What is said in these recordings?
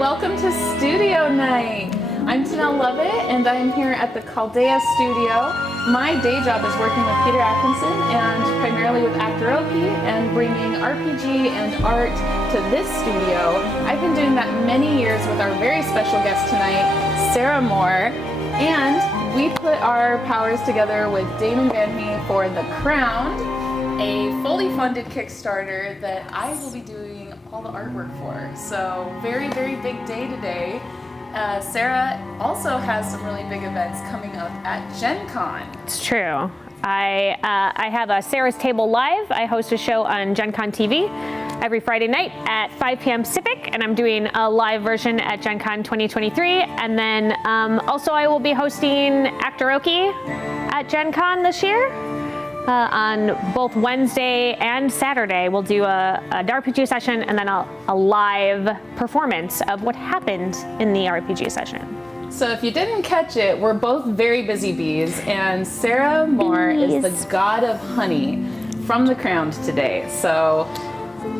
welcome to Studio Night. I'm Tinnel Lovitt, and I'm here at the Chaldea Studio. My day job is working with Peter Atkinson and primarily with Actoroki and bringing RPG and art to this studio. I've been doing that many years with our very special guest tonight, Sarah Moore, and we put our powers together with Damon Van Mee for The Crowned, a fully funded Kickstarter that I will be doing all the artwork for. So very, very big day today. Sarah also has some really big events coming up at Gen Con. It's true. I have a Sarah's Table Live. I host a show on Gen Con TV every Friday night at 5 p.m. Pacific, and I'm doing a live version at Gen Con 2023. And then also I will be hosting Actoroki at Gen Con this year. On both Wednesday and Saturday, we'll do an RPG session and then a live performance of what happened in the RPG session. So if you didn't catch it, we're both very busy bees, and Sarah Moore is the god of honey from The Crowned today. So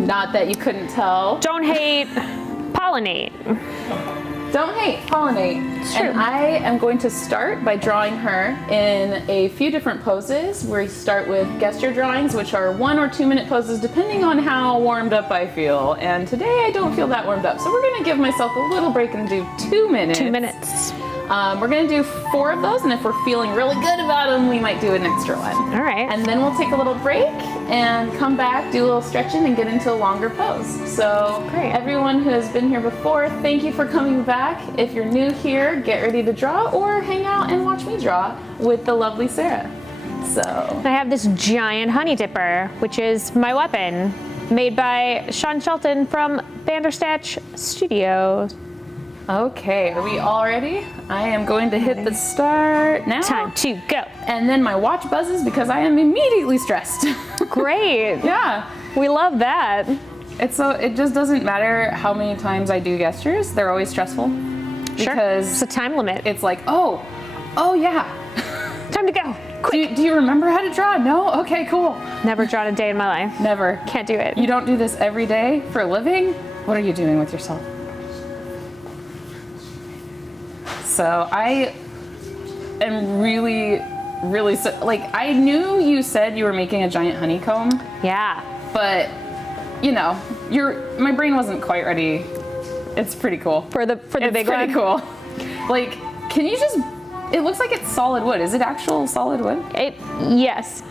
not that you couldn't tell. Don't hate, pollinate. Don't hate, pollinate. It's true. And I am going to start by drawing her in a few different poses. We start with gesture drawings, which are 1 or 2 minute poses, depending on how warmed up I feel. And today I don't feel that warmed up. So we're gonna give myself a little break and do 2 minutes. 2 minutes. We're gonna do 4 of those, and if we're feeling really good about them, we might do an extra one. All right. And then we'll take a little break and come back, do a little stretching, and get into a longer pose. So Great. Everyone who has been here before, thank you for coming back. If you're new here, get ready to draw or hang out and watch me draw with the lovely Sarah. So I have this giant honey dipper, which is my weapon, made by Sean Shelton from Bandersnatch Studios. okay, are we all ready? I am going to hit the start now. Time to go. And then my watch buzzes because I am immediately stressed. Great. Yeah. We love that. It just doesn't matter how many times I do gestures, they're always stressful. Sure. Because It's a time limit. it's like, oh yeah. Time to go. Quick. Do you remember how to draw? No? Okay, cool. Never drawn a day in my life. Never. Can't do it. You don't do this every day for a living? What are you doing with yourself? So I am really, like, I knew you said you were making a giant honeycomb, Yeah. but you know, my brain wasn't quite ready. It's pretty cool. For the big one. It's pretty cool. Like, can you just, it looks like it's solid wood. Is it actual solid wood? Yes.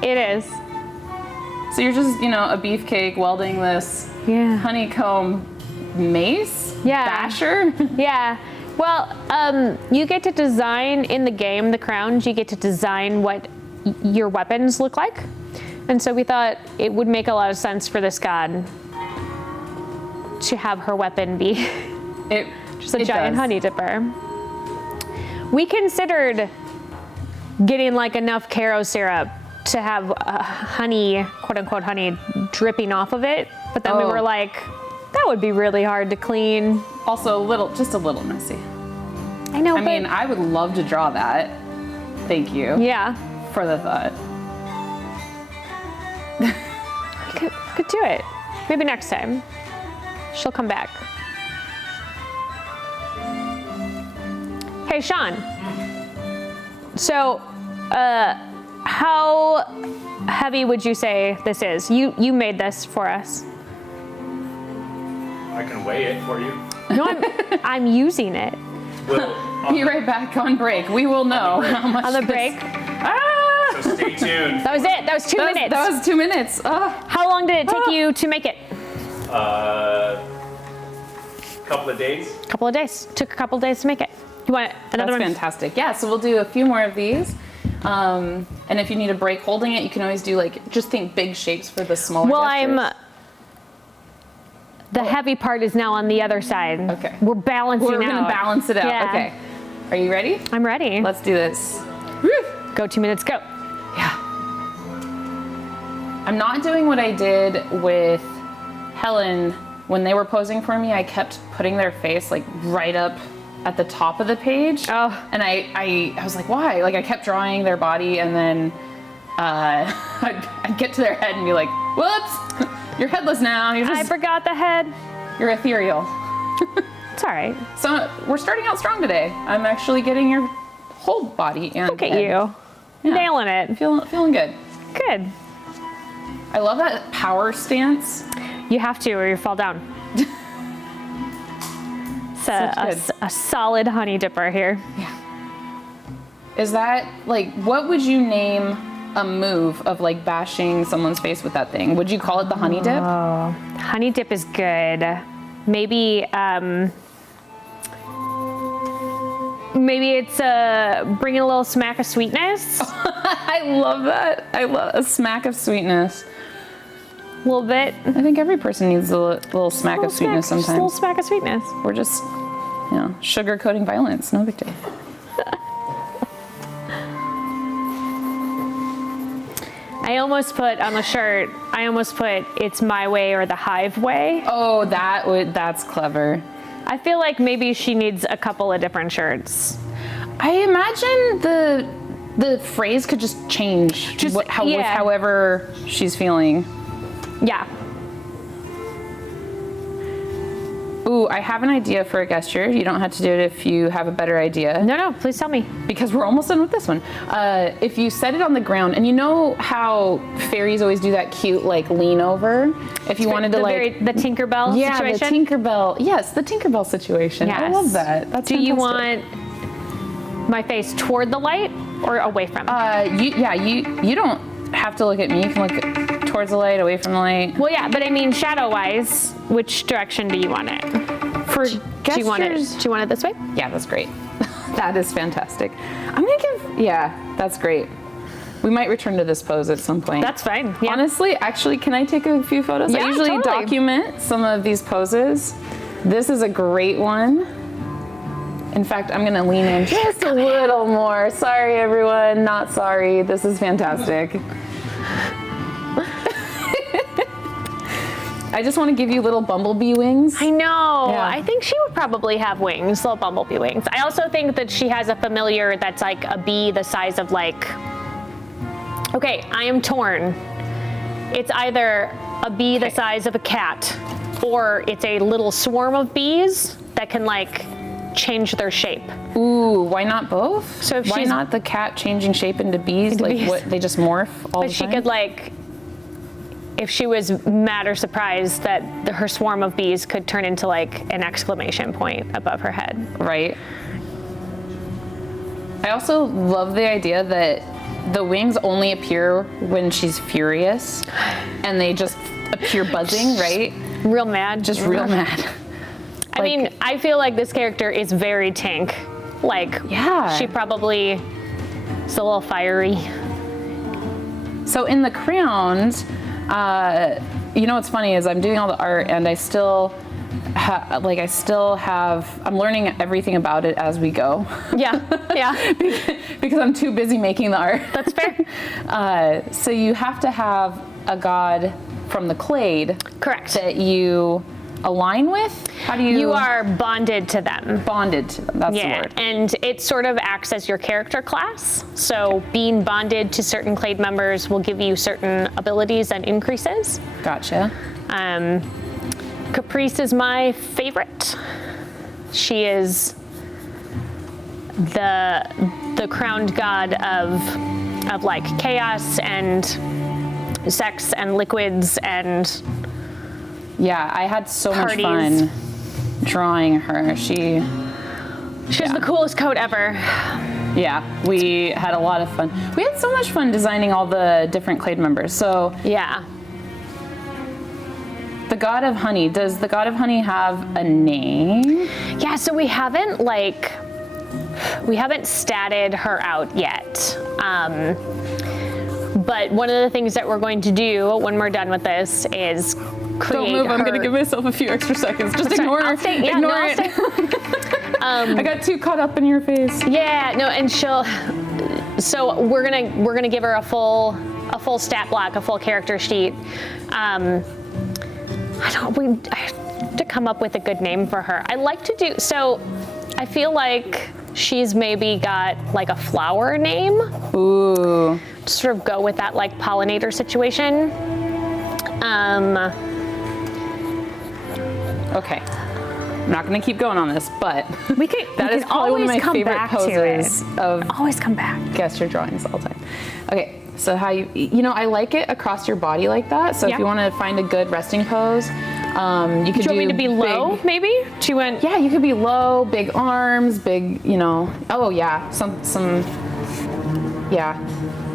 It is. So you're just, a beefcake welding this Yeah. honeycomb mace? Yeah. Basher? Yeah. Well, you get to design in the game, The Crowned, you get to design what your weapons look like. And so we thought it would make a lot of sense for this god to have her weapon be just a giant honey dipper. We considered getting like enough Caro syrup to have honey, quote unquote honey, dripping off of it. But then we were like, that would be really hard to clean. Also just a little messy. I know, I mean, I would love to draw that. Thank you. yeah, For the thought. could do it. Maybe next time. She'll come back. Hey, Sean. So, how heavy would you say this is? You made this for us. I can weigh it for you. No, I'm using it. Be right back on break. We will know how much On the this- break. Ah! So stay tuned. That was it. That was 2 minutes. That was 2 minutes. How long did it take you to make it? Couple of days. A couple of days. Took a couple of days to make it. You want another That's one? fantastic. Yeah, so we'll do a few more of these. And if you need a break holding it, you can always do just think big shapes for the smaller gestures. The heavy part is now on the other side. Okay. We're balancing We're out. gonna balance it out. Yeah. Okay. Are you ready? I'm ready. Let's do this. Go 2 minutes, go. Yeah. I'm not doing what I did with Helen when they were posing for me. I kept putting their face right up at the top of the page. Oh. And I was like, why? I kept drawing their body, and then I'd get to their head and be like, whoops, you're headless now. I forgot the head. You're ethereal. It's all right. So we're starting out strong today. I'm actually getting your whole body and Look at head. you. Yeah. Nailing it. Feeling good. Good. I love that power stance. You have to or you fall down. It's a solid honey dipper here. Is that, like, what would you name a move of, like, bashing someone's face with that thing? Would you call it the honey dip? Oh, honey dip is good. Maybe it's bringing a little smack of sweetness. I love that. I love a smack of sweetness. A little bit. I think every person needs a little smack of sweetness Just a little sometimes. smack of sweetness. We're just, sugar-coating violence. No big deal. I almost put on the shirt, it's my way or the hive way. Oh, that's clever. I feel like maybe she needs a couple of different shirts. I imagine the phrase could just change with however she's feeling. Yeah. Ooh, I have an idea for a guest shirt. You don't have to do it if you have a better idea. No, please tell me. Because we're almost done with this one. If you set it on the ground, and you know how fairies always do that cute, like, lean over? If you wanted to, the Tinkerbell situation? Yeah, the Tinkerbell. Yes, the Tinkerbell situation. Yes. I love that. That's Do you fantastic. want my face toward the light or away from it? You don't have to look at me. You can look towards the light, away from the light. Well, yeah, but I mean shadow-wise, which direction do you want it? For Do you want it this way? Yeah, that's great. That is fantastic. I'm gonna that's great. We might return to this pose at some point. That's fine. Yeah. Honestly, actually, can I take a few photos? Yeah, I usually totally. document some of these poses. This is a great one. In fact, I'm gonna lean in just a little more. Sorry, everyone, not sorry. This is fantastic. I just want to give you little bumblebee wings. I know. Yeah. I think she would probably have wings, little bumblebee wings. I also think that she has a familiar that's like a bee the size of like, okay, I am torn. It's either a bee the size of a cat or it's a little swarm of bees that can like change their shape. Ooh, why not both? So if why she's- not the cat changing shape into bees? Into Like bees. what? They just morph all But the she time. could like, if she was mad or surprised that her swarm of bees could turn into like an exclamation point above her head. Right. I also love the idea that the wings only appear when she's furious, and they just appear buzzing, right? Real mad. Just real mad. I mean, I feel like this character is very Tink. Like, Yeah. she probably is a little fiery. So in the crowns, you know what's funny is I'm doing all the art, and I still I'm learning everything about it as we go. Yeah, yeah. Because I'm too busy making the art. That's fair. So you have to have a god from the clade. Correct. That you align with? How do you? You are bonded to them. Bonded to them, that's the Yeah, word. and it sort of acts as your character class. So being bonded to certain clade members will give you certain abilities and increases. Gotcha. Caprice is my favorite. She is the crowned god of like chaos and sex and liquids and Yeah, I had so Parties. much fun drawing her. she has the coolest coat ever. Yeah, we had a lot of fun. We had so much fun designing all the different clade members. So Yeah. the god of honey, does the god of honey have a name? Yeah, so we haven't statted her out yet. But one of the things that we're going to do when we're done with this is create Don't move, I'm her- gonna give myself a few extra seconds. Just Sorry, ignore I'll it. stay- yeah, Ignore no, I'll it. stay. I got too caught up in your face. Yeah, no, and so we're gonna give her a full stat block, a full character sheet. I have to come up with a good name for her. I feel like she's maybe got like a flower name. Ooh. Sort of go with that like pollinator situation. Okay. I'm not going to keep going on this, but We could, that we is could probably one of always my come favorite back poses to it. of Always come back. gesture drawings all the time. Okay, so how you know, I like it across your body like that. So Yeah. if you want to find a good resting pose, you could Do you want me to be big- low, maybe? She went. Yeah, you could be low, big arms, big, you know. Oh yeah, yeah.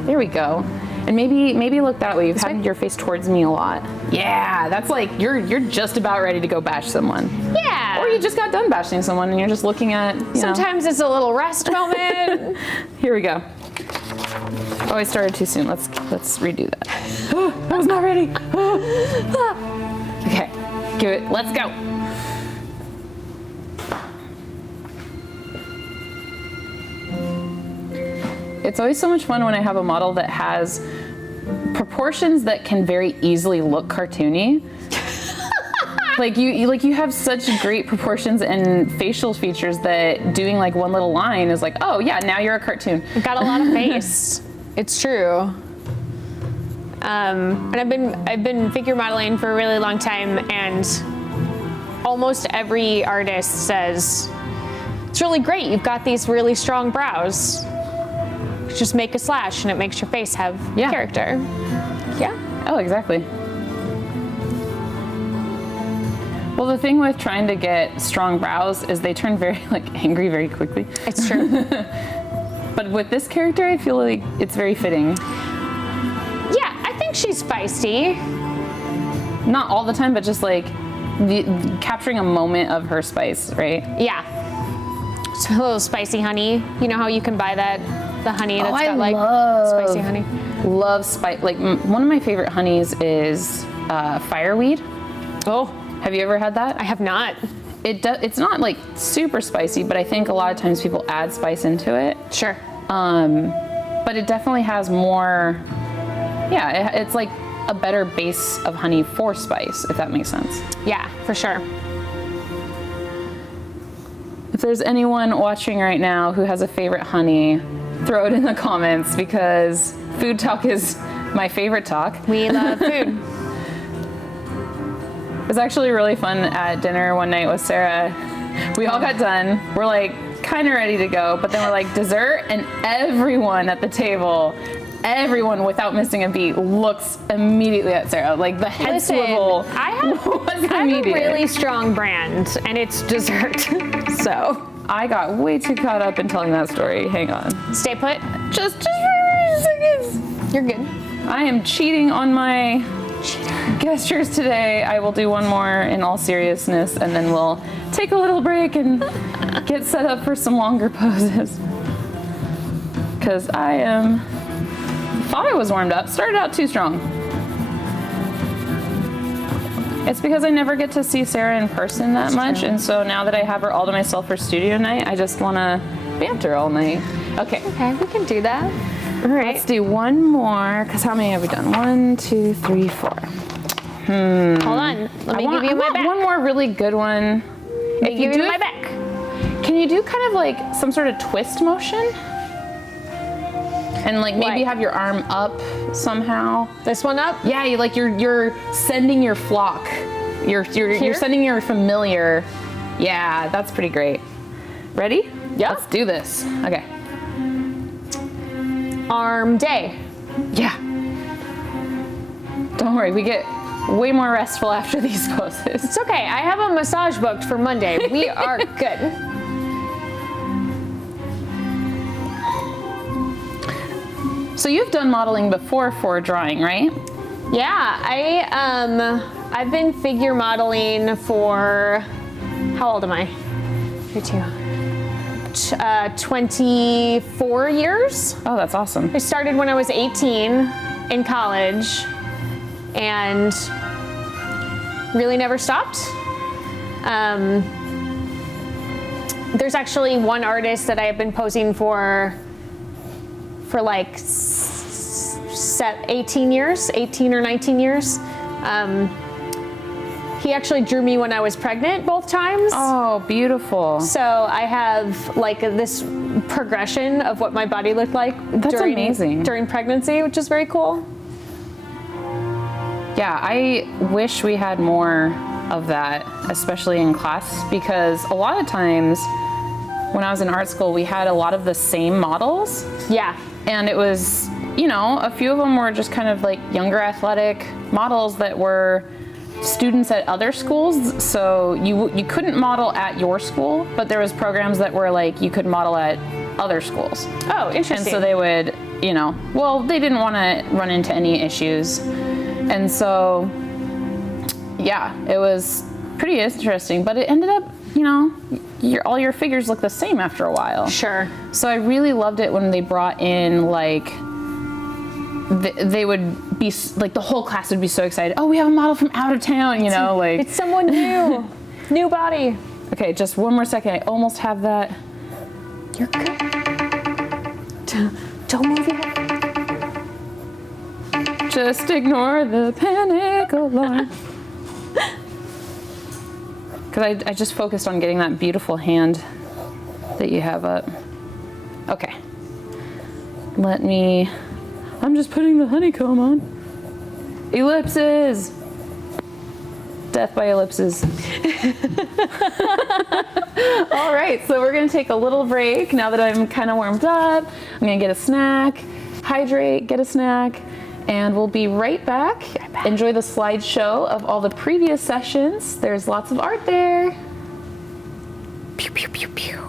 There we go. And maybe look that way. You've had your face towards me a lot. Yeah, that's like you're just about ready to go bash someone. Yeah. Or you just got done bashing someone and you're just looking at, you know. Sometimes it's a little rest moment. Here we go. Oh, I started too soon. Let's redo that. I was not ready. Okay, give it. Let's go. It's always so much fun when I have a model that has proportions that can very easily look cartoony. Like you have such great proportions and facial features that doing like one little line is like, oh yeah, now you're a cartoon. Got a lot of face. It's true. And I've been figure modeling for a really long time, and almost every artist says it's really great. You've got these really strong brows. Just make a slash, and it makes your face have character. Yeah. Oh, exactly. Well, the thing with trying to get strong brows is they turn very angry very quickly. It's true. But with this character, I feel like it's very fitting. Yeah, I think she's feisty. Not all the time, but just like capturing a moment of her spice, right? Yeah. It's a little spicy honey. You know how you can buy the honey that's got like spicy honey? Love spice. Like one of my favorite honeys is fireweed. Oh, have you ever had that? I have not. It's not like super spicy, but I think a lot of times people add spice into it. Sure. But it definitely has more. Yeah, it's like a better base of honey for spice, if that makes sense. Yeah, for sure. If there's anyone watching right now who has a favorite honey, throw it in the comments, because food talk is my favorite talk. We love food. It was actually really fun at dinner one night with Sarah. We all got done. We're like kind of ready to go, but then we're like dessert, and everyone at the table, everyone without missing a beat, looks immediately at Sarah. Like the head swivel. I have a really strong brand, and it's dessert. So I got way too caught up in telling that story. Hang on. stay put. Just for seconds. You're good. I am cheating on my gestures today. I will do one more in all seriousness, and then we'll take a little break and get set up for some longer poses. Because thought I was warmed up, started out too strong. It's because I never get to see Sarah in person that much, and so now that I have her all to myself for studio night, I just want to banter all night. Okay. Okay, we can do that. All right. Let's do one more, because how many have we done? 1, 2, 3, 4. Hold on. Let me give you my back. One more really good one. If you do my back. Can you do kind of like some sort of twist motion? And like maybe have your arm up somehow. This one up? Yeah, you're sending your flock. You're sending your familiar. Yeah, that's pretty great. Ready? Yeah. Let's do this. Okay. Arm day. Yeah. Don't worry, we get way more restful after these poses. It's okay. I have a massage booked for Monday. We are good. So you've done modeling before for drawing, right? Yeah, I've been figure modeling for, how old am I? 24 years. Oh, that's awesome. I started when I was 18 in college and really never stopped. There's actually one artist that I have been posing for like 18 or 19 years. He actually drew me when I was pregnant both times. Oh, beautiful. So I have like this progression of what my body looked like amazing. during pregnancy, which is very cool. Yeah, I wish we had more of that, especially in class, because a lot of times when I was in art school, we had a lot of the same models. Yeah. And it was, you know, a few of them were just kind of like younger athletic models that were students at other schools. So you couldn't model at your school, but there was programs that were like you could model at other schools. Oh, interesting. And so they would, you know, well, they didn't want to run into any issues. And so, yeah, it was pretty interesting, but it ended up, you know, all your figures look the same after a while. Sure. So I really loved it when they brought in like, they would be like, the whole class would be so excited. Oh, we have a model from out of town, you know, like. It's someone new. New body. Okay, just one more second. I almost have that. You're good. Don't move your head. Just ignore the panic alarm. Because I just focused on getting that beautiful hand that you have up. Okay. I'm just putting the honeycomb on. Ellipses. Death by ellipses. All right, so we're gonna take a little break now that I'm kind of warmed up. I'm gonna get a snack, hydrate, get a snack, and we'll be right back. Enjoy the slideshow of all the previous sessions. There's lots of art there. Pew, pew, pew, pew.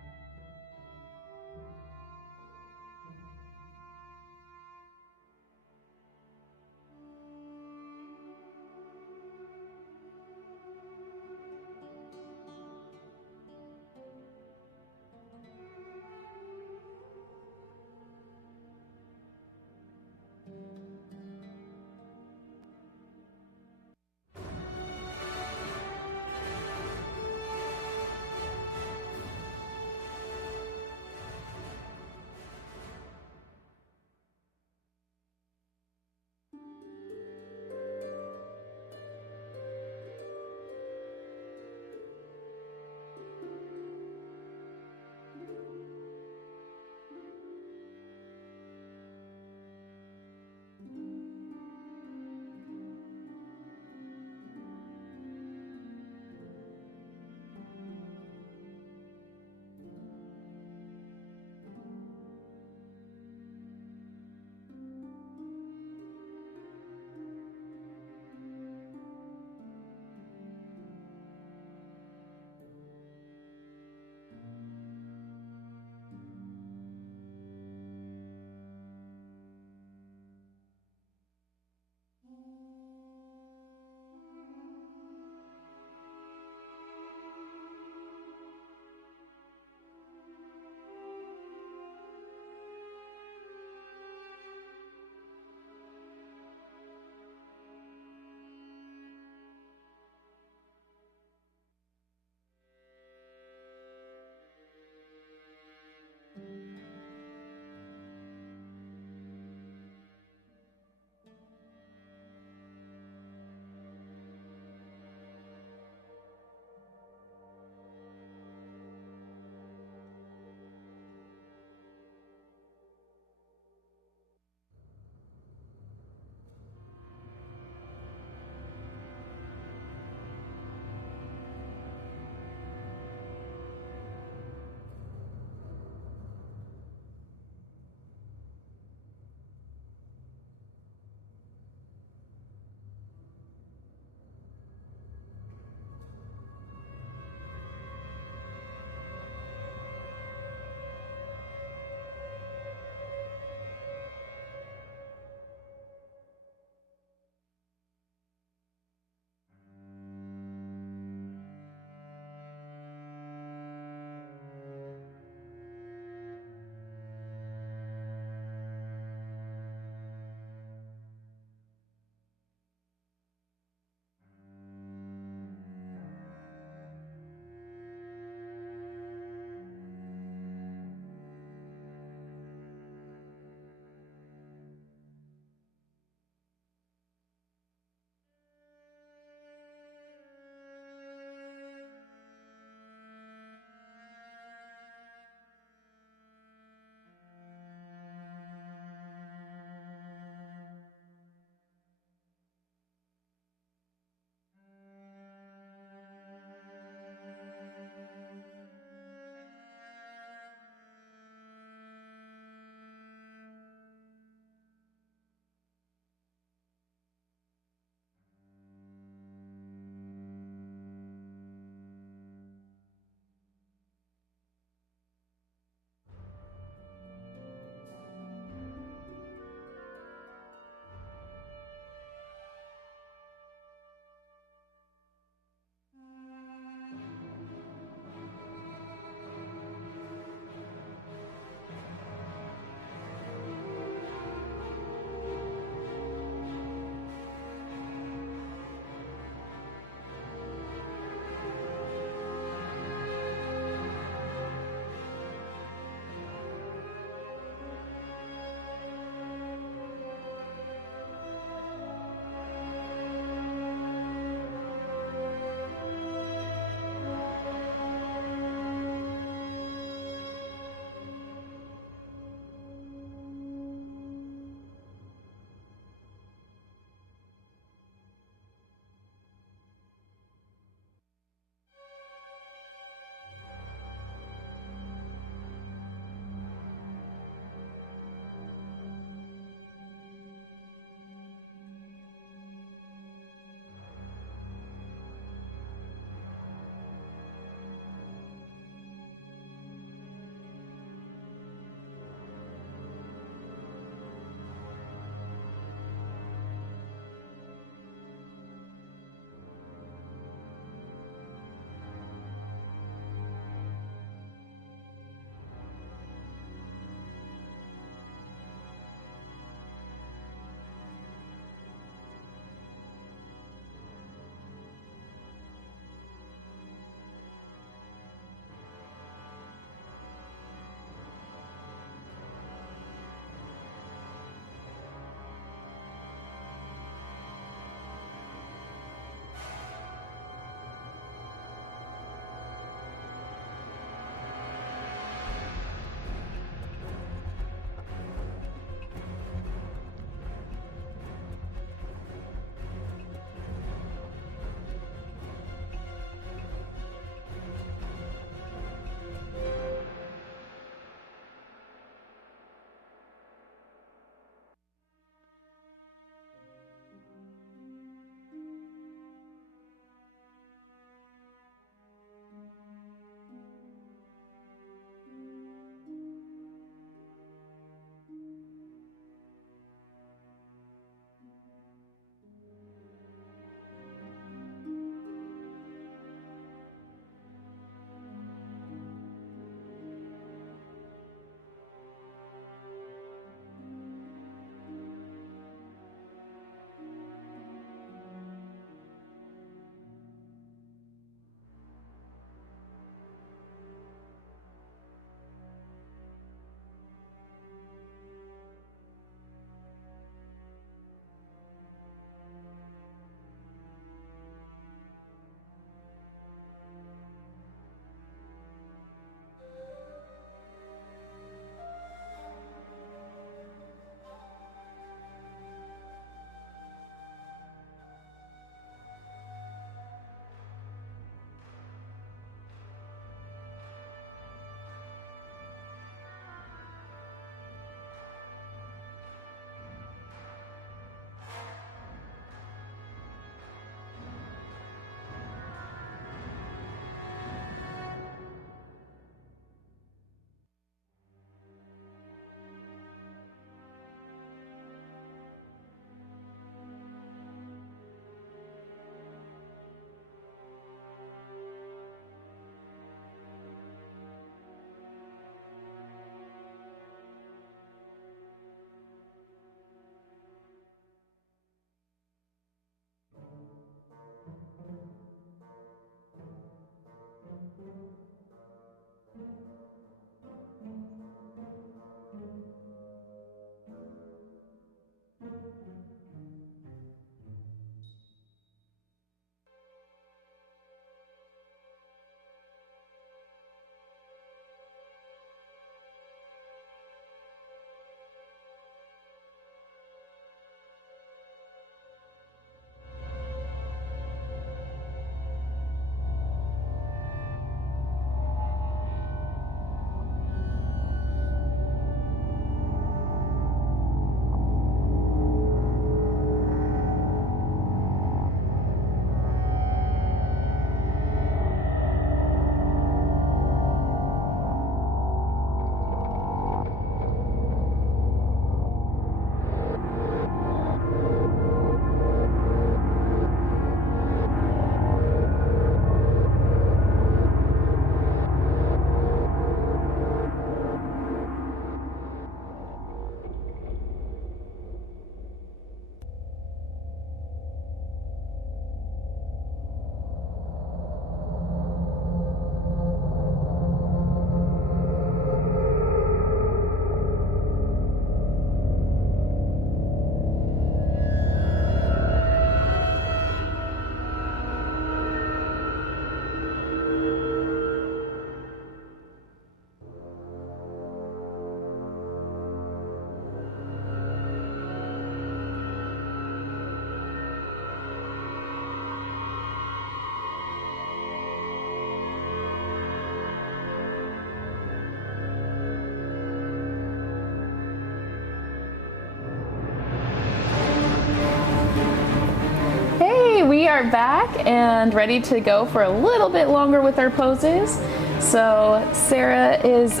we are back and ready to go for a little bit longer with our poses. So Sarah is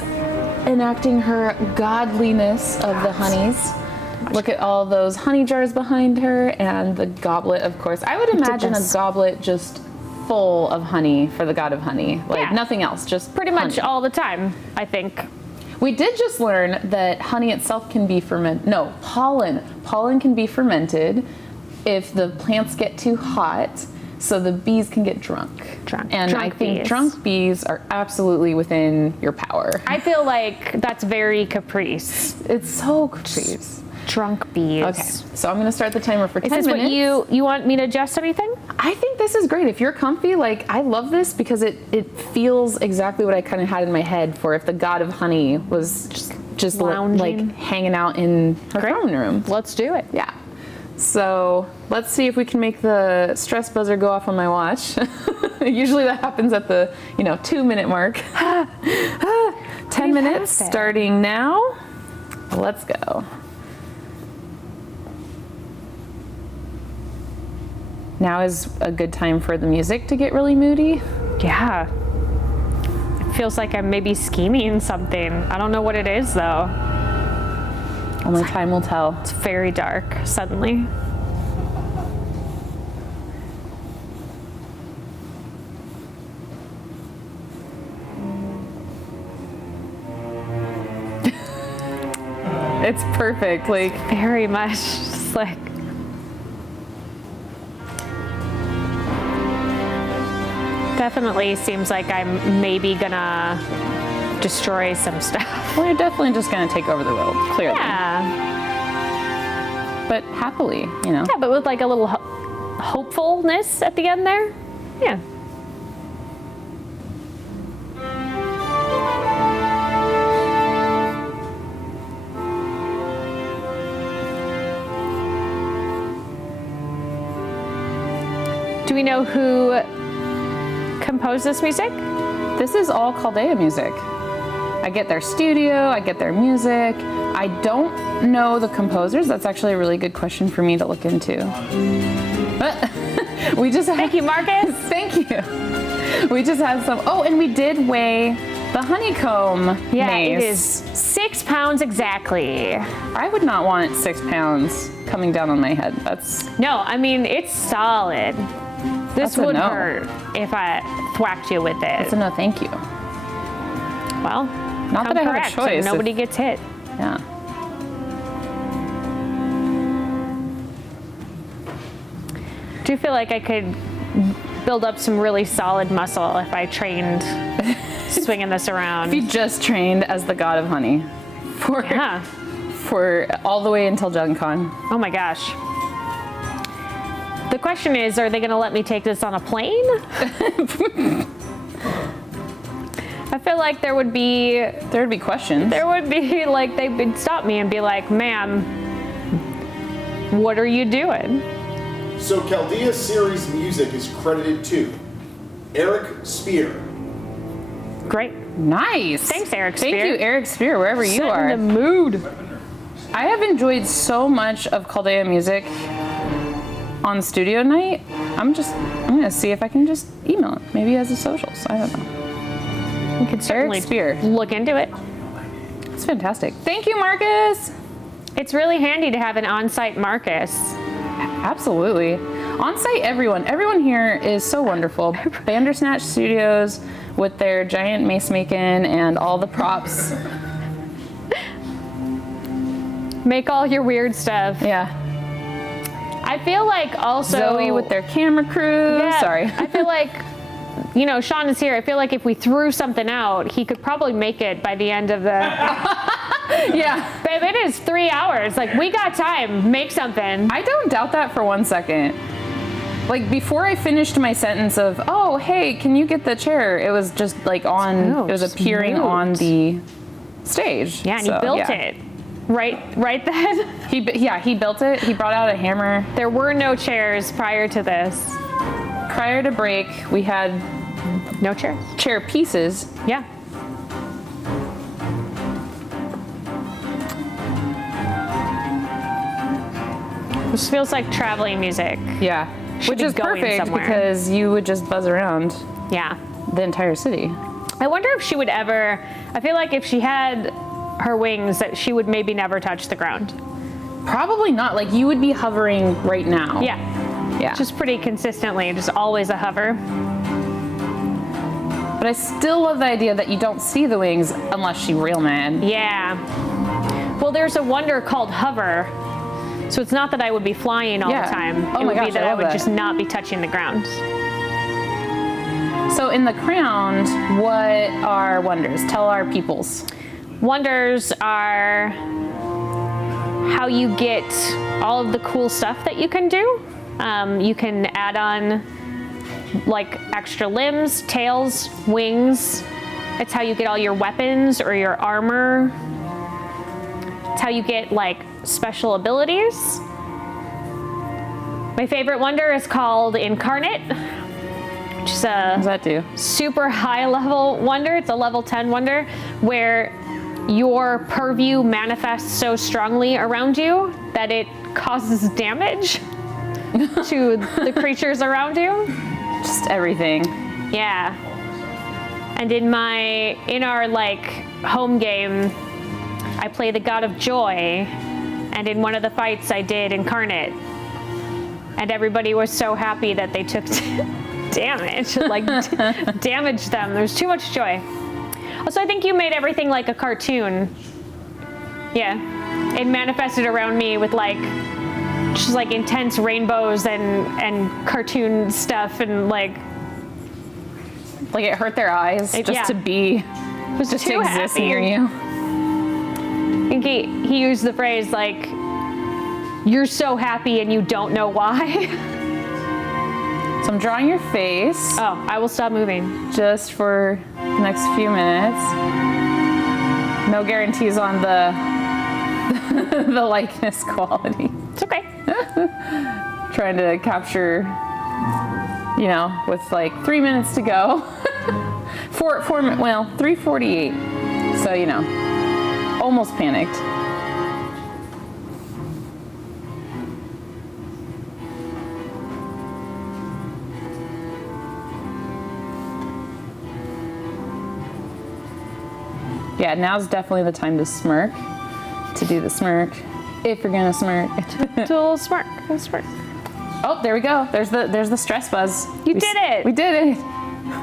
enacting her godliness of the honeys. Look at all those honey jars behind her and the goblet, of course. I would imagine a goblet just full of honey for the god of honey. Like nothing else, just pretty much all the time, I think. We did just learn that honey itself can be fermented. No, pollen. Pollen can be fermented if the plants get too hot, so the bees can get drunk. And I think drunk bees are absolutely within your power. I feel like that's very Caprice. It's so Caprice. Drunk bees. Okay, so I'm gonna start the timer for 10 minutes. Is this what you want me to adjust anything? I think this is great. If you're comfy, like, I love this because it feels exactly what I kind of had in my head for if the god of honey was just like hanging out in her throne room. Let's do it. Yeah. So let's see if we can make the stress buzzer go off on my watch. Usually that happens at the 2-minute mark. 10 minutes starting now. Let's go. Now is a good time for the music to get really moody. Yeah. It feels like I'm maybe scheming something. I don't know what it is though. Only time will tell. It's very dark suddenly. It's perfect. Like very much just like definitely seems like I'm maybe gonna destroy some stuff. Well, you're definitely just gonna take over the world, clearly. Yeah. But happily, Yeah, but with like a little hopefulness at the end there. Yeah. Do we know who composed this music? This is all Chaldea music. I get their studio, I get their music. I don't know the composers. That's actually a really good question for me to look into. But we just Thank you, Marcus. Thank you. We just had some. Oh, and we did weigh the honeycomb mace. It is 6 pounds exactly. I would not want 6 pounds coming down on my head. No, I mean, it's solid. This would hurt if I thwacked you with it. It's a no thank you. Well, not that I have a choice. Nobody gets hit. Yeah. Do you feel like I could build up some really solid muscle if I trained swinging this around? If you just trained as the god of honey for all the way until Gen Con. Oh my gosh. The question is, are they going to let me take this on a plane? I feel like there would be questions. There would be like they would stop me and be like, "Ma'am, what are you doing?" So Chaldea series music is credited to Eric Spear. Great. Nice. Thanks, Eric Spear. Thank you, Eric Spear, wherever you are. In the mood. I have enjoyed so much of Chaldea music on studio night. I'm gonna see if I can just email it. Maybe he has his socials. I don't know. We could certainly look into it. It's fantastic. Thank you, Marcus. It's really handy to have an on-site Marcus. Absolutely. On-site, everyone here is so wonderful. Bandersnatch Studios with their giant mace making and all the props. Make all your weird stuff. Yeah. I feel like also Zoe with their camera crew. Yeah, Sorry. I feel like, Sean is here. I feel like if we threw something out, he could probably make it by the end of the. Yeah. Babe, it is 3 hours. Like, we got time. Make something. I don't doubt that for 1 second. Like, before I finished my sentence of, oh, hey, can you get the chair? It was just like it was appearing on the stage. Yeah, and he built it. Right then. He built it. He brought out a hammer. There were no chairs prior to this. Prior to break, we had no chairs. Chair pieces. Yeah. This feels like traveling music. Yeah. She'd Which be is going perfect somewhere. because you would just buzz around Yeah. the entire city. I wonder if she would ever, I feel like if she had her wings, that she would maybe never touch the ground. Probably not. Like you would be hovering right now. Yeah. Yeah. Just pretty consistently, just always a hover. But I still love the idea that you don't see the wings unless she's real mad. Yeah. Well, there's a wonder called hover. So it's not that I would be flying all Yeah. the time. Oh it my would gosh, be that I I love would that. just not be touching the ground. So in the crown, what are wonders? Tell our peoples. Wonders are how you get all of the cool stuff that you can do. You can add on like extra limbs, tails, wings. It's how you get all your weapons or your armor. It's how you get like special abilities. My favorite wonder is called Incarnate, which is What does that do? super high level wonder. It's a level 10 wonder where your purview manifests so strongly around you that it causes damage to the creatures around you. Just everything. Yeah. And in our like home game, I play the God of Joy, and in one of the fights I did Incarnate. And everybody was so happy that they took damage, like damaged them. There's too much joy. Also, I think you made everything like a cartoon. Yeah. It manifested around me with like just like intense rainbows and cartoon stuff and like it hurt their eyes just yeah. to be, was just too to exist happy. near you. I think he used the phrase like, "You're so happy and you don't know why." So I'm drawing your face Oh, I will stop moving. just for the next few minutes. No guarantees on the the likeness quality. It's okay. Trying to capture, with like 3 minutes to go. 3:48. So, almost panicked. Yeah, now's definitely the time to smirk, to do the smirk, if you're gonna smirk. Little smirk. Little smirk. Oh, there we go. There's the stress buzz. You did it. We did it.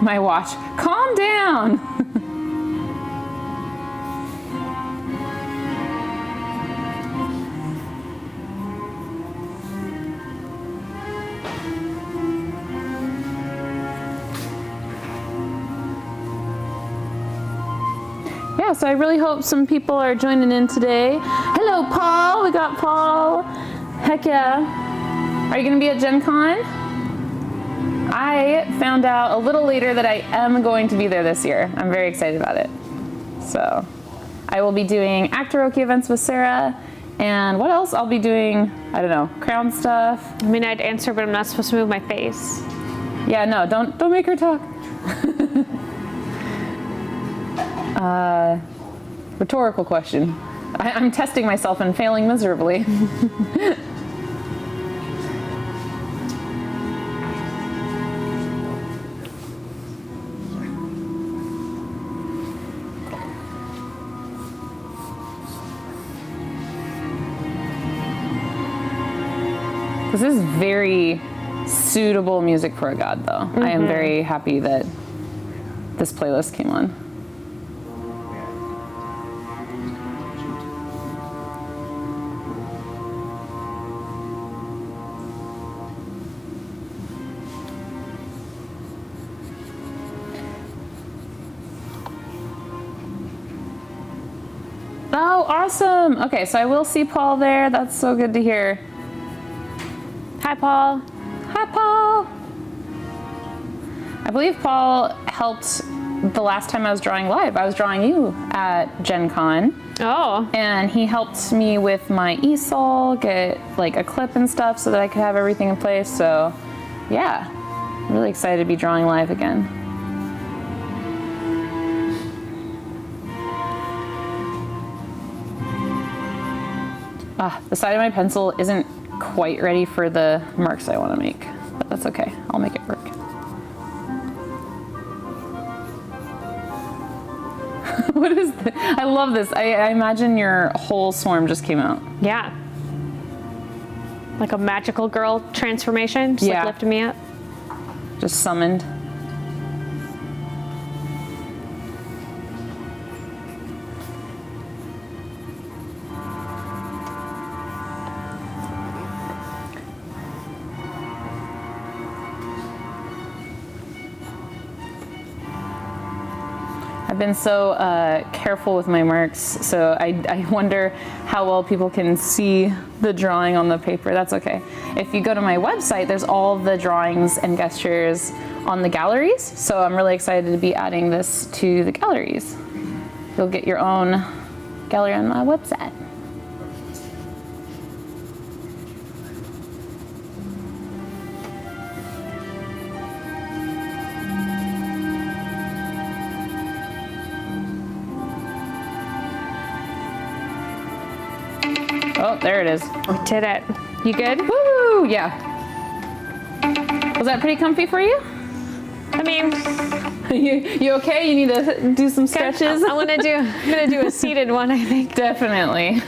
My watch. Calm down. Yeah, so I really hope some people are joining in today. Hello, Paul. We got Paul. Heck yeah. Are you going to be at Gen Con? I found out a little later that I am going to be there this year. I'm very excited about it. So I will be doing Actoroki events with Sarah. And what else? I'll be doing, I don't know, crown stuff. I mean, I'd answer, but I'm not supposed to move my face. Yeah, no, don't make her talk. Rhetorical question. I'm testing myself and failing miserably. This is very suitable music for a god, though. I am very happy that this playlist came on. Oh, awesome. Okay, so I will see Paul there. That's so good to hear. Hi, Paul. Hi, Paul. I believe Paul helped the last time I was drawing live. I was drawing you at Gen Con. Oh. And he helped me with my easel, get like a clip and stuff so that I could have everything in place. So yeah, I'm really excited to be drawing live again. The side of my pencil isn't quite ready for the marks I want to make. but that's okay. I'll make it work. What is this? I love this. I imagine your whole swarm just came out. Yeah. Like a magical girl transformation, just Yeah. like lifting me up. Just summoned. I've been so careful with my marks, so I wonder how well people can see the drawing on the paper. That's okay. If you go to my website, there's all the drawings and gestures on the galleries, so I'm really excited to be adding this to the galleries. You'll get your own gallery on my website. Oh, there it is. Did it. You good? Woo! Yeah. Was that pretty comfy for you? I mean, You okay? You need to do some stretches? I'm gonna do a seated one, I think. Definitely.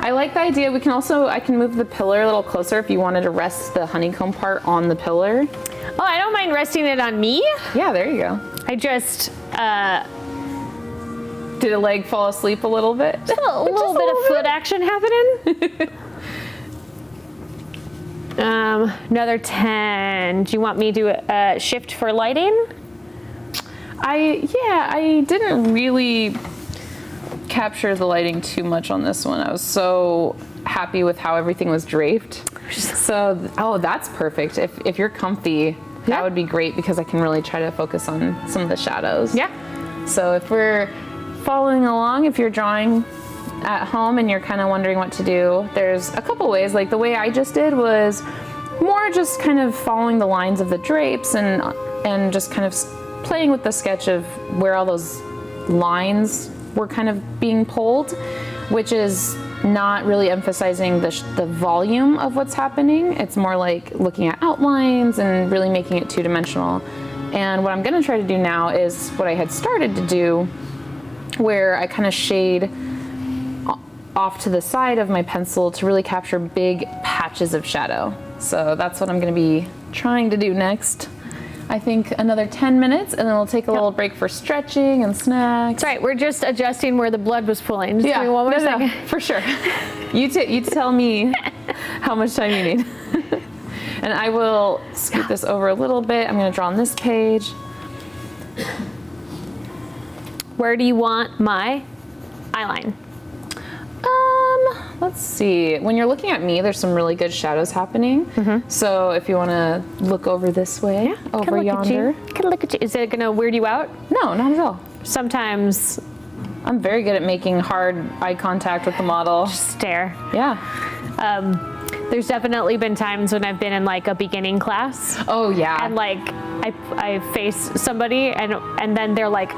I like the idea. I can move the pillar a little closer if you wanted to rest the honeycomb part on the pillar. Oh, I don't mind resting it on me. Yeah, there you go. I just Did a leg fall asleep a little bit? a little bit of foot action happening. Another 10. Do you want me to shift for lighting? I didn't really capture the lighting too much on this one. I was so happy with how everything was draped. So, oh, that's perfect. If you're comfy, that would be great because I can really try to focus on some of the shadows. Yeah. So if we're following along, if you're drawing at home and you're kind of wondering what to do, there's a couple ways. Like the way I just did was more just kind of following the lines of the drapes and just kind of playing with the sketch of where all those lines were kind of being pulled, which is not really emphasizing the volume of what's happening. It's more like looking at outlines and really making it two-dimensional. And what I'm going to try to do now is what I had started to do, where I kind of shade off to the side of my pencil to really capture big patches of shadow. So that's what I'm going to be trying to do next. I think another 10 minutes and then we'll take a little break for stretching and snacks. That's right. We're just adjusting where the blood was pulling. Just give me one more second. For sure. You tell me how much time you need. And I will scoot this over a little bit. I'm going to draw on this page. Where do you want my eyeline? Let's see. When you're looking at me, there's some really good shadows happening. So if you want to look over this way, over yonder. Can look at you. Is it gonna weird you out? No, not at all. Sometimes I'm very good at making hard eye contact with the model. stare. Yeah. There's definitely been times when I've been in like a beginning class Oh yeah. and like I face somebody and then they're like,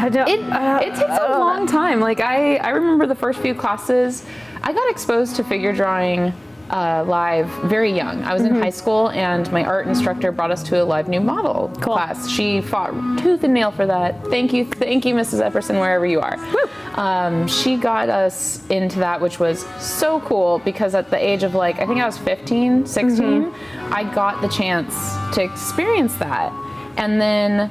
It takes a long time. Like I remember the first few classes, I got exposed to figure drawing live very young. I was in high school and my art instructor brought us to a live new model class. She fought tooth and nail for that. Thank you, Mrs. Epperson, wherever you are. She got us into that, which was so cool because at the age of like, I think I was 15, 16, I got the chance to experience that. And then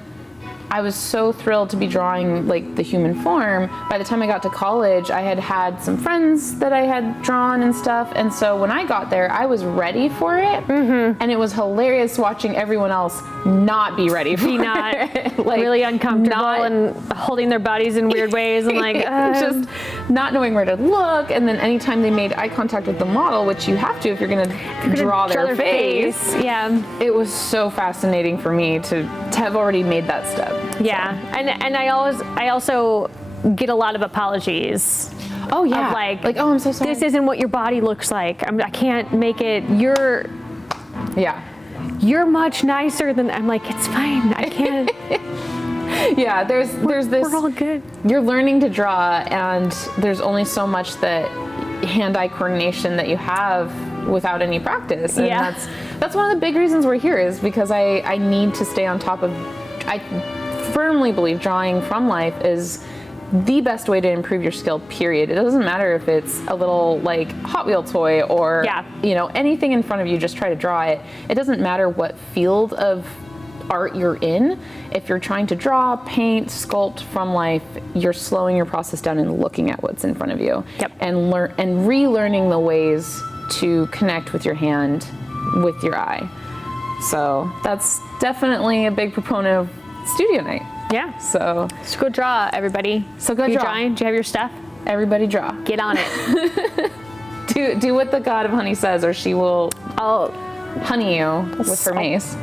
I was so thrilled to be drawing like the human form. By the time I got to college, I had some friends that I had drawn and stuff. And so when I got there, I was ready for it. And it was hilarious watching everyone else not be ready for it. Like really uncomfortable and holding their bodies in weird ways and like just not knowing where to look. And then anytime they made eye contact with the model, which you have to if you're gonna draw their face. Yeah. It was so fascinating for me to have already made that step. Yeah, and I also get a lot of apologies. Oh yeah, of like oh, I'm so sorry. This isn't what your body looks like. I can't make it. You're much nicer than. I'm like, it's fine. I can't. Yeah, there's this. We're all good. You're learning to draw, and there's only so much that hand-eye coordination that you have without any practice. And Yeah. that's one of the big reasons we're here, is because I need to stay on top of, I firmly believe drawing from life is the best way to improve your skill, period. It doesn't matter if it's a little like Hot Wheel toy or anything in front of you, just try to draw it. It doesn't matter what field of art you're in. If you're trying to draw, paint, sculpt from life, you're slowing your process down and looking at what's in front of you. Yep. And relearning the ways to connect with your hand, with your eye. So that's definitely a big proponent of studio night. Yeah. So go draw, everybody. So go you draw. Drawing? Do you have your stuff? Everybody draw. Get on it. Do what the god of honey says, or she will honey you with her mace.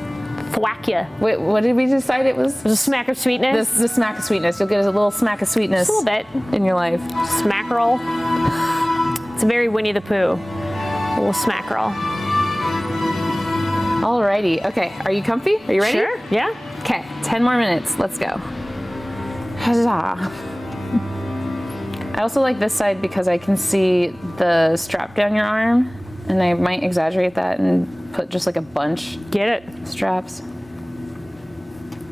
Thwack you. Wait, what did we decide it was? There's a smack of sweetness. The smack of sweetness. You'll get a little smack of sweetness. Just a little bit. In your life. Smackerel. It's a very Winnie the Pooh. A little smackerel. Alrighty. Okay. Are you comfy? Are you ready? Sure. Yeah. Okay. 10 more minutes. Let's go. Huzzah. I also like this side because I can see the strap down your arm, and I might exaggerate that and put just like a bunch. Get it. Straps.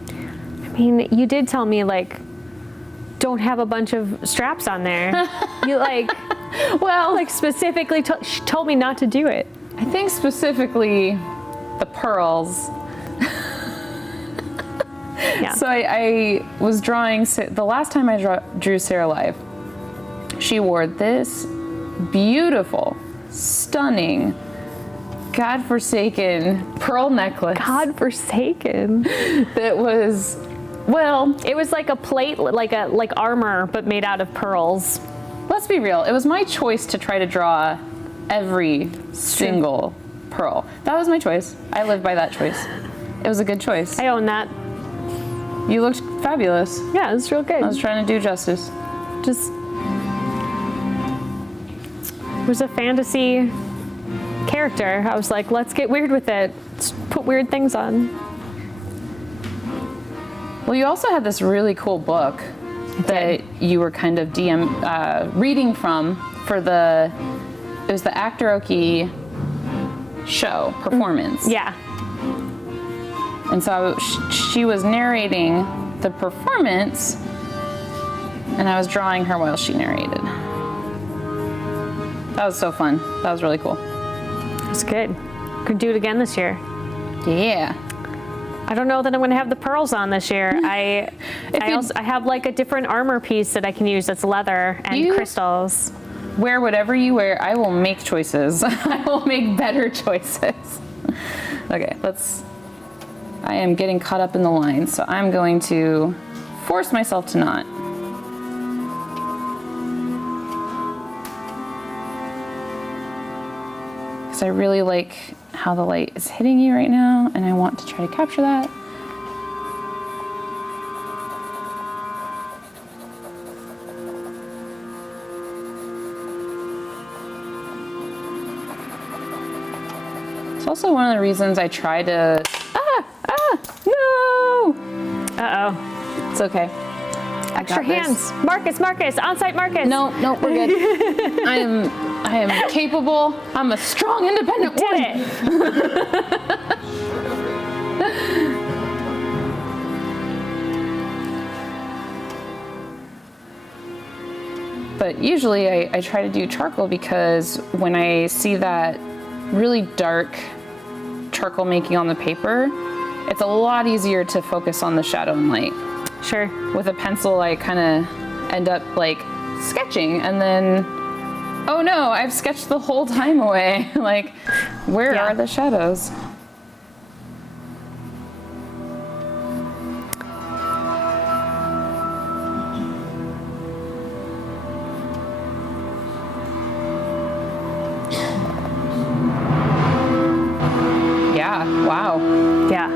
I mean, you did tell me like, don't have a bunch of straps on there. You specifically told me not to do it. I think specifically the pearls. Yeah. So I was drawing, the last time I drew Sarah live, she wore this beautiful, stunning, godforsaken pearl necklace. Godforsaken. That was, well, it was like a plate, like armor, but made out of pearls. Let's be real. It was my choice to try to draw every single pearl. That was my choice. I lived by that choice. It was a good choice. I own that. You looked fabulous. Yeah, it was real good. I was trying to do justice. Just, it was a fantasy character. I was like, let's get weird with it. Let's put weird things on. Well, you also had this really cool book that you were kind of reading from for it was the Actor-Oki show performance. Yeah. And so she was narrating the performance, and I was drawing her while she narrated. That was so fun. That was really cool. It's good. Could do it again this year. Yeah. I don't know that I'm going to have the pearls on this year. I have like a different armor piece that I can use that's leather and crystals. Wear whatever you wear. I will make choices. I will make better choices. Okay, I am getting caught up in the line, so I'm going to force myself to not. Because I really like how the light is hitting you right now, and I want to try to capture that. It's also one of the reasons I try to, no! Uh-oh. It's okay. Extra hands. Marcus, on-site Marcus. No, we're good. I am capable. I'm a strong, independent woman. But usually I try to do charcoal because when I see that really dark charcoal making on the paper, it's a lot easier to focus on the shadow and light. Sure. With a pencil, I kind of end up like sketching, and then, oh no, I've sketched the whole time away. Like, where are the shadows? Yeah, wow. Yeah.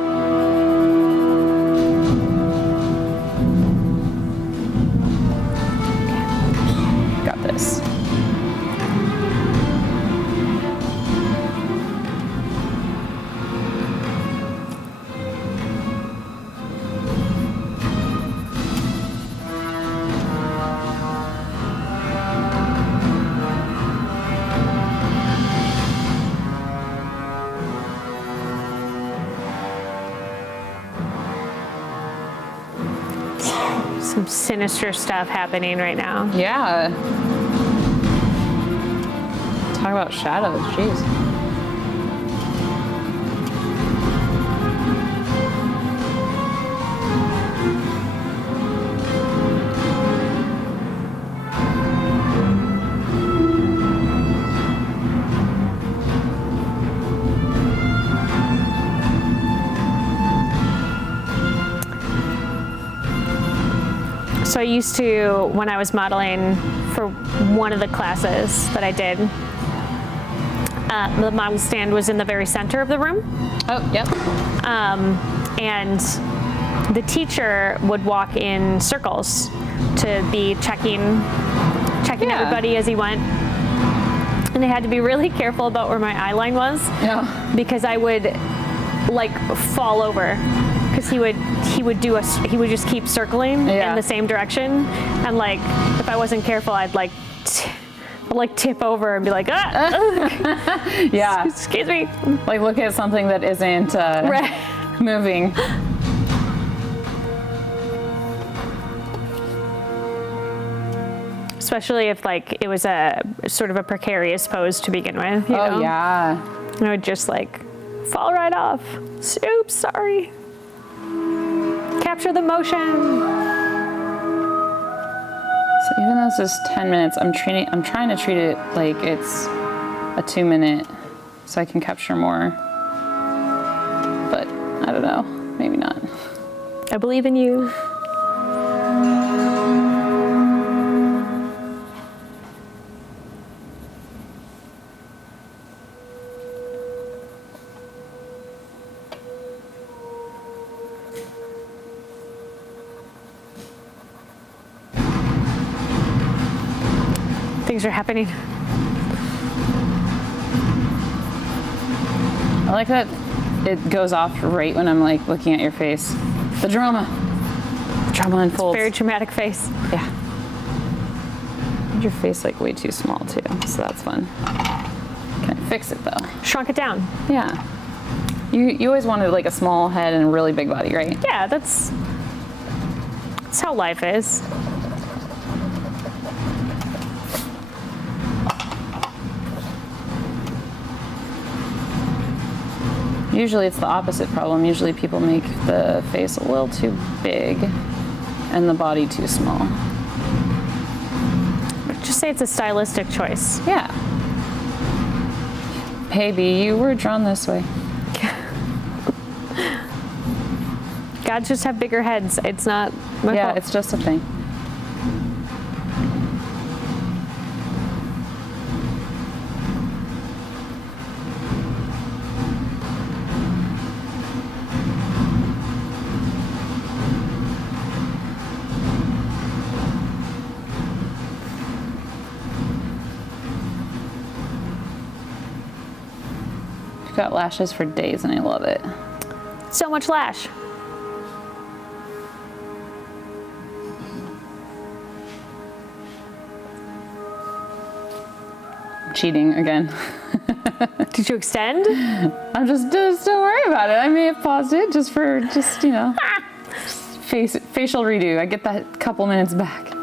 Got this. Some sinister stuff happening right now. Yeah. Talk about shadows, jeez. So I used to, when I was modeling for one of the classes that I did, the model stand was in the very center of the room. Oh, yep. And the teacher would walk in circles to be checking Yeah. everybody as he went. And I had to be really careful about where my eye line was Yeah. because I would like fall over because he would just keep circling Yeah. in the same direction, and like if I wasn't careful I'd like tip over and be like, Yeah. excuse me. Like look at something that isn't Right. moving. Especially if like it was a sort of a precarious pose to begin with. You Oh know? yeah. I would just like fall right off. Oops, sorry. Capture the motion. So even though this is 10 minutes, I'm trying to treat it like it's a 2-minute so I can capture more. But I don't know, maybe not. I believe in you. Things are happening. I like that it goes off right when I'm like looking at your face. The drama unfolds. Very dramatic face. Yeah. Made your face like way too small too, so that's fun. Can I fix it though? Shrunk it down. Yeah. You always wanted like a small head and a really big body, right? Yeah, that's how life is. Usually it's the opposite problem. Usually people make the face a little too big and the body too small. Just say it's a stylistic choice. Yeah. Baby, you were drawn this way. Gods just have bigger heads. It's not my Yeah, fault. it's just a thing. You've got lashes for days and I love it. So much lash. Cheating again. Did you extend? I'm just don't worry about it. I may have paused it just you know, facial redo. I get that couple minutes back.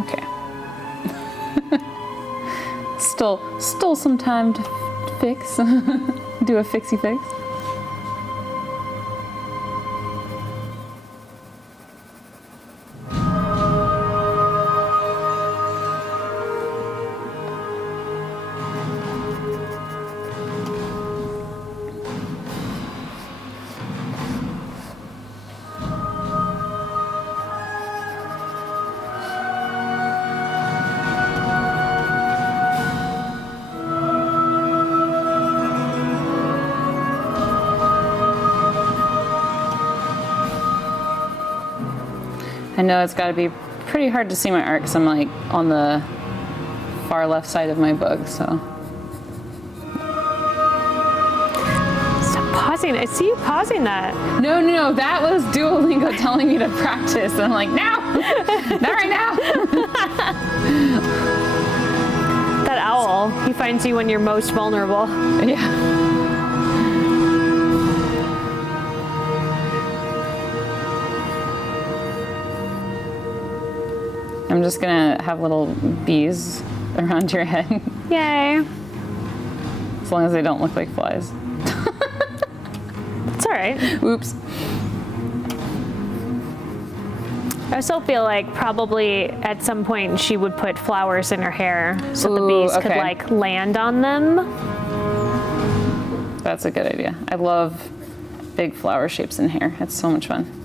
Okay. Still some time to fix. Do a fixie fix. I know it's got to be pretty hard to see my art because I'm like on the far left side of my book, so. Stop pausing. I see you pausing that. No, that was Duolingo telling me to practice. And I'm like, no, not right now. That owl, he finds you when you're most vulnerable. Yeah. I'm just gonna have little bees around your head, Yay. as long as they don't look like flies. It's all right. Oops. I still feel like probably at some point she would put flowers in her hair so the bees could okay. like land on them. That's a good idea. I love big flower shapes in hair. It's so much fun.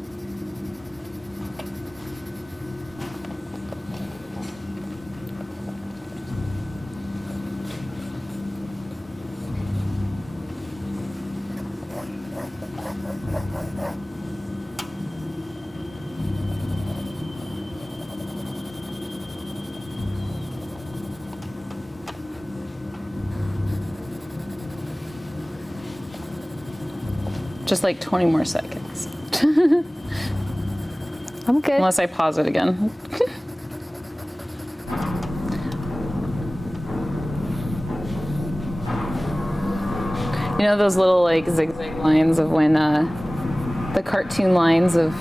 Just like 20 more seconds. I'm good. Unless I pause it again. You know those little like zigzag lines of when the cartoon lines of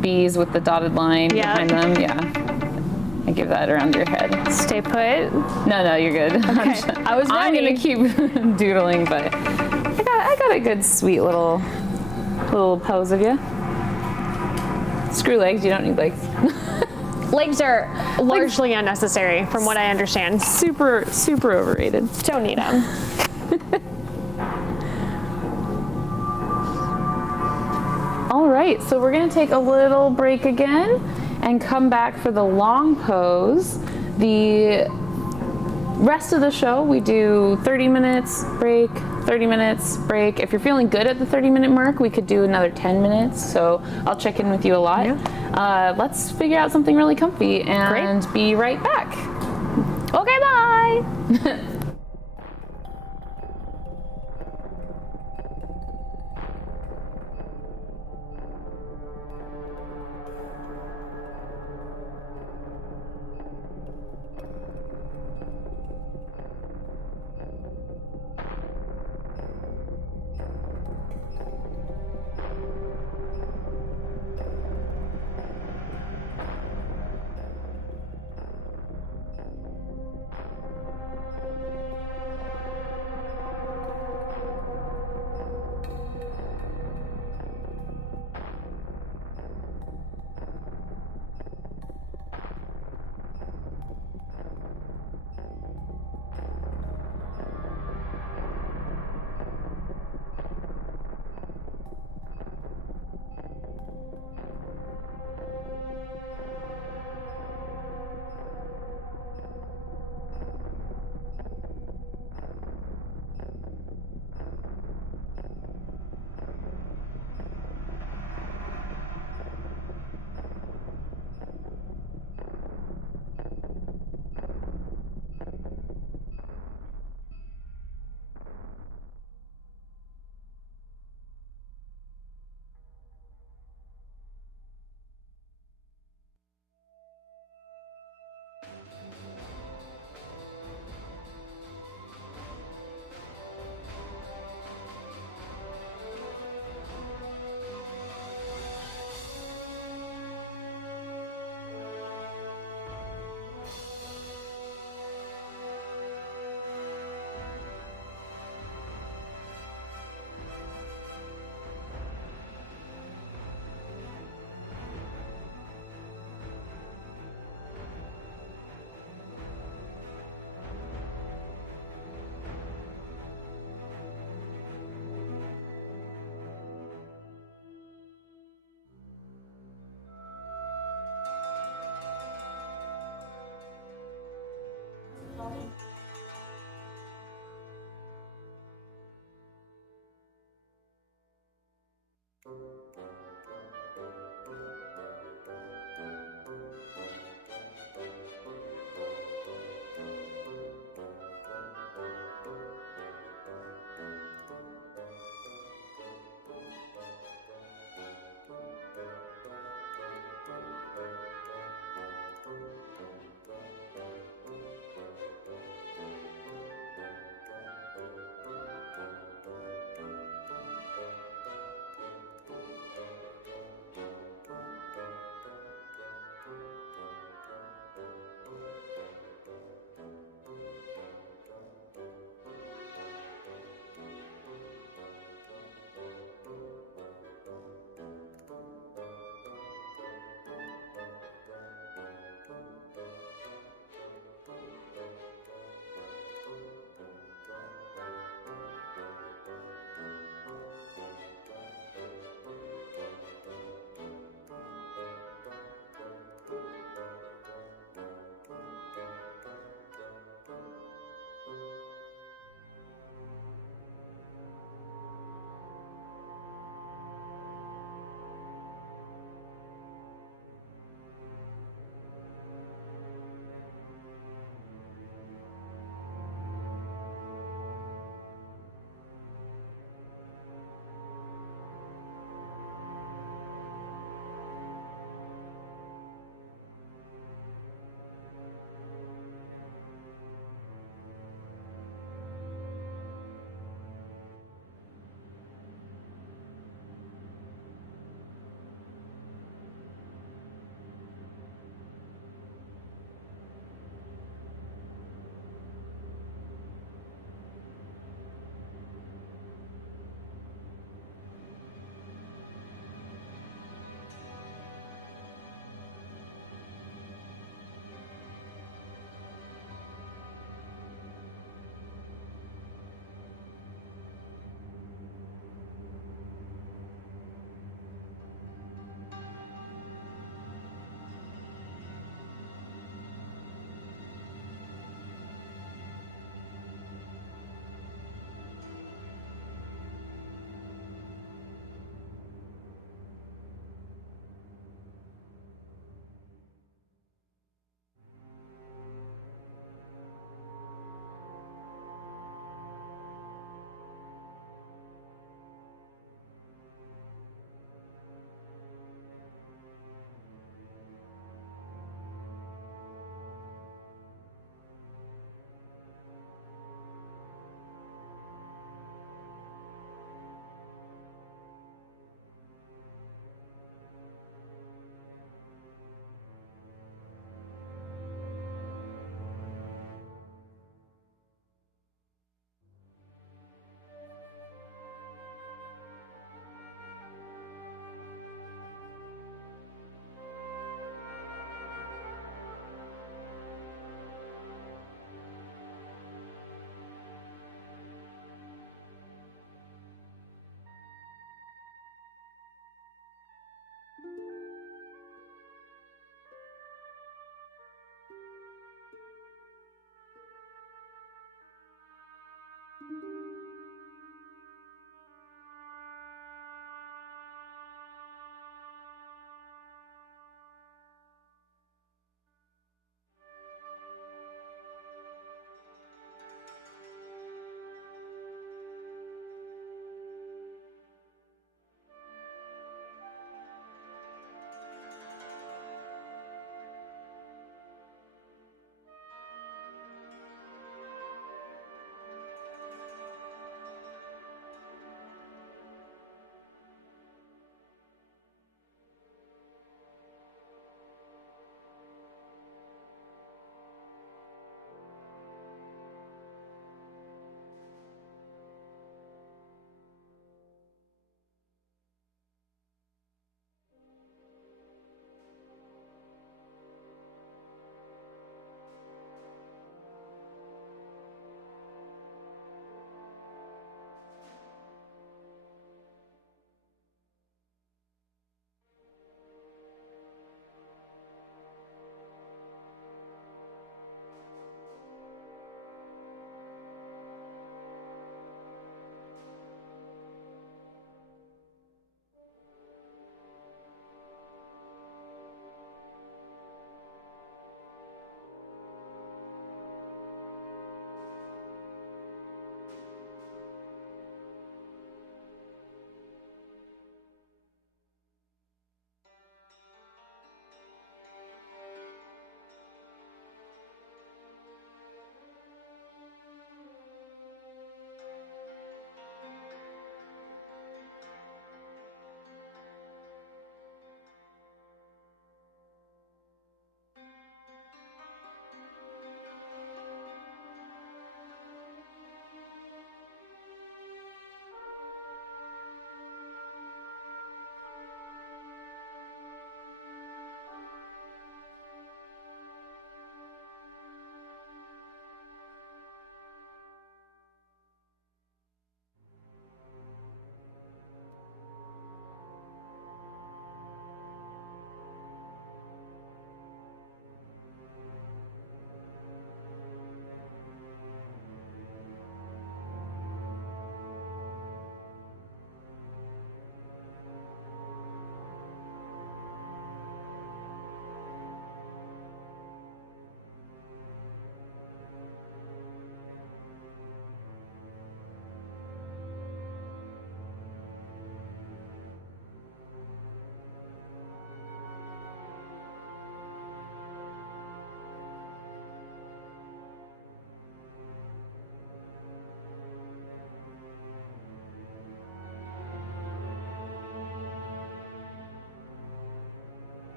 bees with the dotted line Yeah. behind them? Yeah. I give that around your head. Stay put. No, you're good. Okay. I was I'm ready. gonna keep doodling, but I got a good sweet little pose of you. Screw legs, you don't need legs. Legs are largely unnecessary from what I understand. Super overrated. Don't need them. All right, so we're gonna take a little break again and come back for the long pose. The rest of the show, we do 30 minutes break, 30 minutes break. If you're feeling good at the 30-minute mark, we could do another 10 minutes. So I'll check in with you a lot. Yeah. Let's figure out something really comfy and be right back. Okay, bye.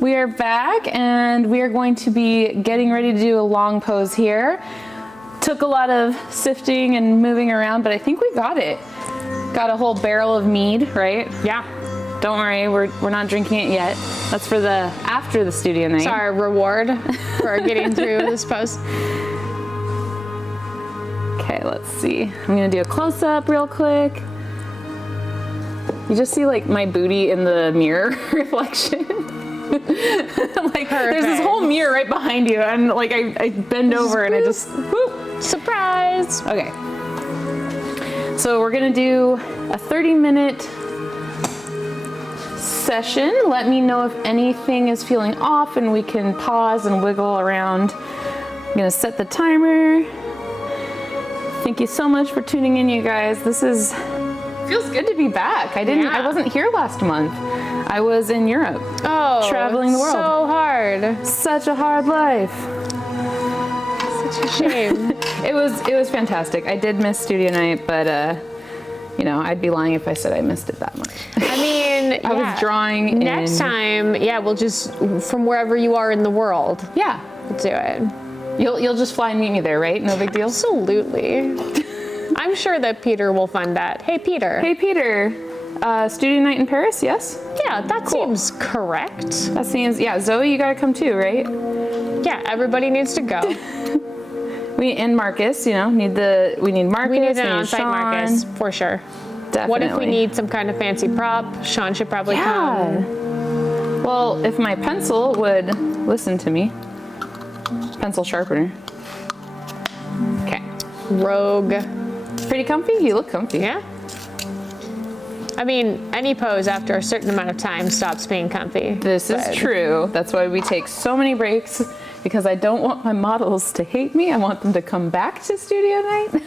We are back and we are going to be getting ready to do a long pose here. Took a lot of sifting and moving around, but I think we got it. Got a whole barrel of mead, right? Yeah. Don't worry, we're not drinking it yet. That's for the after the studio night. It's our reward for getting through this pose. Okay, let's see. I'm gonna do a close-up real quick. You just see like my booty in the mirror reflection. Like there's this whole mirror right behind you, and like I bend over and I just whoop. Surprise! Okay. So we're gonna do a 30-minute session. Let me know if anything is feeling off and we can pause and wiggle around. I'm gonna set the timer. Thank you so much for tuning in, you guys. Feels good to be back. I wasn't here last month. I was in Europe. Oh, traveling the world. So hard. Such a hard life. Such a shame. It was fantastic. I did miss studio night, but you know, I'd be lying if I said I missed it that much. I mean, I was drawing. Next time, yeah, we'll just from wherever you are in the world. Yeah, we'll do it. You'll just fly and meet me there, right? No big deal. Absolutely. I'm sure that Peter will fund that. Hey, Peter. Hey, Peter. Studio night in Paris, yes? Yeah, that seems correct. That seems, yeah, Zoe, you gotta come too, right? Yeah, everybody needs to go. And Marcus, you know, we need Marcus. We need an on-site Sean. Marcus, for sure. Definitely. What if we need some kind of fancy prop? Sean should probably come. Well, if my pencil would listen to me. Pencil sharpener. Okay. Rogue. Pretty comfy? You look comfy. Yeah. I mean, any pose after a certain amount of time stops being comfy. This is true. That's why we take so many breaks, because I don't want my models to hate me. I want them to come back to studio night.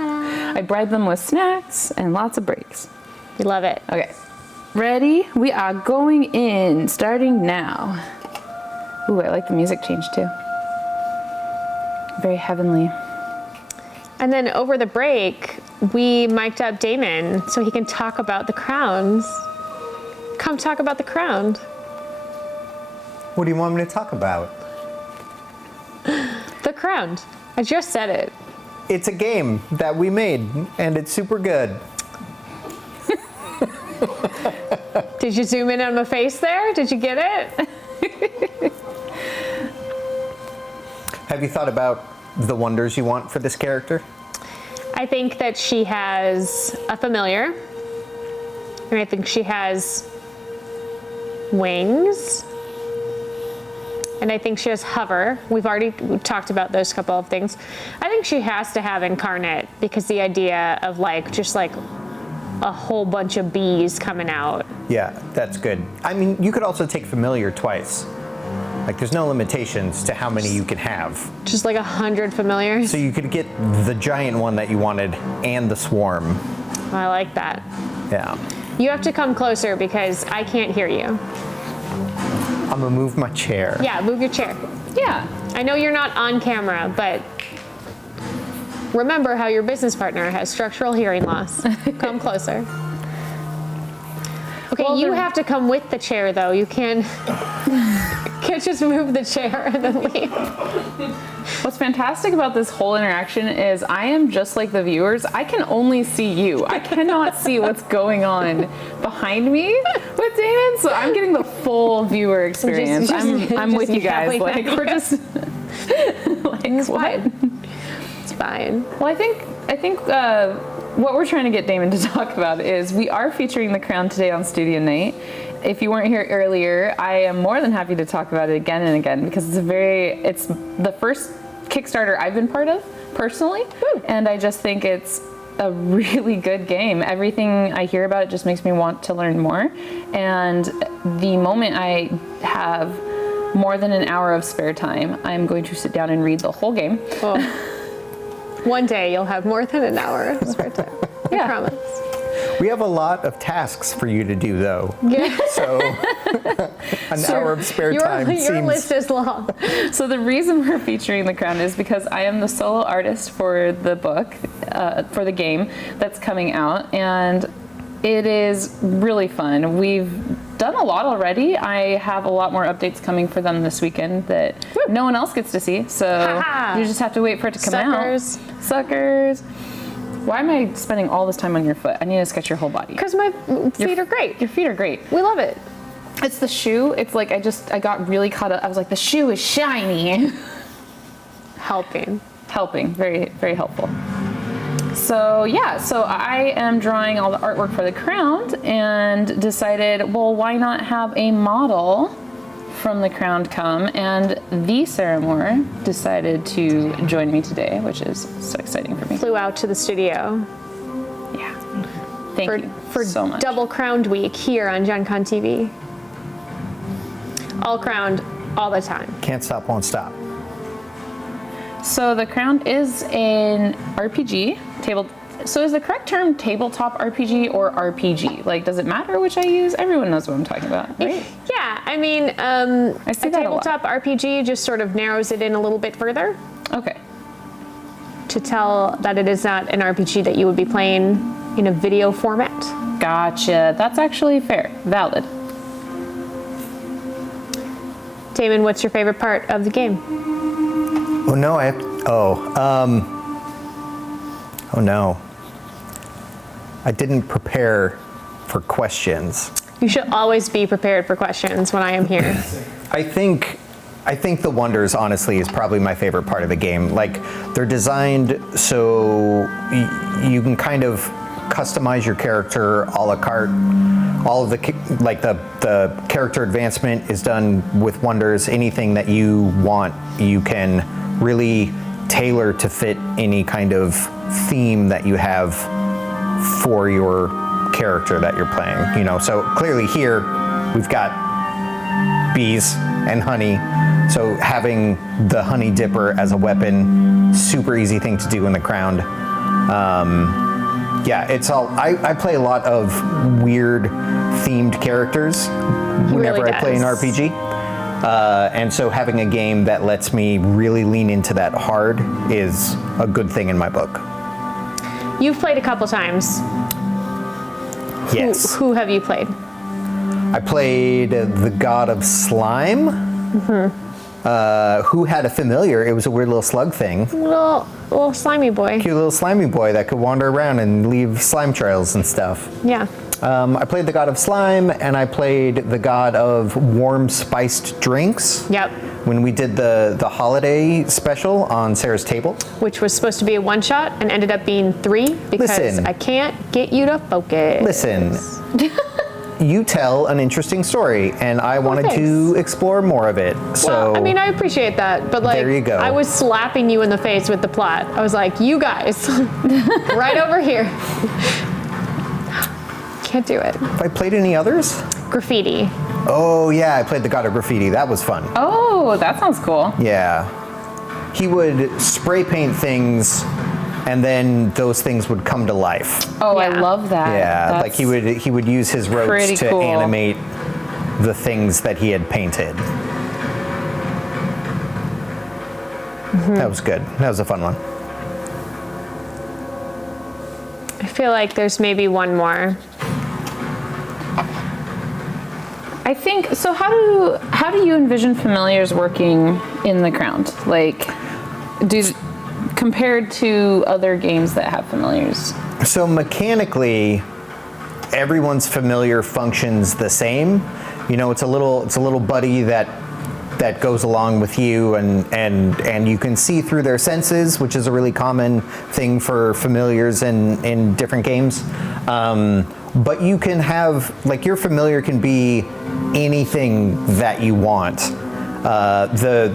I bribe them with snacks and lots of breaks. We love it. Okay. Ready? We are going in, starting now. Ooh, I like the music change too. Very heavenly. And then over the break, we mic'd up Damon so he can talk about the crowns. Come talk about the crown. What do you want me to talk about? The crown. I just said it. It's a game that we made, and it's super good. Did you zoom in on my face there? Did you get it? Have you thought about the wonders you want for this character? I think that she has a familiar, and I think she has wings, and I think she has hover. We've already talked about those couple of things. I think she has to have incarnate, because the idea of just a whole bunch of bees coming out. Yeah, that's good. I mean, you could also take familiar twice. There's no limitations to how many you can have. Just 100 familiars. So you could get the giant one that you wanted and the swarm. I like that. Yeah. You have to come closer because I can't hear you. I'm gonna move my chair. Yeah, move your chair. Yeah. I know you're not on camera, but remember how your business partner has structural hearing loss. Come closer. Okay, Well, you have to come with the chair though. You can't just move the chair and then leave. What's fantastic about this whole interaction is I am just like the viewers. I can only see you. I cannot see what's going on behind me with Damon, so I'm getting the full viewer experience. I'm with you guys. We're just It's what? fine. It's fine. Well, I think what we're trying to get Damon to talk about is we are featuring the crown today on Studio Night. If you weren't here earlier, I am more than happy to talk about it again and again, because it's the first Kickstarter I've been part of personally. Woo. And I just think it's a really good game. Everything I hear about it just makes me want to learn more. And the moment I have more than an hour of spare time, I'm going to sit down and read the whole game. Oh. One day you'll have more than an hour of spare time. I promise. We have a lot of tasks for you to do, though. Yeah. So an hour of spare time your seems... list is long. So the reason we're featuring the crown is because I am the solo artist for the book, for the game that's coming out, and it is really fun. We've done a lot already. I have a lot more updates coming for them this weekend that no one else gets to see, so you just have to wait for it to come out. Suckers. Why am I spending all this time on your foot? I need to sketch your whole body. Because my feet are great. Your feet are great. We love it. It's the shoe. It's I got really caught up. I was like, the shoe is shiny. Helping. Very, very helpful. So yeah, so I am drawing all the artwork for the crown and decided, well, why not have a model from the crown come, and the Sarah Moore decided to join me today, which is so exciting for me. Flew out to the studio. Yeah. Thank you for so much. Double Crowned Week here on Gen Con TV. All crowned all the time. Can't stop, won't stop. So the crown is an RPG table. So is the correct term tabletop RPG or RPG? Does it matter which I use? Everyone knows what I'm talking about, right? Yeah, I mean, I see a that a lot. tabletop RPG just sort of narrows it in a little bit further Okay. to tell that it is not an RPG that you would be playing in a video format. Gotcha. That's actually fair. Valid. Damon, what's your favorite part of the game? Oh no, I have to, oh no. I didn't prepare for questions. You should always be prepared for questions when I am here. I think the wonders, honestly, is probably my favorite part of the game. Like, they're designed so you can kind of customize your character a la carte. All of the character advancement is done with wonders. Anything that you want, you can really tailor to fit any kind of theme that you have for your character that you're playing. So clearly here we've got bees and honey. So having the honey dipper as a weapon, super easy thing to do in the ground. It's all. I play a lot of weird themed characters whenever I play an RPG. And so having a game that lets me really lean into that hard is a good thing in my book. You've played a couple times. Yes. Who have you played? I played the God of Slime, who had a familiar. It was a weird little slug thing. Little slimy boy. Cute little slimy boy that could wander around and leave slime trails and stuff. Yeah. I played the God of Slime, and I played the God of Warm Spiced Drinks. Yep. When we did the holiday special on Sarah's Table. Which was supposed to be a one-shot and ended up being 3 because Listen. I can't get you to focus. Listen, you tell an interesting story, and I wanted to explore more of it. So, Well, I mean, I appreciate that, but there you go. I was slapping you in the face with the plot. I was like, you guys, right over here. Can't do it. have I played any others? Graffiti. Oh yeah, I played the God of Graffiti. That was fun. Oh, that sounds cool. Yeah. He would spray paint things, and then those things would come to life. Oh, I Yeah. love that. Yeah, That's like he would use his ropes pretty to cool. animate the things that he had painted. That was good. That was a fun one. I feel like there's maybe one more. I think so. How do you envision familiars working in the ground? Like, compared to other games that have familiars? So mechanically, everyone's familiar functions the same. It's a little buddy that goes along with you, and you can see through their senses, which is a really common thing for familiars in different games. But you can have, like, your familiar can be anything that you want. The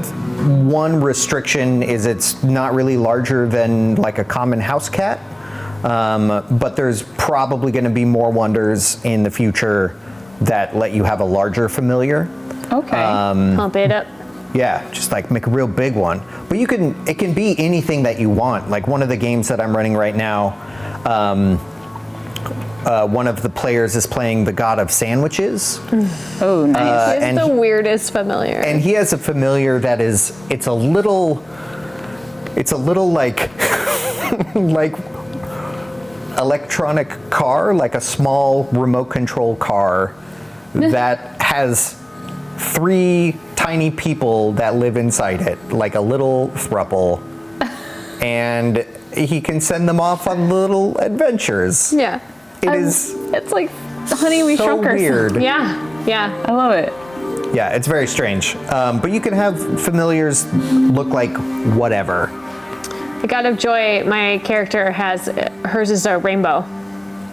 one restriction is it's not really larger than like a common house cat, but there's probably going to be more wonders in the future that let you have a larger familiar. Okay. Pump it up. Yeah, just like make a real big one. But it can be anything that you want. Like one of the games that I'm running right now, one of the players is playing the God of Sandwiches. Oh, nice. It's and the weirdest familiar. And he has a familiar that is, it's a little like, like electronic car, like a small remote control car that has 3 tiny people that live inside it, like a little throuple. And he can send them off on little adventures. Yeah. It's like Honey, We so Shrunk weird. Ourselves. Yeah. I love it. Yeah, it's very strange. But you can have familiars look like whatever. The God of Joy, my character has, hers is a rainbow.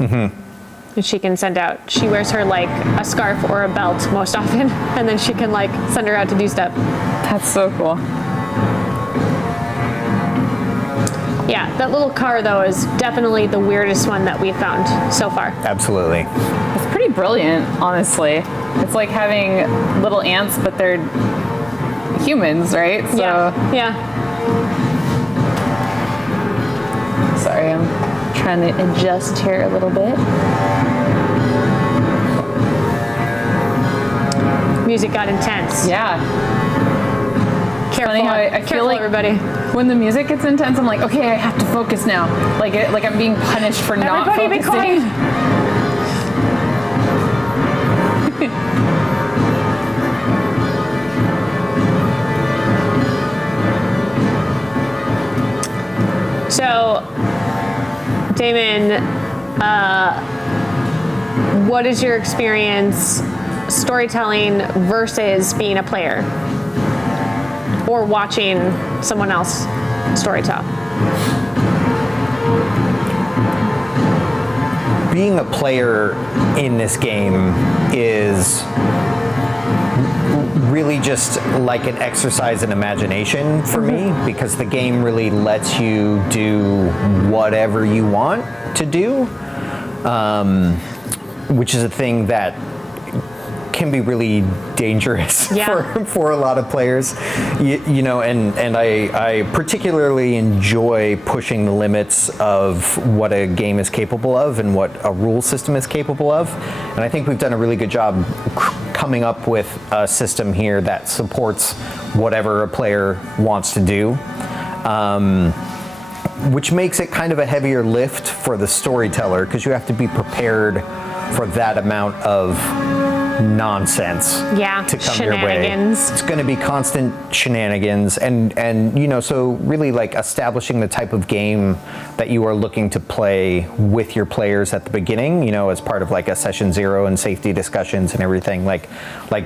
And she can send out, she wears her like a scarf or a belt most often, and then she can like send her out to do stuff. That's so cool. Yeah, that little car though is definitely the weirdest one that we've found so far. Absolutely. It's pretty brilliant, honestly. It's like having little ants, but they're humans, right? So, Yeah. Sorry, I'm trying to adjust here a little bit. Music got intense. Yeah. Careful, Funny how I feel careful, like everybody. when the music gets intense, I'm like, okay, I have to focus now. Like I'm being punished for not Everybody be focusing. quiet. So, Damon, what is your experience storytelling versus being a player or watching someone else storytell? Being a player in this game is really just like an exercise in imagination for me, because the game really lets you do whatever you want to do, which is a thing that can be really dangerous for a lot of players, you know, and I particularly enjoy pushing the limits of what a game is capable of and what a rule system is capable of, and I think we've done a really good job coming up with a system here that supports whatever a player wants to do, which makes it kind of a heavier lift for the storyteller, because you have to be prepared for that amount of nonsense to come your way. It's going to be constant shenanigans, and you know, so really like establishing the type of game that you are looking to play with your players at the beginning, you know, as part of like a session 0 and safety discussions and everything, like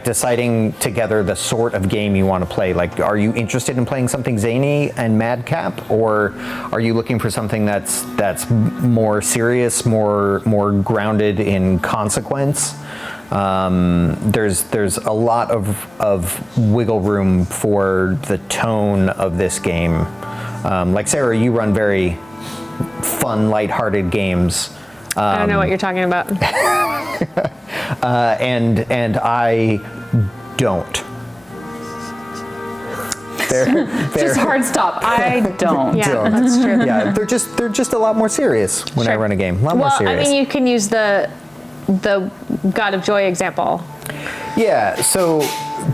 deciding together the sort of game you want to play. Like, are you interested in playing something zany and madcap, or are you looking for something that's more serious, more grounded in consequence? There's a lot of wiggle room for the tone of this game. Like Sarah, you run very fun, lighthearted games. I don't know what you're talking about. And I don't. They're just hard stop. I don't. Yeah, that's true. Yeah, they're just a lot more serious when I run a game. A lot more serious. I mean, you can use the God of Joy example. Yeah, so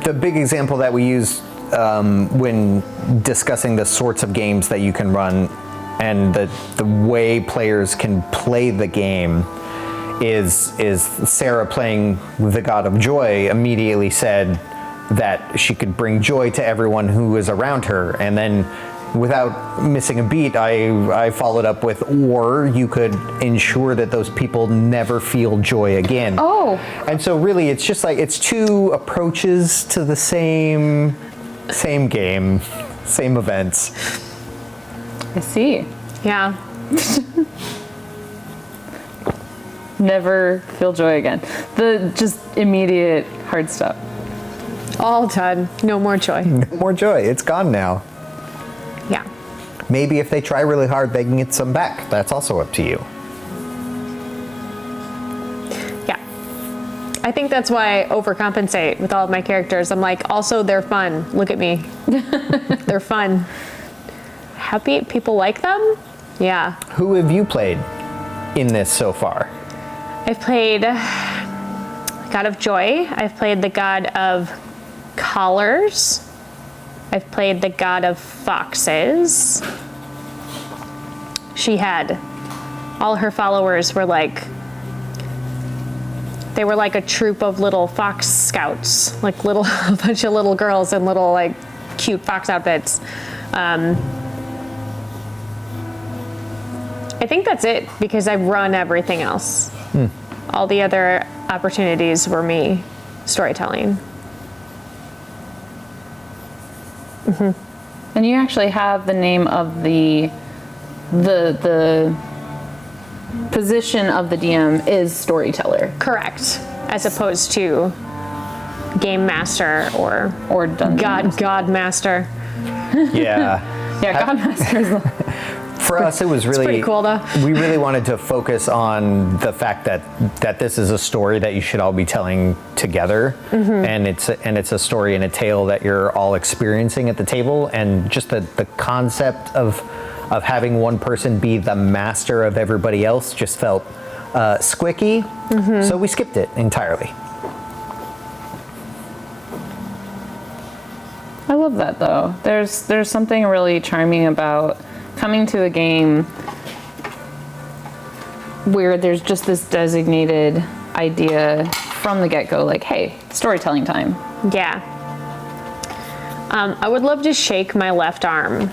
the big example that we use when discussing the sorts of games that you can run and the way players can play the game is Sarah playing the God of Joy immediately said that she could bring joy to everyone who is around her, and then without missing a beat, I followed up with, or you could ensure that those people never feel joy again. Oh. And so really it's just like, it's two approaches to the same game, same events. I see. Yeah. Never feel joy again. The just immediate hard stop. All done. No more joy. No more joy. It's gone now. Yeah. Maybe if they try really hard, they can get some back. That's also up to you. Yeah. I think that's why I overcompensate with all of my characters. I'm like, also, they're fun. Look at me. They're fun. Happy people like them? Yeah. Who have you played in this so far? I've played God of Joy. I've played the God of Collars. I've played the God of Foxes. She had, all her followers were like, they were like a troop of little fox scouts, like a bunch of little girls in little like cute fox outfits. I think that's it, because I've run everything else. All the other opportunities were me storytelling. Mm-hmm. And you actually have the name of the position of the DM is storyteller. Correct. As opposed to game master or dungeon God master. Yeah. Yeah, God master is For us, it was really pretty cool, though. We really wanted to focus on the fact that this is a story that you should all be telling together, and it's a story and a tale that you're all experiencing at the table, and just the concept of having one person be the master of everybody else just felt squicky, so we skipped it entirely. I love that though. There's something really charming about coming to a game where there's just this designated idea from the get-go, like, hey, storytelling time. Yeah. I would love to shake my left arm.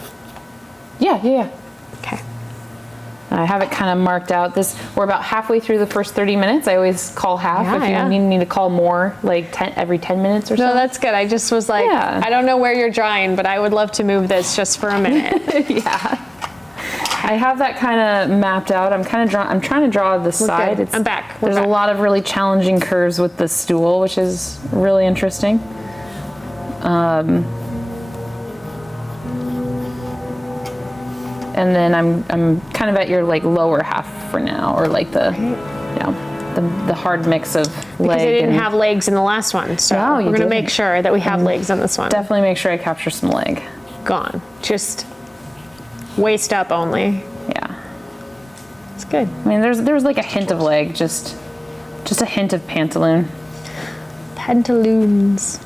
Yeah. Okay. I have it kind of marked out. We're about halfway through the first 30 minutes. I always call half if you need to call more, like every 10 minutes or so. No, that's good. I just was like, I don't know where you're drawing, but I would love to move this just for a minute. Yeah. I have that kind of mapped out. I'm trying to draw the side. I'm back. There's a lot of really challenging curves with the stool, which is really interesting. And then I'm kind of at your like lower half for now, or like the hard mix of leg. Because they didn't have legs in the last one, so we're going to make sure that we have legs on this one. Definitely make sure I capture some leg. Gone. Just waist up only. Yeah. It's good. I mean, there's like a hint of leg, just a hint of pantaloon. Pantaloons.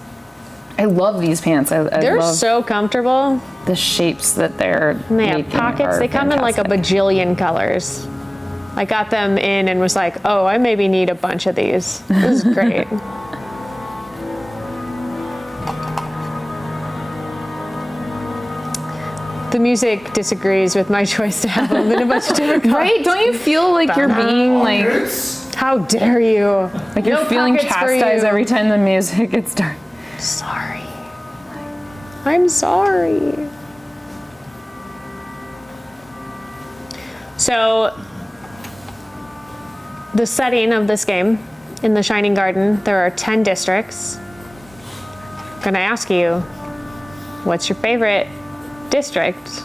I love these pants. They're love so comfortable. the shapes that they're And they have pockets. They come in like a bajillion colors. I got them in and was like, oh, I maybe need a bunch of these. This is great. The music disagrees with my choice to have them in a bunch of different colors. Right? Don't you feel like you're being like, how dare you? like you're feeling chastised every time the music gets dark? Sorry. I'm sorry. So, the setting of this game, in the Shining Garden, there are 10 districts. I'm gonna ask you, what's your favorite district?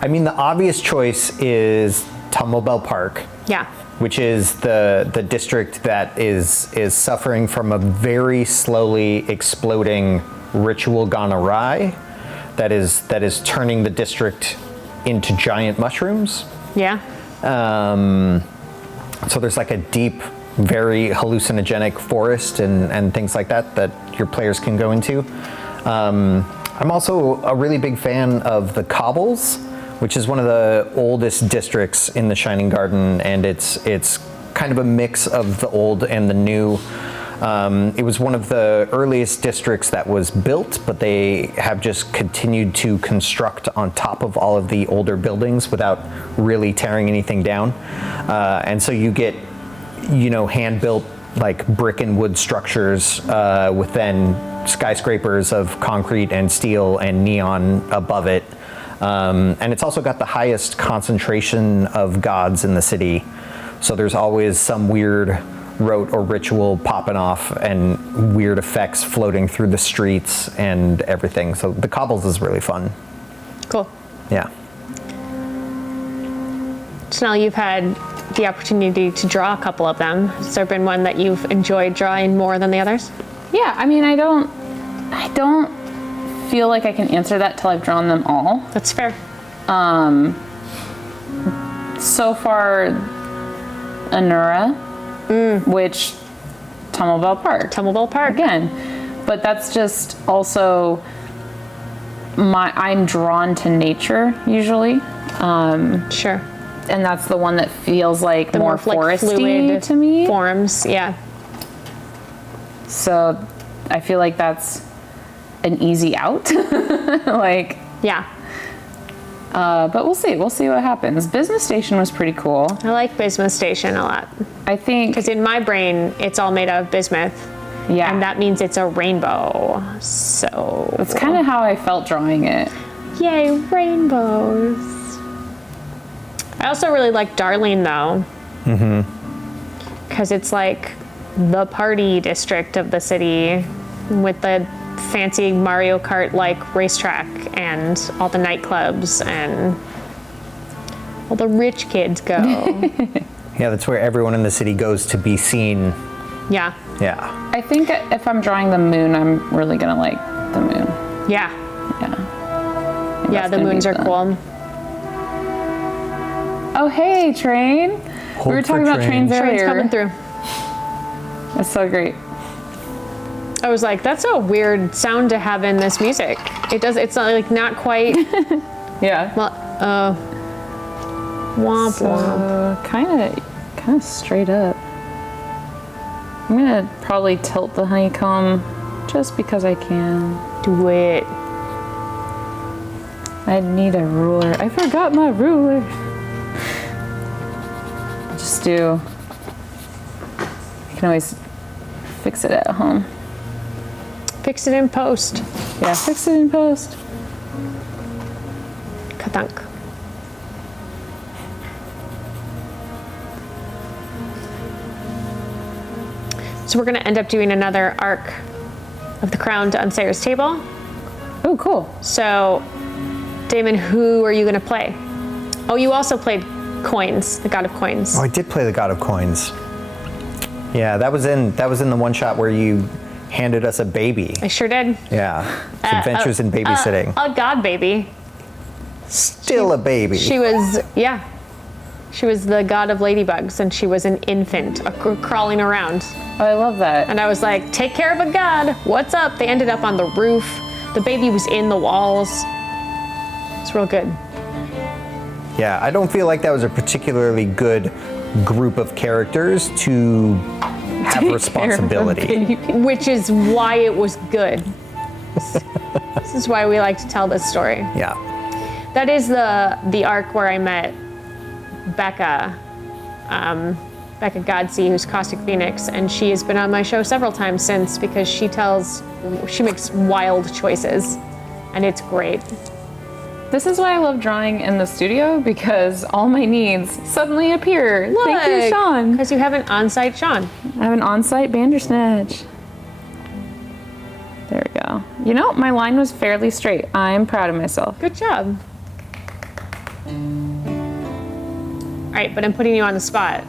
I mean, the obvious choice is Tumblebell Park. Yeah. Which is the district that is suffering from a very slowly exploding ritual gone awry that is turning the district into giant mushrooms. Yeah. So there's like a deep, very hallucinogenic forest and things like that your players can go into. I'm also a really big fan of the Cobbles, which is one of the oldest districts in the Shining Garden, and it's kind of a mix of the old and the new. It was one of the earliest districts that was built, but they have just continued to construct on top of all of the older buildings without really tearing anything down. And so you get, hand-built like brick and wood structures with then skyscrapers of concrete and steel and neon above it. And it's also got the highest concentration of gods in the city. So there's always some weird rote or ritual popping off and weird effects floating through the streets and everything. So the Cobbles is really fun. Cool. Yeah. So now you've had the opportunity to draw a couple of them. Has there been one that you've enjoyed drawing more than the others? Yeah, I mean, I don't feel like I can answer that till I've drawn them all. That's fair. So far, Anura, which Tumblebell Park. Tumblebell Park. Again, but that's just also I'm drawn to nature usually. Sure. And that's the one that feels like The more like foresty fluid to me. Forms, yeah. So I feel like that's an easy out. Like, Yeah. but we'll see. We'll see what happens. Business Station was pretty cool. I like Bismuth Station a lot. I think, Because in my brain, it's all made of bismuth. yeah, And that means it's a rainbow. So. that's kind of how I felt drawing it. Yay, rainbows. I also really like Darling, though. Because it's like the party district of the city with the fancy Mario Kart-like racetrack and all the nightclubs and all the rich kids go. Yeah, that's where everyone in the city goes to be seen. Yeah. Yeah. I think if I'm drawing the moon, I'm really gonna like the moon. Yeah. Yeah. Yeah, the moons are cool. Oh, hey, train. Hold We were for talking about train. trains Train's earlier. coming through. That's so great. I was like, that's a weird sound to have in this music. It's not like not quite, Yeah. well, womp womp. So kind of straight up. I'm gonna probably tilt the honeycomb Just because I can. Do it. I need a ruler. I forgot my ruler. Just do. You can always fix it at home. Fix it in post. Yeah, fix it in post. Kathunk. So we're going to end up doing another arc of the crown to Unsayer's table. Oh, cool. So, Damon, who are you going to play? Oh, you also played Coins, the God of Coins. Oh, I did play the God of Coins. Yeah, that was in the one shot where you handed us a baby. I sure did. Yeah, it's Adventures in Babysitting. A god baby. Still a baby. She was, yeah. She was the god of ladybugs, and she was an infant crawling around. Oh, I love that. And I was like, take care of a god. What's up? They ended up on the roof. The baby was in the walls. It's real good. Yeah, I don't feel like that was a particularly good group of characters to have responsibility. Which is why it was good. This is why we like to tell this story. Yeah. That is the arc where I met Becca, Becca Godsey, who's Caustic Phoenix, and she has been on my show several times since because she makes wild choices, and it's great. This is why I love drawing in the studio, because all my needs suddenly appear. Look, thank you, Sean. Because you have an on-site Sean. I have an on-site Bandersnatch. There we go. You know, my line was fairly straight. I'm proud of myself. Good job. All right, but I'm putting you on the spot.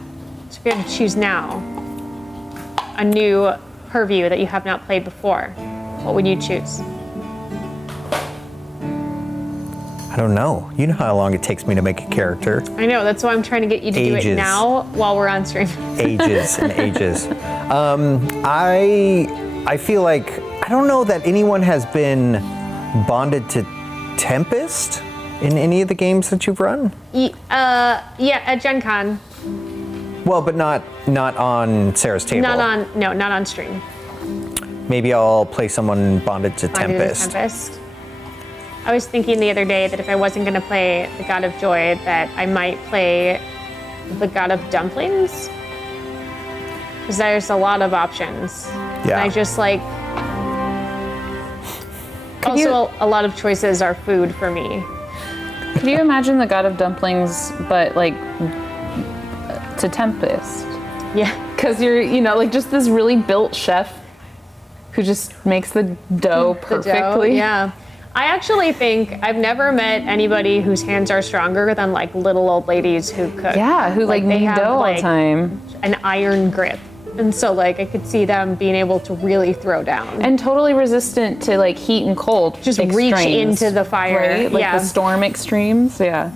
So if you had to choose now a new purview that you have not played before, what would you choose? I don't know. You know how long it takes me to make a character. I know, that's why I'm trying to get you to do it now while we're on stream. Ages and ages. I feel like, I don't know that anyone has been bonded to Tempest in any of the games that you've run. Yeah, at Gen Con. Well, but not on Sarah's table. Not on stream. Maybe I'll play someone bonded to Bonded to Tempest. Tempest. I was thinking the other day that if I wasn't going to play the God of Joy, that I might play the God of Dumplings. Because there's a lot of options. Yeah. And I just like... a lot of choices are food for me. Could you imagine the God of Dumplings, but like to Tempest? Yeah. Because you're, like just this really built chef who just makes the dough perfectly. Yeah. I actually think I've never met anybody whose hands are stronger than like little old ladies who cook. Yeah, who like they knead have, dough all like, the time. an iron grip. And so like I could see them being able to really throw down. And totally resistant to like heat and cold. Just extremes, reach into the fire. Right? Like Yeah. the storm extremes. Yeah.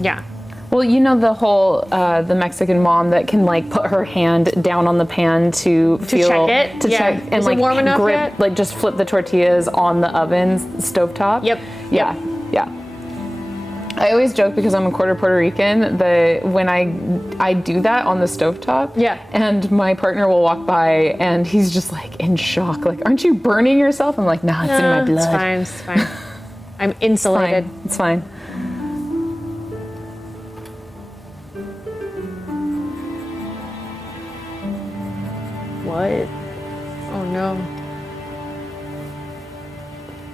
Yeah. Well, the whole the Mexican mom that can like put her hand down on the pan to feel check it? to Yeah. check and Is it like warm enough grip yet? like just flip the tortillas on the oven stovetop. Yep. Yeah. Yeah. I always joke because I'm a quarter Puerto Rican that when I do that on the stovetop, Yeah. and my partner will walk by and he's just like in shock, like, aren't you burning yourself? I'm like, nah, it's in my blood. It's fine. I'm insulated. It's fine. What? Oh no.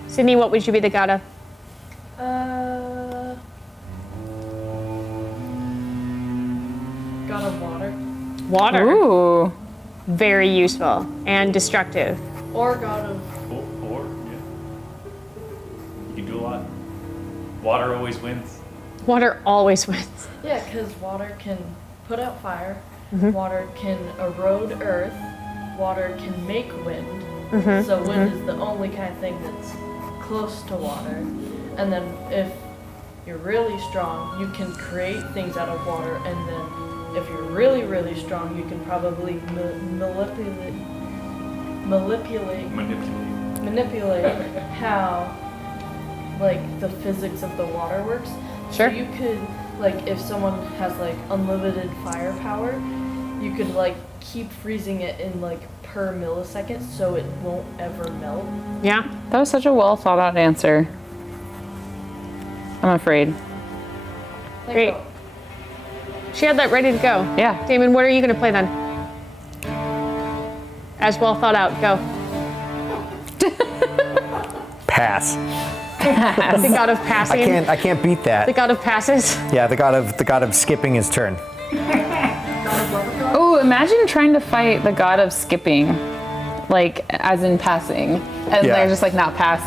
Sydney, what would you be the god of? God of water. Water. Ooh. Very useful and destructive. Or God of... Or, yeah. You can do a lot. Water always wins. Water always wins. Yeah, because water can put out fire. Water can erode earth. Water can make wind. So wind is the only kind of thing that's close to water. And then if you're really strong, you can create things out of water. And then if you're really, really strong, you can probably manipulate how like the physics of the water works. Sure. So you could, like, if someone has like unlimited firepower, you could like keep freezing it in like per millisecond so it won't ever melt. Yeah. That was such a well thought out answer. I'm afraid. Like, Great. She had that ready to go. Yeah. Damon, what are you going to play then? As well thought out. Go. Pass. The god of passing. I can't beat that. The god of passes. Yeah, the god of skipping his turn. Oh, imagine trying to fight the god of skipping, like as in passing, and Yeah. they're just like not pass.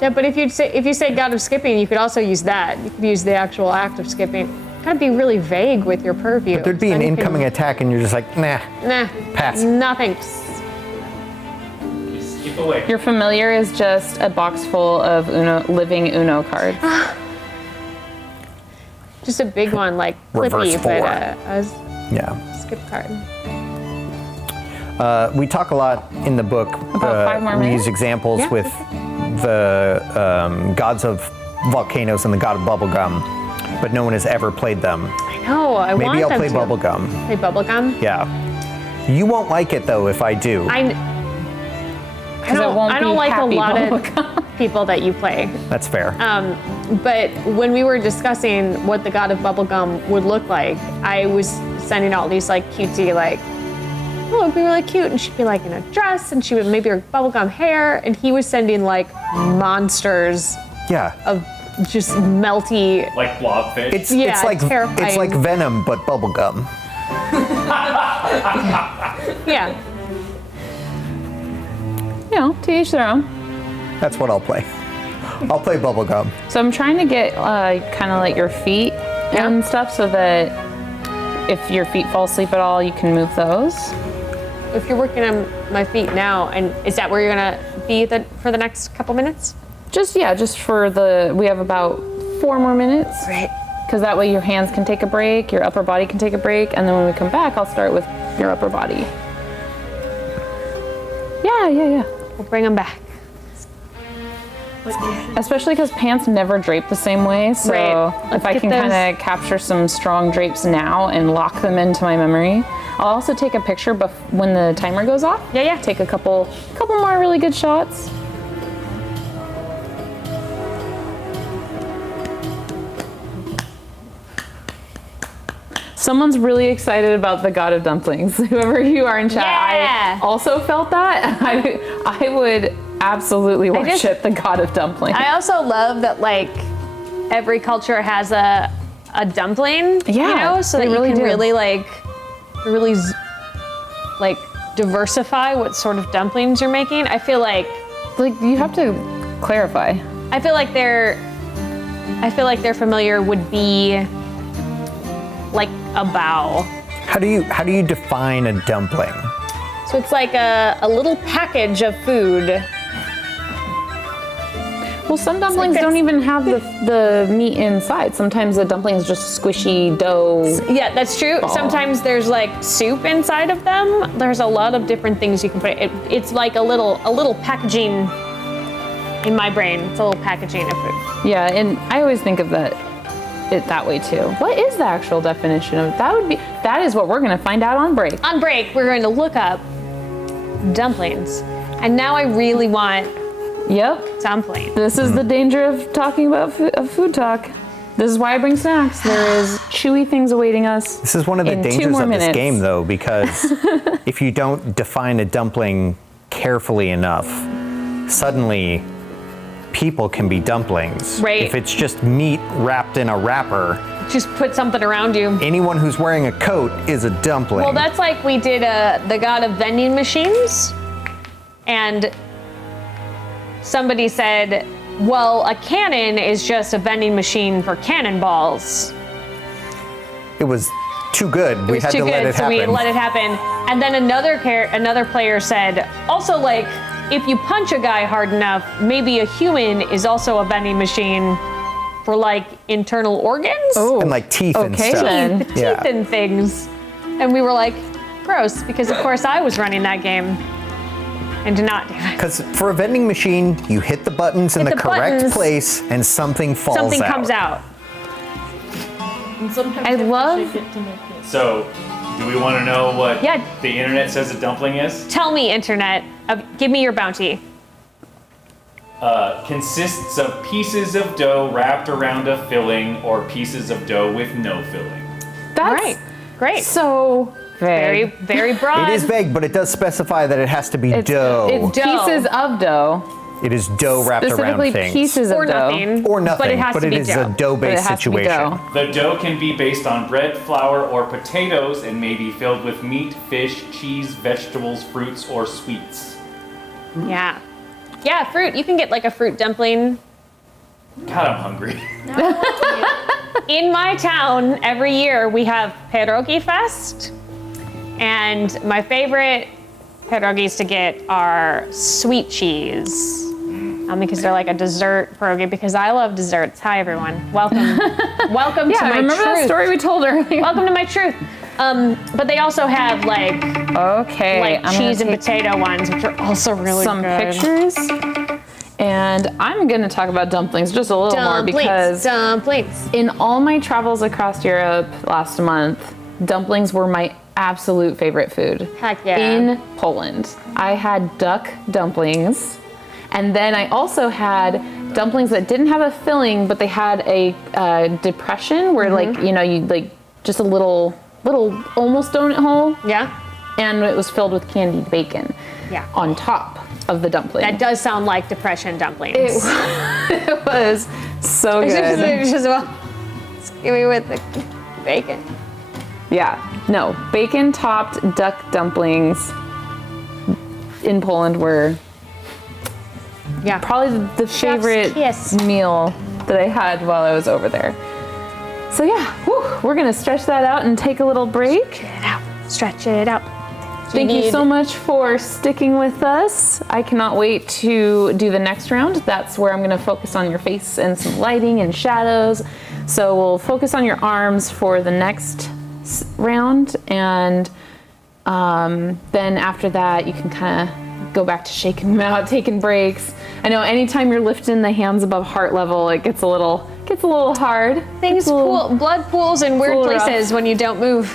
Yeah, but if you say god of skipping, you could also use that. You could use the actual act of skipping. Gotta be really vague with your purview. There'd be an Then you can- incoming attack, and you're just like, nah. Nah. Pass. Nothing. Skip away. Your familiar is just a box full of living Uno cards. Just a big one, like Reverse Clippy, but four. a Yeah. skip card. We talk a lot in the book. About 5 more we minutes? use examples Yeah. with the gods of volcanoes and the god of bubblegum, but no one has ever played them. I know. I want Maybe I'll them play to. bubblegum. Play bubblegum. Yeah. You won't like it though if I do. I it won't I be don't like a happy lot bubblegum. of people that you play. That's fair. But when we were discussing what the god of bubblegum would look like, I was sending all these like cutesy like, oh, it'd be really cute, and she'd be like in a dress, and she would maybe her bubblegum hair, and he was sending like monsters yeah. of just melty. Like blobfish. It's Yeah, it's like terrifying. it's like Venom but bubblegum. Yeah. You know, to each their own. That's what I'll play. I'll play bubblegum. So I'm trying to get kind of like your feet and stuff so that if your feet fall asleep at all, you can move those. If you're working on my feet now, and is that where you're gonna be for the next couple minutes? Just for we have about 4 more minutes. Right. Because that way your hands can take a break, your upper body can take a break, and then when we come back, I'll start with your upper body. Yeah. We'll bring them back. Especially because pants never drape the same way, so Right. if Let's I get can those- kind of capture some strong drapes now and lock them into my memory. I'll also take a picture when the timer goes off. Yeah. Take a couple more really good shots. Someone's really excited about the god of dumplings. Whoever you are in chat, Yeah. I also felt that. I would absolutely worship the god of dumplings. I also love that like every culture has a dumpling. Yeah, You know, so they that you really can do. really like diversify what sort of dumplings you're making. I feel like you have to clarify. I feel like their familiar would be like a bow. How do you define a dumpling? So it's like a little package of food. Well, some dumplings don't even have the meat inside. Sometimes the dumpling is just squishy dough. Yeah, that's true. Sometimes there's like soup inside of them. There's a lot of different things you can put. It's like a little packaging in my brain. It's a little packaging of food. Yeah, and I always think of it that way too. What is the actual definition of that is what we're gonna find out on break. On break, we're going to look up dumplings. And now I really want Yep. dumplings. This is the danger of talking about food talk. This is why I bring snacks. There is chewy things awaiting us. This is one of the in 2 dangers more of this minutes. game though, because if you don't define a dumpling carefully enough, suddenly people can be dumplings. Right. If it's just meat wrapped in a wrapper, Just put something around you. anyone who's wearing a coat is a dumpling. Well, that's like we did the god of vending machines. And somebody said, well, a cannon is just a vending machine for cannonballs. It was too good. It We was had too to let good, it so happen. we let it happen. And then another player said, also like, if you punch a guy hard enough, maybe a human is also a vending machine for like internal organs? And like teeth and Okay, stuff. then. Teeth Yeah. and things. And we were like, gross, because of course I was running that game and did not do it. Because for a vending machine, you hit the buttons in Hit the the correct buttons. place and something falls out. Something comes out. And sometimes I you have to love- shake it to make it. So Do we want to know what Yeah. the internet says a dumpling is? Tell me, internet. Give me your bounty. Consists of pieces of dough wrapped around a filling or pieces of dough with no filling. That's Right. Great. so Very, vague. very broad. It is vague, but it does specify that it has to be dough. It's Dough. pieces of dough. It is dough wrapped around Specifically things. pieces or of dough. nothing. Or nothing, But it has to be is dough. a dough-based But it has to be situation. dough. The dough can be based on bread, flour, or potatoes and may be filled with meat, fish, cheese, vegetables, fruits, or sweets. Yeah. Yeah, fruit. You can get like a fruit dumpling. God, I'm hungry. In my town, every year we have pierogi fest. And my favorite pierogis to get are sweet cheese. Because they're like a dessert pierogi, because I love desserts. Hi, everyone. Welcome. Welcome to Yeah, my remember truth. that story we told earlier? Welcome to my truth. But they also have like Okay, I'm cheese and gonna take potato ones, which are also really some good. pictures. And I'm gonna talk about dumplings just a little more because Dumplings. in all my travels across Europe last month, dumplings were my absolute favorite food. Heck yeah. In Poland, I had duck dumplings, and then I also had dumplings that didn't have a filling, but they had a depression where, like, you know, you like just a little almost donut hole, Yeah. and it was filled with candied bacon. Yeah. On top of the dumpling. That does sound like depression dumplings. It was so good. Just well, give me with the bacon. Yeah, no, bacon topped duck dumplings in Poland were Yeah. probably the favorite kiss. meal that I had while I was over there. So yeah, we're gonna stretch that out and take a little break. Stretch it out. Thank you so much for sticking with us. I cannot wait to do the next round. That's where I'm going to focus on your face and some lighting and shadows. So we'll focus on your arms for the next round, and then after that you can kind of go back to shaking them out, taking breaks. I know anytime you're lifting the hands above heart level, it gets a little hard. Things pool, blood pools in weird little rough. places when you don't move.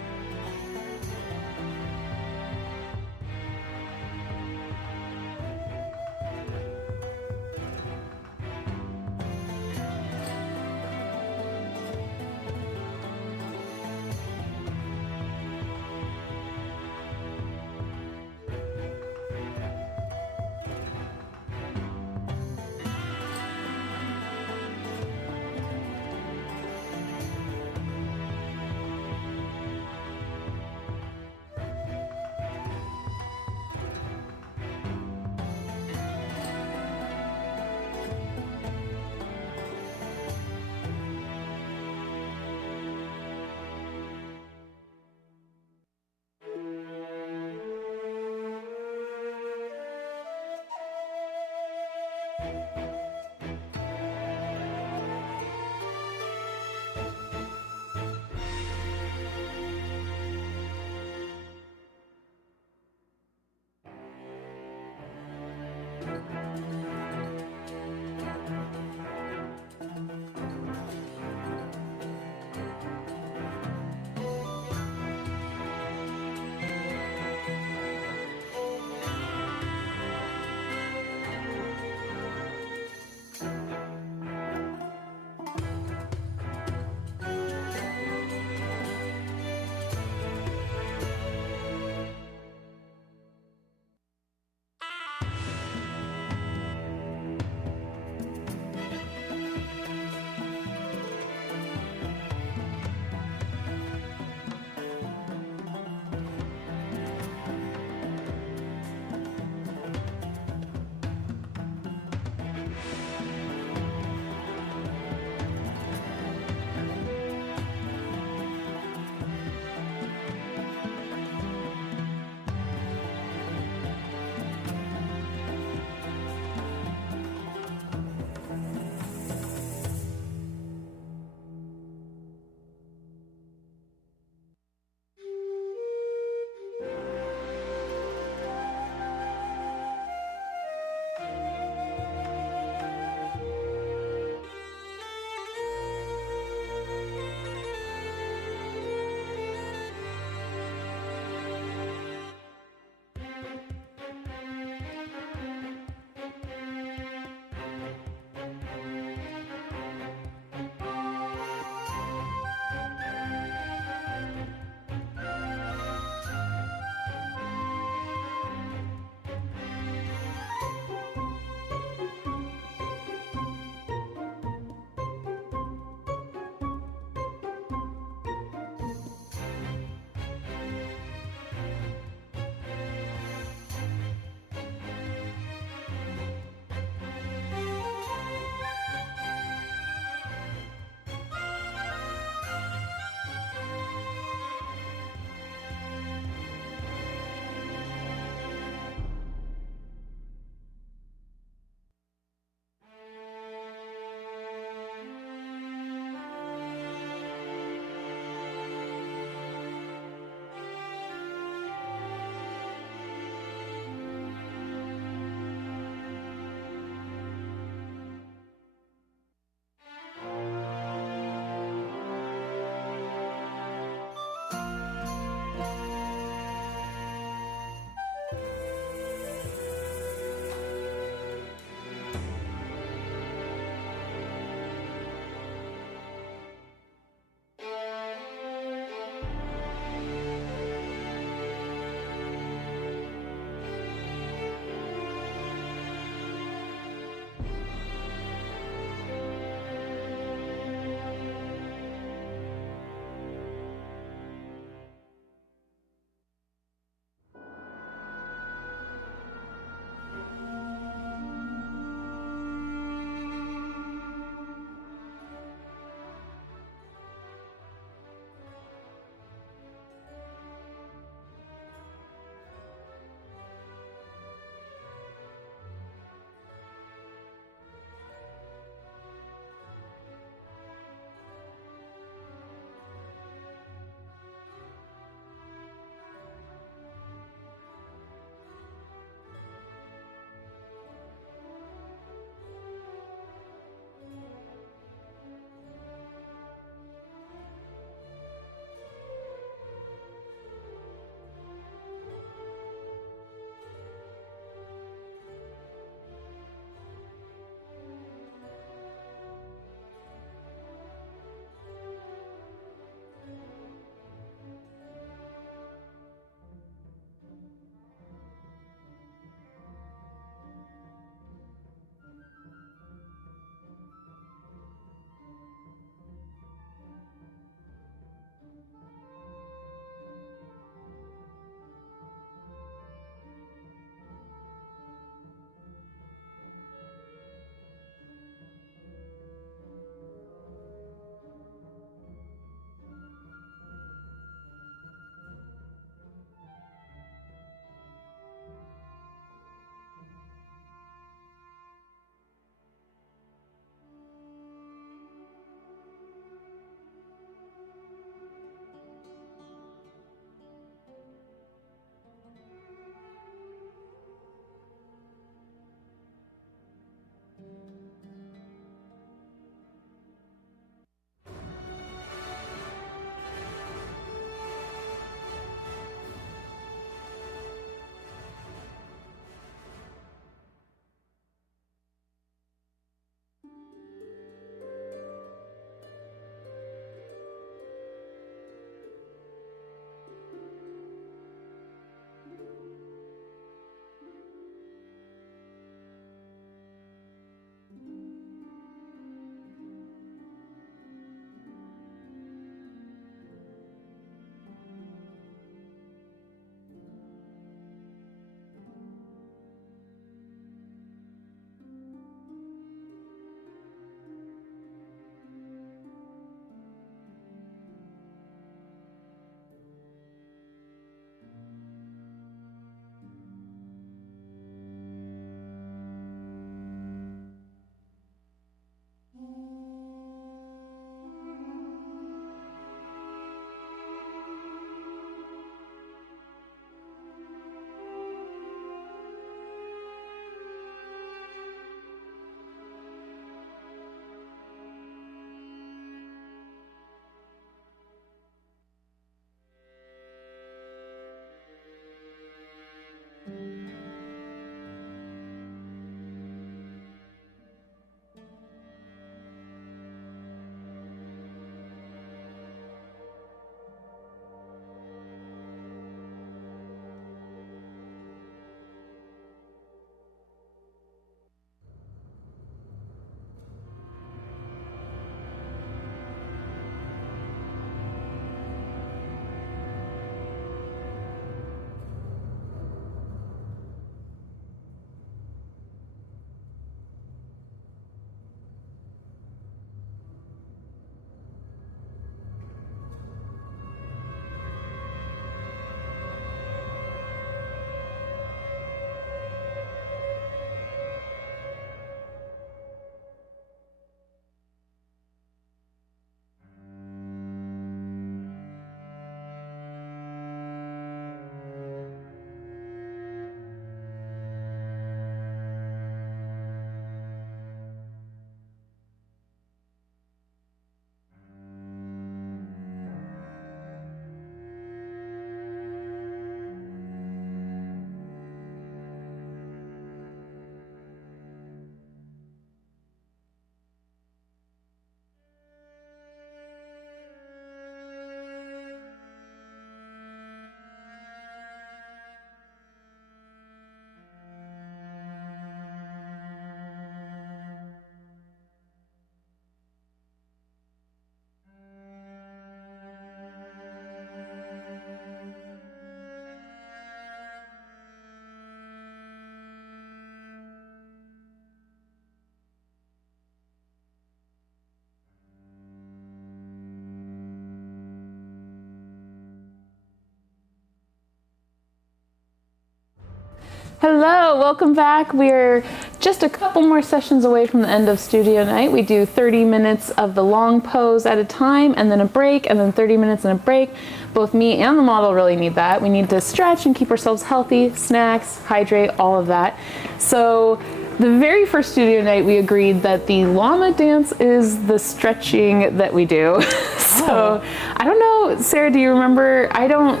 Hello, welcome back. We're just a couple more sessions away from the end of studio night. We do 30 minutes of the long pose at a time, and then a break, and then 30 minutes and a break. Both me and the model really need that. We need to stretch and keep ourselves healthy, snacks, hydrate, all of that. So the very first studio night, we agreed that the llama dance is the stretching that we do. So I don't know, Sarah, do you remember? I don't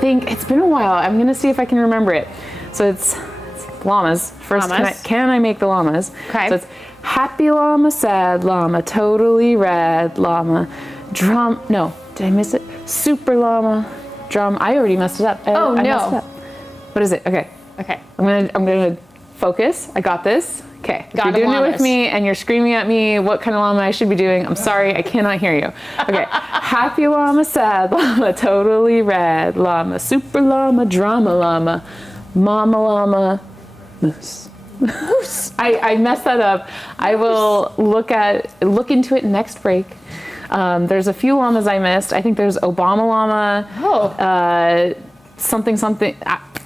think, it's been a while. I'm gonna see if I can remember it. So it's llamas. First, Llamas. can I make the llamas? Okay. So it's happy llama, sad llama, totally rad llama, drum, no, did I miss it? Super llama, drum, I already messed it up. Oh, I no. messed it up. What is it? Okay. Okay. I'm gonna focus. I got this. Okay. If God you're of doing it with llamas. me and you're screaming at me what kind of llama I should be doing, I'm sorry, I cannot hear you. Okay. Happy llama, sad llama, totally rad llama, super llama, drama llama, mama llama, moose. Moose. I messed that up. I will look into it next break. There's a few llamas I missed. I think there's Obama llama. Something.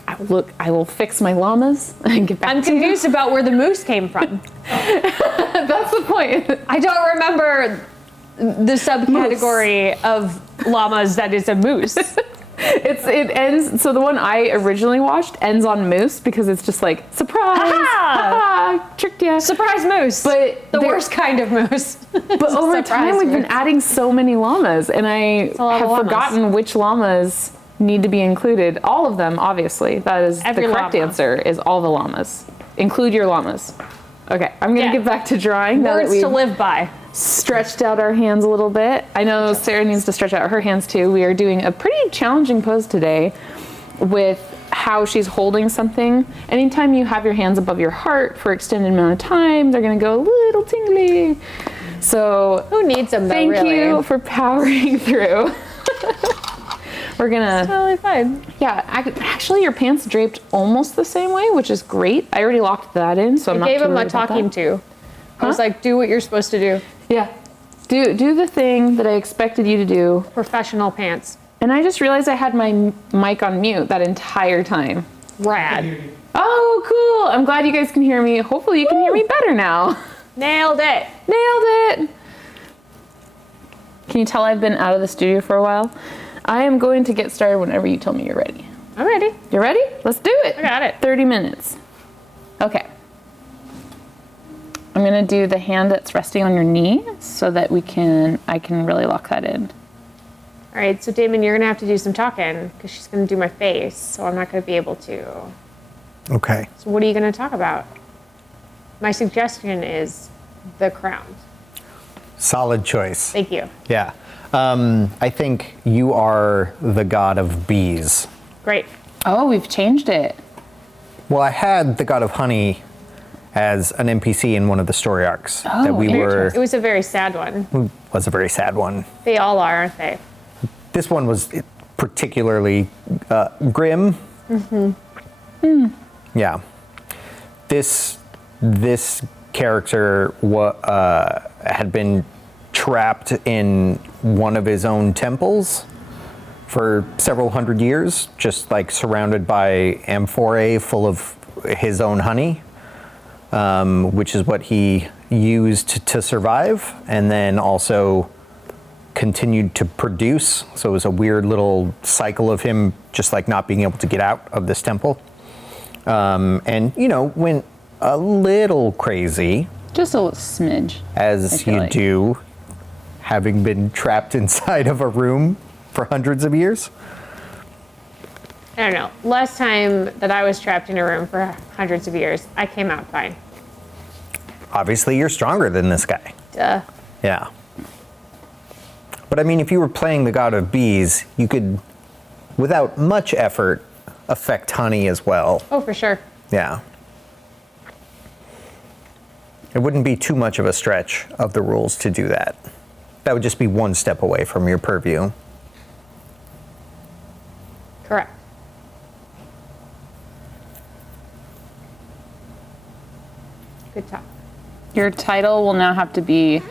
I will fix my llamas and get back I'm to you. confused about where the moose came from. That's the point. I don't remember the subcategory of llamas that is a moose. It ends. So the one I originally watched ends on moose because it's just like surprise, ha-ha, tricked ya. Surprise moose. But the there- worst kind of moose. But over time, we've been adding so many llamas, and I a lot have of llamas. forgotten which llamas need to be included. All of them, obviously. That is Every the correct llama. answer. Is all the llamas. Include your llamas. Okay, I'm gonna Yeah. get back to drawing now that Words we've to live by. stretched out our hands a little bit. I know Sarah needs to stretch out her hands too. We are doing a pretty challenging pose today with how she's holding something. Anytime you have your hands above your heart for extended amount of time, they're gonna go a little tingly. So Who needs them though, thank really? you for powering through. We're gonna, Totally fine. yeah, actually your pants draped almost the same way, which is great. I already locked that in, so I'm I not gave too him a worried about talking that. to. I was like, do what you're supposed to do. Yeah. Do the thing that I expected you to do. Professional pants. And I just realized I had my mic on mute that entire time. Rad. Oh, cool. I'm glad you guys can hear me. Hopefully you can hear me better now. Nailed it. Nailed it. Can you tell I've been out of the studio for a while? I am going to get started whenever you tell me you're ready. I'm ready. You ready? Let's do it. I got it. 30 minutes. Okay. I'm gonna do the hand that's resting on your knee so that I can really lock that in. All right, so Damon, you're gonna have to do some talking because she's gonna do my face, so I'm not gonna be able to. Okay. So what are you gonna talk about? My suggestion is the crown. Solid choice. Thank you. Yeah. I think you are the god of bees. Great. Oh, we've changed it. Well, I had the god of honey as an NPC in one of the story arcs that we It was a very sad one. was a very sad one. They all are, aren't they? This one was particularly grim. Yeah. This character had been trapped in one of his own temples for several hundred years, just like surrounded by amphorae full of his own honey, which is what he used to survive, and then also continued to produce. So it was a weird little cycle of him just like not being able to get out of this temple. And, went a little crazy, Just a little smidge. I as feel you like. do, having been trapped inside of a room for hundreds of years. I don't know. Last time that I was trapped in a room for hundreds of years, I came out fine. Obviously, you're stronger than this guy. Duh. Yeah. But I mean, if you were playing the god of bees, you could, without much effort, affect honey as well. Oh, for sure. Yeah. It wouldn't be too much of a stretch of the rules to do that. That would just be one step away from your purview. Correct. Good talk. Your title will now have to be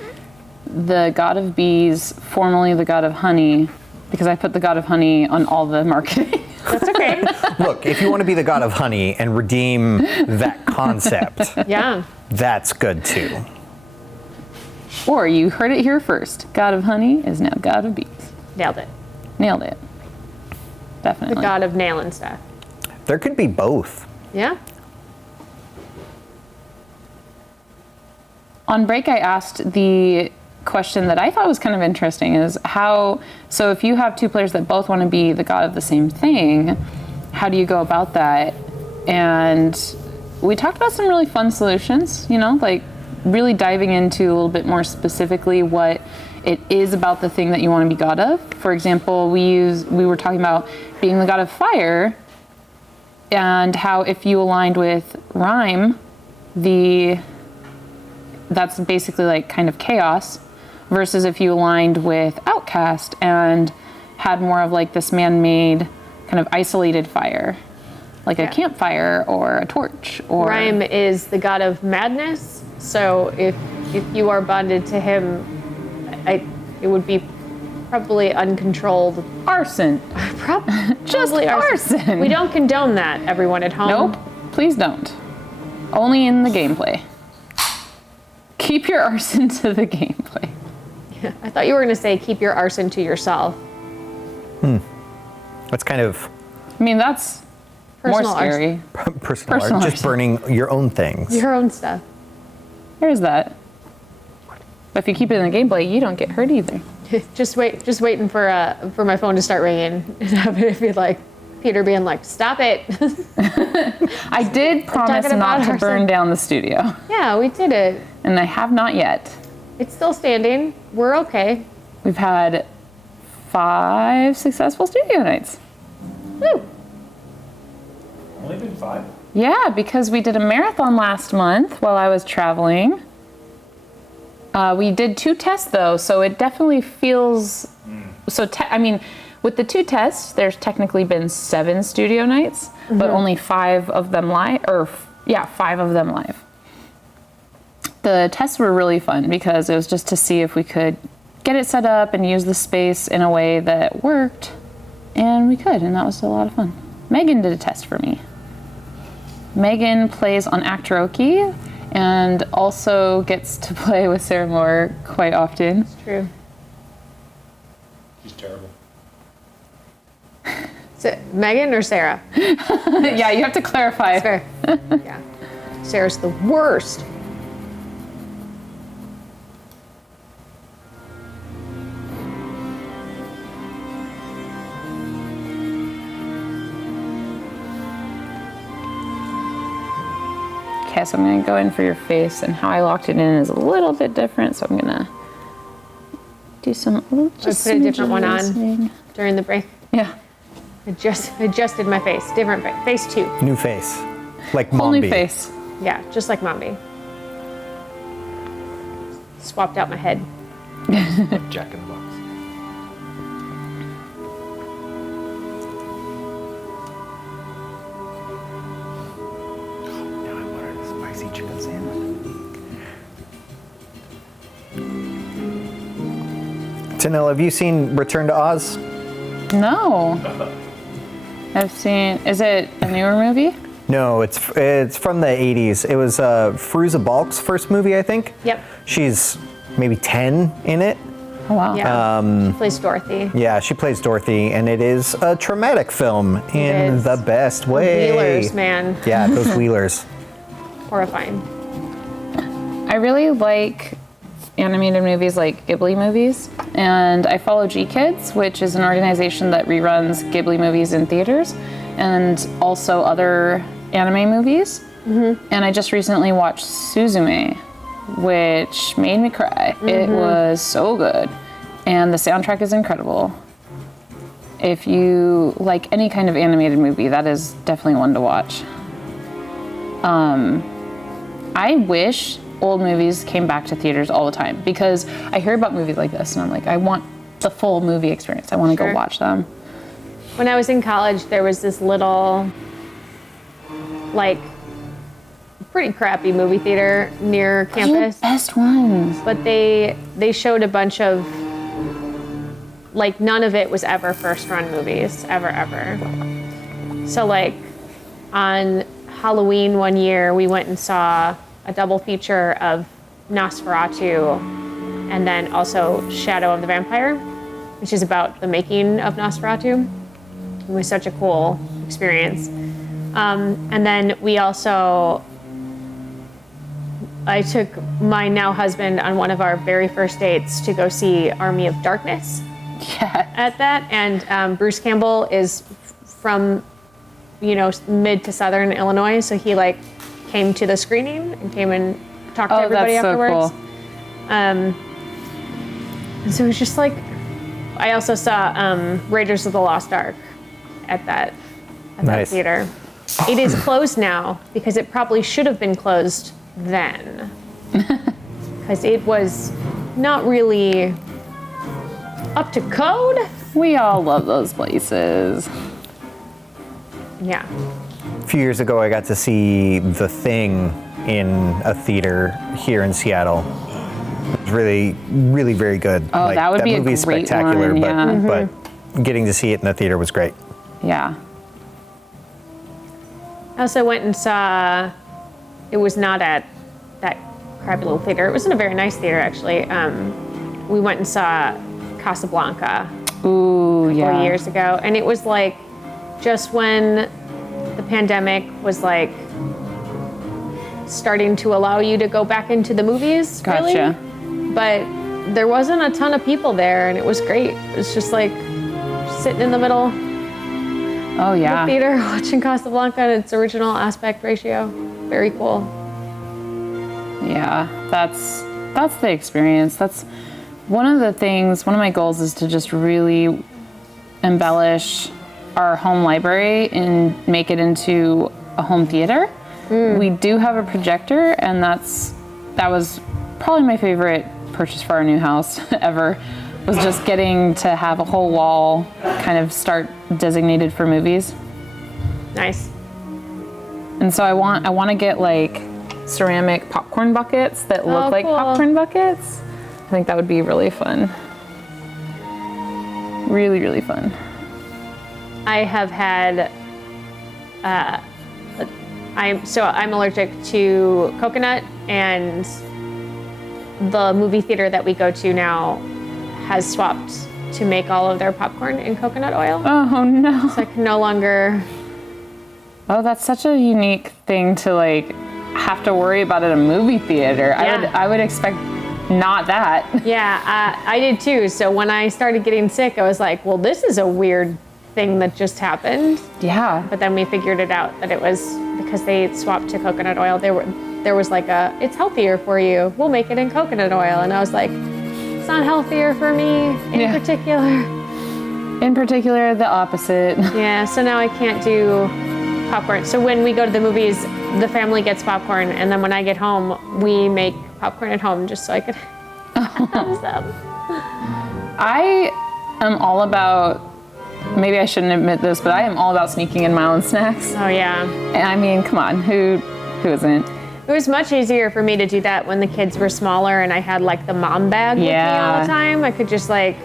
the god of bees, formerly the god of honey, because I put the god of honey on all the marketing. That's okay. Look, if you want to be the god of honey and redeem that concept, Yeah. that's good too. Or you heard it here first. God of honey is now god of bees. Nailed it. Nailed it. Definitely. The god of nailing stuff. There could be both. Yeah. On break, I asked the question that I thought was kind of interesting is how, so if you have two players that both want to be the god of the same thing, how do you go about that? And we talked about some really fun solutions, you know, like really diving into a little bit more specifically what it is about the thing that you want to be god of. For example, we were talking about being the god of fire and how if you aligned with rhyme, that's basically like kind of chaos, versus if you aligned with outcast and had more of like this man-made kind of isolated fire, like a campfire or a torch. Or Rhyme is the god of madness, so if you are bonded to him, it would be probably uncontrolled arson. Just probably arson. We don't condone that, everyone at home. Nope, please don't. Only in the gameplay. Keep your arson to the gameplay. Yeah, I thought you were going to say keep your arson to yourself. That's kind of I mean, that's Personal more scary. personal Personal art, just arson. burning your own things. Your own stuff. There's that. But if you keep it in the gameplay, you don't get hurt either. Just waiting for my phone to start ringing and have it be like Peter being like, "Stop it." I did promise talking not about to arson. burn down the studio, Yeah, we did it. and I have not yet. It's still standing. We're okay. We've had 5 successful studio nights. Woo. Only been 5? Yeah, because we did a marathon last month while I was traveling. We did 2 tests though, so it definitely feels so. I mean, with the 2 tests, there's technically been 7 studio nights, but only 5 of them live. 5 of them live. The tests were really fun because it was just to see if we could get it set up and use the space in a way that worked, and we could, and that was a lot of fun. Megan did a test for me. Megan plays on Actoroki and also gets to play with Sarah Moore quite often. True. She's terrible. Is it Megan or Sarah? Yeah, you have to clarify. Fair. Yeah. Sarah's the worst. Okay, so I'm gonna go in for your face, and how I locked it in is a little bit different, so I'm gonna do some, just put a different one on. smidgening. During the break, Yeah, adjusted my face. Different face 2. New face, like whole new Mombi. face. Yeah, just like Mombi. Swapped out my head. Jack in the Box. Now I wanted a spicy chicken sandwich. Tinnel, have you seen Return to Oz? No. I've seen, is it a newer movie? No, it's from the 80s. It was Fairuza Balk's first movie, I think. Yep. She's maybe 10 in it. Oh, wow. Yeah. She plays Dorothy. Yeah, she plays Dorothy, and it is a traumatic film in is. the best way. Wheelers, man. Yeah, those Wheelers. Horrifying. I really like animated movies like Ghibli movies, and I follow G-Kids, which is an organization that reruns Ghibli movies in theaters and also other anime movies. And I just recently watched Suzume, which made me cry. It was so good, and the soundtrack is incredible. If you like any kind of animated movie, that is definitely one to watch. I wish old movies came back to theaters all the time, because I hear about movies like this and I'm like, I want the full movie experience. I want to Sure. go watch them. When I was in college, there was this little, like, pretty crappy movie theater near Those are campus. the best ones. But they showed a bunch of, like, none of it was ever first run movies, ever. So like on Halloween one year, we went and saw a double feature of Nosferatu and then also Shadow of the Vampire, which is about the making of Nosferatu. It was such a cool experience. And then I took my now husband on one of our very first dates to go see Army of Darkness at that. And Bruce Campbell is from, mid to southern Illinois. So he like came to the screening and came and talked to everybody that's afterwards. So cool. And so it was just like, I also saw Raiders of the Lost Ark at that Nice. theater. It is closed now because it probably should have been closed then. Because it was not really up to code. We all love those places. Yeah. A few years ago, I got to see The Thing in a theater here in Seattle. It was really, really very good. Oh, that would be a movie is great spectacular, one, yeah. but getting to see it in the theater was great. Yeah. I also went and saw, it was not at that crappy little theater. It was in a very nice theater, actually. We went and saw Casablanca Ooh, 4 years ago. And it was like, just when the pandemic was like starting to allow you to go back into the movies, Gotcha. really. But there wasn't a ton of people there, and it was great. It was just like sitting in the middle Oh, of yeah. the theater watching Casablanca in its original aspect ratio. Very cool. Yeah, that's the experience. That's one of my goals is to just really embellish our home library and make it into a home theater. We do have a projector, and that was probably my favorite purchase for our new house ever, was just getting to have a whole wall kind of start designated for movies. Nice. And so I want to get like ceramic popcorn buckets that look like cool. popcorn buckets. I think that would be really fun. Really, really fun. I have had, I'm allergic to coconut, and the movie theater that we go to now has swapped to make all of their popcorn in coconut oil. Oh no. So I can no longer. Oh, that's such a unique thing to like have to worry about at a movie theater. Yeah. I would expect not that. Yeah, I did too. So when I started getting sick, I was like, well, this is a weird thing that just happened. Yeah. But then we figured it out that it was because they swapped to coconut oil. There was like it's healthier for you. We'll make it in coconut oil. And I was like, it's not healthier for me in particular. In particular, the opposite. Yeah, so now I can't do popcorn. So when we go to the movies, the family gets popcorn, and then when I get home, we make popcorn at home just so I could have some. I am all about, maybe I shouldn't admit this, but I am all about sneaking in my own snacks. Oh yeah. And I mean, come on, who isn't? It was much easier for me to do that when the kids were smaller and I had like the mom bag with me all the time. I could just we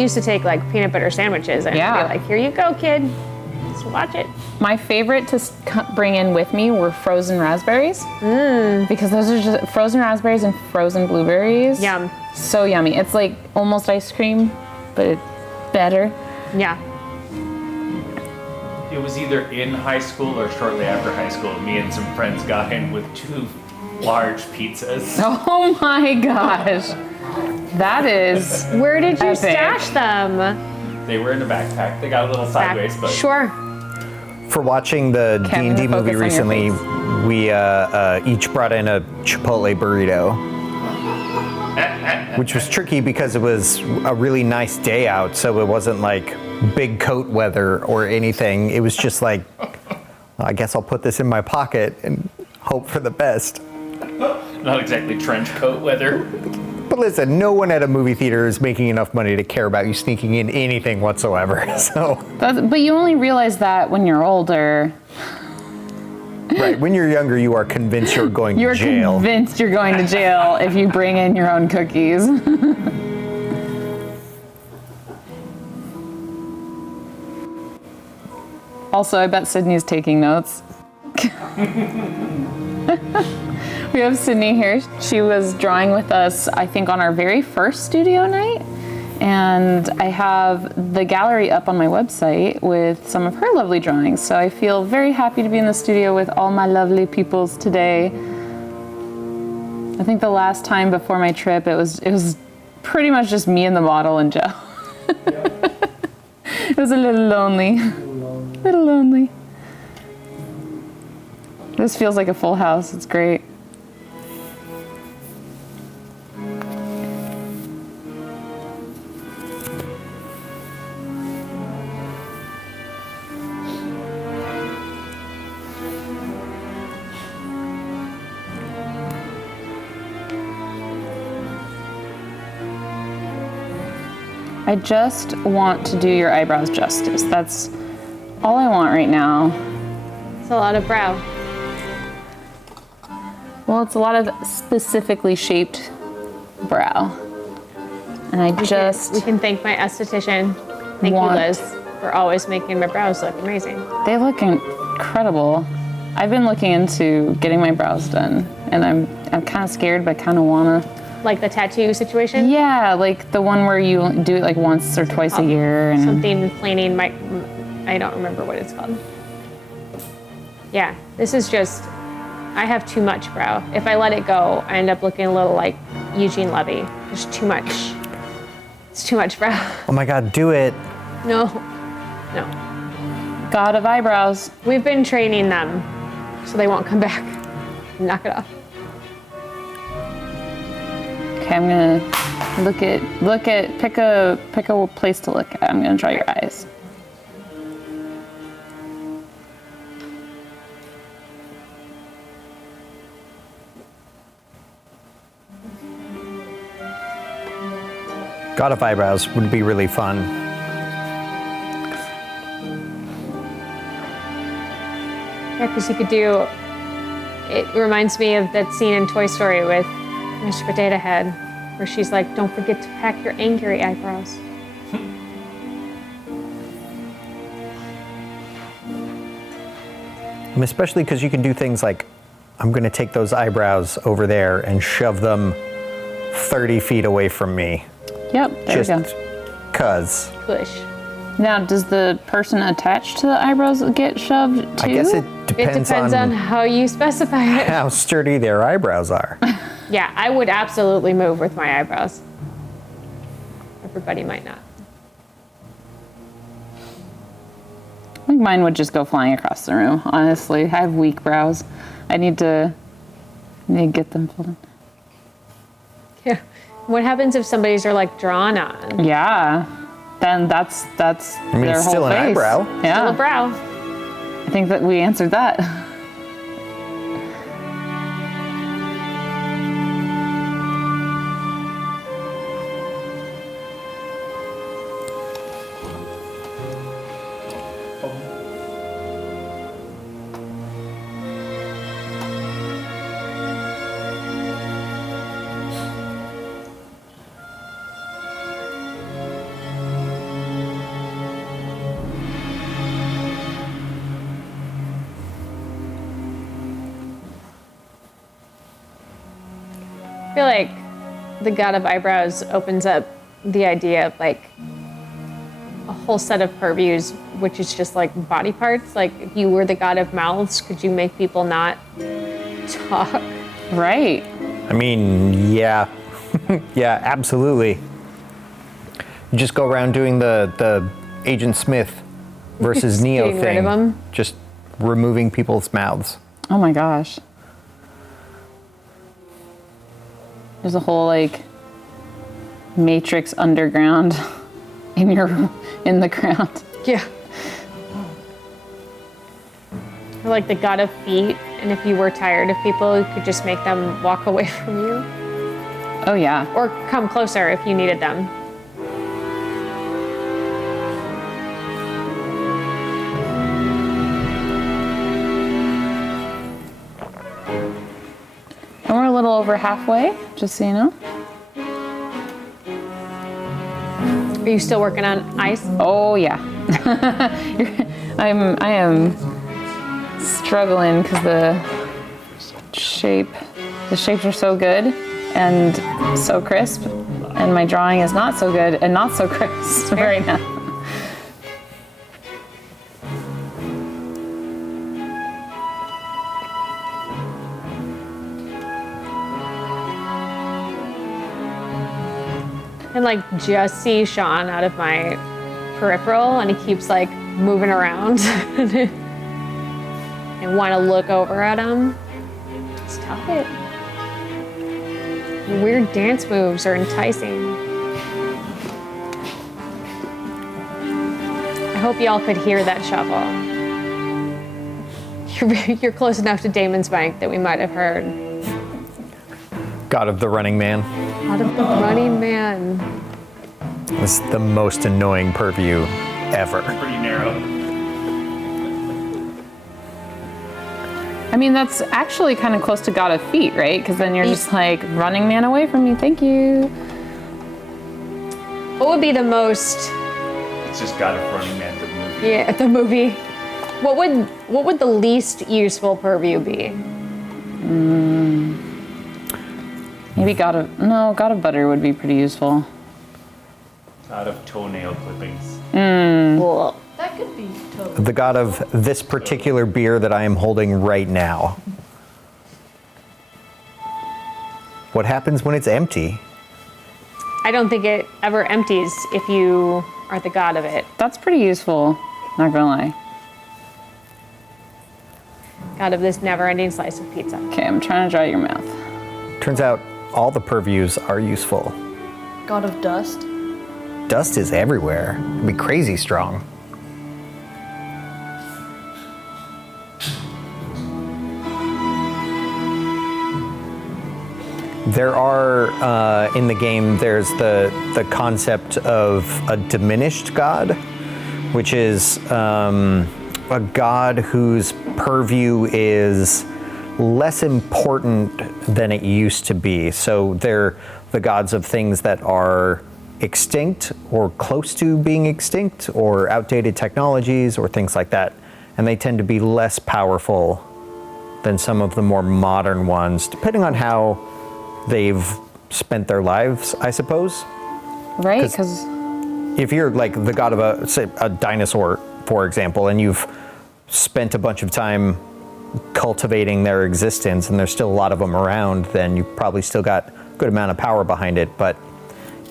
used to take like peanut butter sandwiches and be like, here you go, kid. Just watch it. My favorite to bring in with me were frozen raspberries. Because those are just frozen raspberries and frozen blueberries. Yum. So yummy. It's like almost ice cream, but it's better. Yeah. It was either in high school or shortly after high school. Me and some friends got in with 2 large pizzas. Oh my gosh. That is Where did you epic. stash them? They were in a backpack. They got a little sideways, but Sure. For watching the Kevin, D&D movie focus on your recently, we each brought in a Chipotle burrito, which was tricky because it was a really nice day out, so it wasn't like big coat weather or anything. It was just like, I guess I'll put this in my pocket and hope for the best. not exactly trench coat weather. But listen, no one at a movie theater is making enough money to care about you sneaking in anything whatsoever. So, but you only realize that when you're older. right, when you're younger, you are convinced you're going to jail. You're convinced you're going to jail if you bring in your own cookies. Also, I bet Sydney's taking notes. We have Sydney here. She was drawing with us, I think, on our very first studio night. And I have the gallery up on my website with some of her lovely drawings. So I feel very happy to be in the studio with all my lovely peoples today. I think the last time before my trip, it was pretty much just me and the model and Joe. It was a little lonely. Little lonely. This feels like a full house. It's great. I just want to do your eyebrows justice. That's all I want right now. It's a lot of brow. Well, it's a lot of specifically shaped brow. And I We can thank my esthetician. Thank you, Liz, for always making my brows look amazing. They look incredible. I've been looking into getting my brows done, and I'm kind of scared, but kind of wanna. Like the tattoo situation? Yeah, like the one where you do it like once or twice a year. And Something planing, I don't remember what it's called. Yeah, this is just, I have too much brow. If I let it go, I end up looking a little like Eugene Levy. There's too much. It's too much brow. Oh my God, do it. No. God of eyebrows. We've been training them so they won't come back. Knock it off. Okay, I'm gonna pick a place to look at. I'm gonna draw your eyes. God of eyebrows would be really fun. Yeah, because you could do, it reminds me of that scene in Toy Story with Mr. Potato Head, where she's like, don't forget to pack your angry eyebrows. And especially because you can do things like, I'm going to take those eyebrows over there and shove them 30 feet away from me. Yep, there Just we go. cuz. Push. Now, does the person attached to the eyebrows get shoved too? I guess it It depends, depends on how you specify it. how sturdy their eyebrows are. Yeah, I would absolutely move with my eyebrows. Everybody might not. I think mine would just go flying across the room, honestly. I have weak brows. I need to get them filled in. Yeah. What happens if somebody's are like drawn on? Yeah, then that's I mean, their it's whole still an face. eyebrow. Yeah, Still a brow. I think that we answered that. I feel like the God of Eyebrows opens up the idea of like a whole set of purviews, which is just like body parts. Like if you were the God of mouths, could you make people not talk? Right. I mean, yeah. Yeah, absolutely. You just go around doing the Agent Smith versus Just Neo getting rid thing. of 'em. Just removing people's mouths. Oh my gosh. There's a whole like matrix underground in the ground. Yeah. Or like the God of feet, and if you were tired of people, you could just make them walk away from you. Oh yeah. Or come closer if you needed them. And we're a little over halfway, just so you know. Are you still working on eyes? Oh yeah. I am struggling because the shapes are so good and so crisp, and my drawing is not so good and not so crisp right now. And like just see Sean out of my peripheral, and he keeps like moving around. And want to look over at him. Stop it. Weird dance moves are enticing. I hope y'all could hear that shuffle. You're close enough to Damon's mic that we might have heard. God of the Running Man. God of the Running Man. This is the most annoying purview ever. Pretty narrow. I mean, that's actually kind of close to God of Feet, right? Because then you're just like, Running Man away from me, thank you. What would be the most? It's just God of Running Man, the movie. Yeah, the movie. What would the least useful purview be? Maybe God of Butter would be pretty useful. God of toenail clippings. Well, That could be totally. The god of this particular beer that I am holding right now. What happens when it's empty? I don't think it ever empties if you are the god of it. That's pretty useful, not gonna lie. God of this never-ending slice of pizza. Okay, I'm trying to draw your mouth. Turns out all the purviews are useful. God of Dust. Dust is everywhere. It'd be crazy strong. There are, in the game, there's the concept of a diminished god, which is a god whose purview is less important than it used to be. So they're the gods of things that are extinct or close to being extinct, or outdated technologies or things like that. And they tend to be less powerful than some of the more modern ones, depending on how they've spent their lives, I suppose. Right, because If you're like the god of say, a dinosaur, for example, and you've spent a bunch of time cultivating their existence and there's still a lot of them around, then you probably still got a good amount of power behind it. But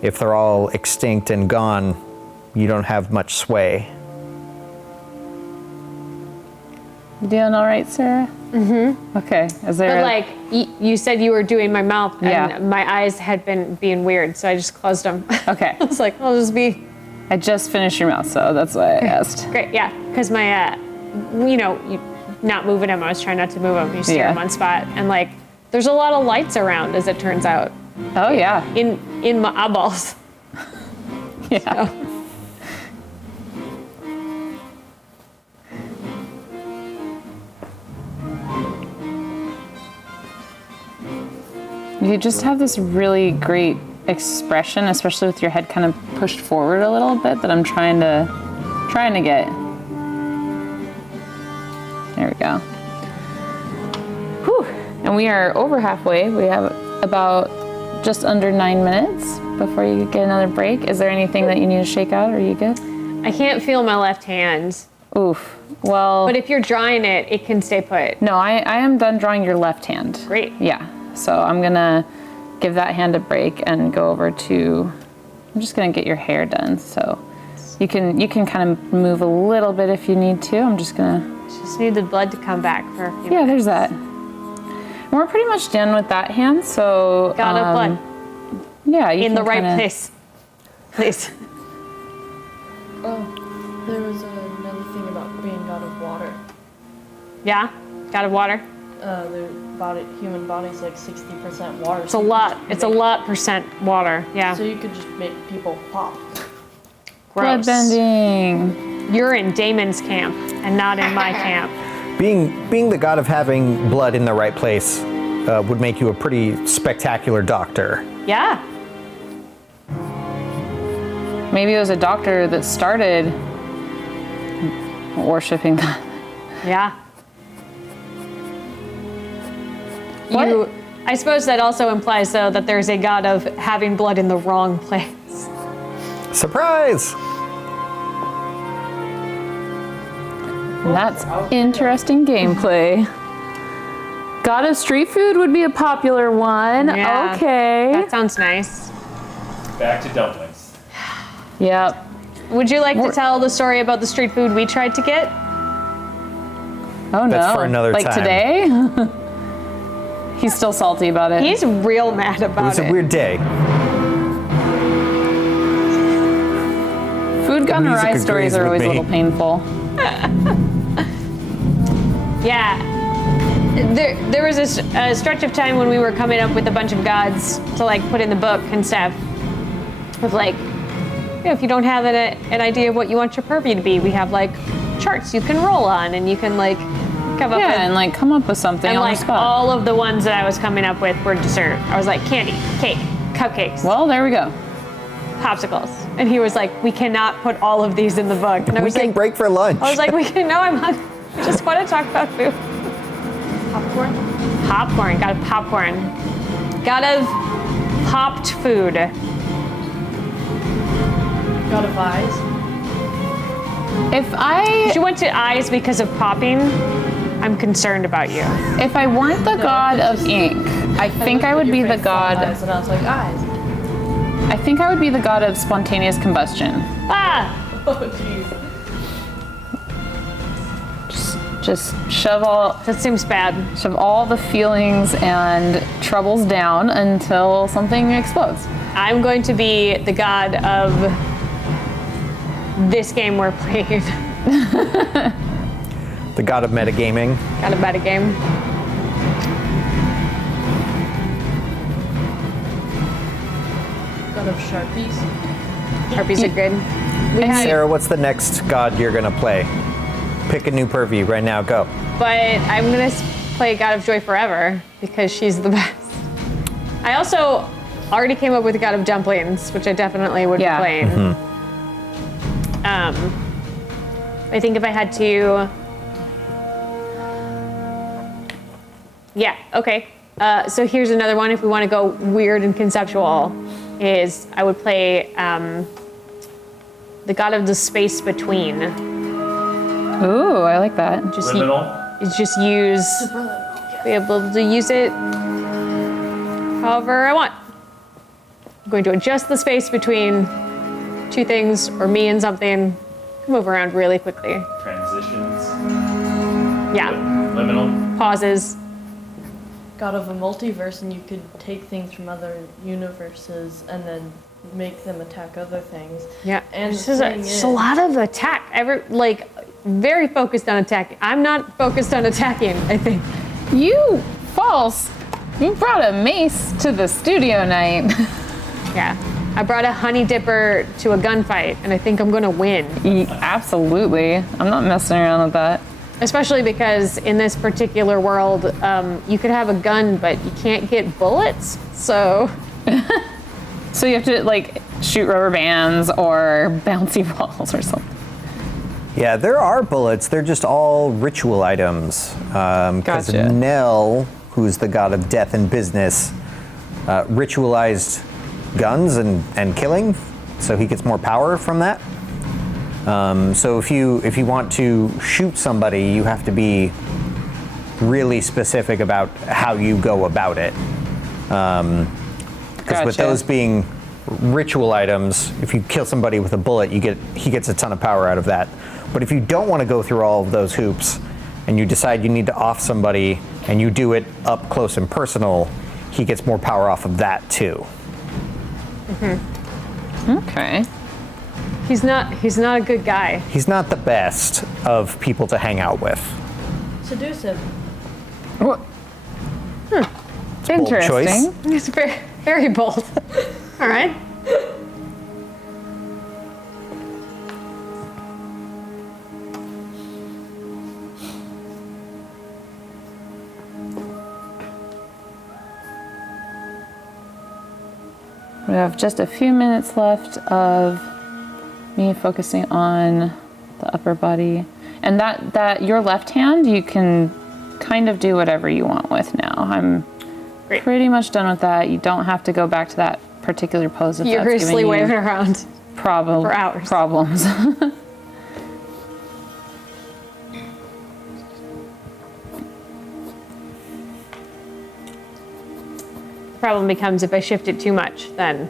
if they're all extinct and gone, you don't have much sway. you doing all right, Sarah? Mm-hmm. Okay, is there But like, you said you were doing my mouth, and Yeah. my eyes had been being weird, so I just closed them. Okay. I was like, I'll just be I just finished your mouth, so that's why I asked. great. Yeah, because my, you not moving them. I was trying not to move them. You steer Yeah. them on spot, and like, there's a lot of lights around, as it turns out, Oh yeah, in my eyeballs. yeah. You just have this really great expression, especially with your head kind of pushed forward a little bit, that I'm trying to get. There we go. Whew. And we are over halfway. We have about just under 9 minutes before you get another break. Is there anything that you need to shake out? Are you good? I can't feel my left hand, Oof. Well, but if you're drawing it, it can stay put. no, I am done drawing your left hand. Great. Yeah. So I'm gonna give that hand a break and go over to, I'm just gonna get your hair done. So you can kind of move a little bit if you need to. I'm just gonna, Just need the blood to come back for a few yeah, minutes. there's that. And we're pretty much done with that hand. So God of blood. Yeah, you In the can right kinda- place. Please. Oh, there was another thing about being God of Water. Yeah? God of water? The human body's like 60% water. It's a lot. It's a lot percent water. Yeah. So you could just make people pop. Gross. Bloodbending. You're in Damon's camp and not in my camp. Being the god of having blood in the right place would make you a pretty spectacular doctor. Yeah. Maybe it was a doctor that started worshipping that. Yeah. What? I suppose that also implies, though, that there's a god of having blood in the wrong place. Surprise! That's interesting gameplay. God of street food would be a popular one. Yeah. Okay. That sounds nice. Back to dumplings. Yep. Would you like to tell the story about the street food we tried to get? Oh no. That's for another like time. today? He's still salty about it. He's real mad about it. It was a weird day. Food gone Music awry stories agrees are with always a me. little painful. Yeah. There was a stretch of time when we were coming up with a bunch of gods to like put in the book and stuff. Of like, you know, if you don't have an idea of what you want your purview to be, we have like charts you can roll on, and you can like come up with. Yeah, and like come up with something And on the like spot. all of the ones that I was coming up with were dessert. I was like candy, cake, cupcakes, Well, there we go. popsicles, and he was like, "We cannot put all of these in the book." And I We was can like, break for lunch. "I was like, we can. No, I'm not. I just want to talk about food." Popcorn? Popcorn. God of popcorn. God of popped food. God of eyes? If You went to eyes because of popping. I'm concerned about you. I weren't the god of ink, I think I would be the god. Eyes, and I was like, eyes. I think I would be the god of spontaneous combustion. Ah! Oh, jeez. Just shove all That seems bad. the feelings and troubles down until something explodes. I'm going to be the god of this game we're playing. The god of metagaming. God of meta game. God of Sharpies. Harpies are good. We had, Sarah, what's the next god you're gonna play? Pick a new purview right now. Go. but I'm gonna play God of Joy Forever because she's the best. I also already came up with God of Dumplings, which I definitely would be playing. I think if I had to, yeah, okay. So here's another one. If we want to go weird and conceptual, is I would play the God of the Space Between. Ooh, I like that. Just Liminal. just use, be able to use it however I want. I'm going to adjust the space between two things or me and something, move around really quickly. Transitions. Yeah, Liminal. pauses. God of a multiverse, and you could take things from other universes and then make them attack other things. Yeah, And this the is thing it's a lot of attack. Very focused on attacking. I'm not focused on attacking, I think. You false. You brought a mace to the studio night. Yeah, I brought a honey dipper to a gunfight, and I think I'm gonna win. Absolutely. I'm not messing around with that. Especially because in this particular world, you could have a gun, but you can't get bullets. So, So you have to like shoot rubber bands or bouncy balls or something. Yeah, there are bullets. They're just all ritual items. Because Gotcha. Nell, who's the god of death and business, ritualized guns and killing, so he gets more power from that. So if you want to shoot somebody, you have to be really specific about how you go about it. Because with Gotcha. those being ritual items, if you kill somebody with a bullet, he gets a ton of power out of that. But if you don't want to go through all of those hoops, and you decide you need to off somebody, and you do it up close and personal, he gets more power off of that too. Okay. he's not a good guy. He's not the best of people to hang out with. Seduce him. What? It's a bold choice. Interesting. He's very, very bold. All right. We have just a few minutes left of me focusing on the upper body. And that your left hand, you can kind of do whatever you want with now. I'm pretty much done with that. You don't have to go back to that particular pose if that's Furiously giving waving you around. For hours. Problems. Problem becomes if I shift it too much, then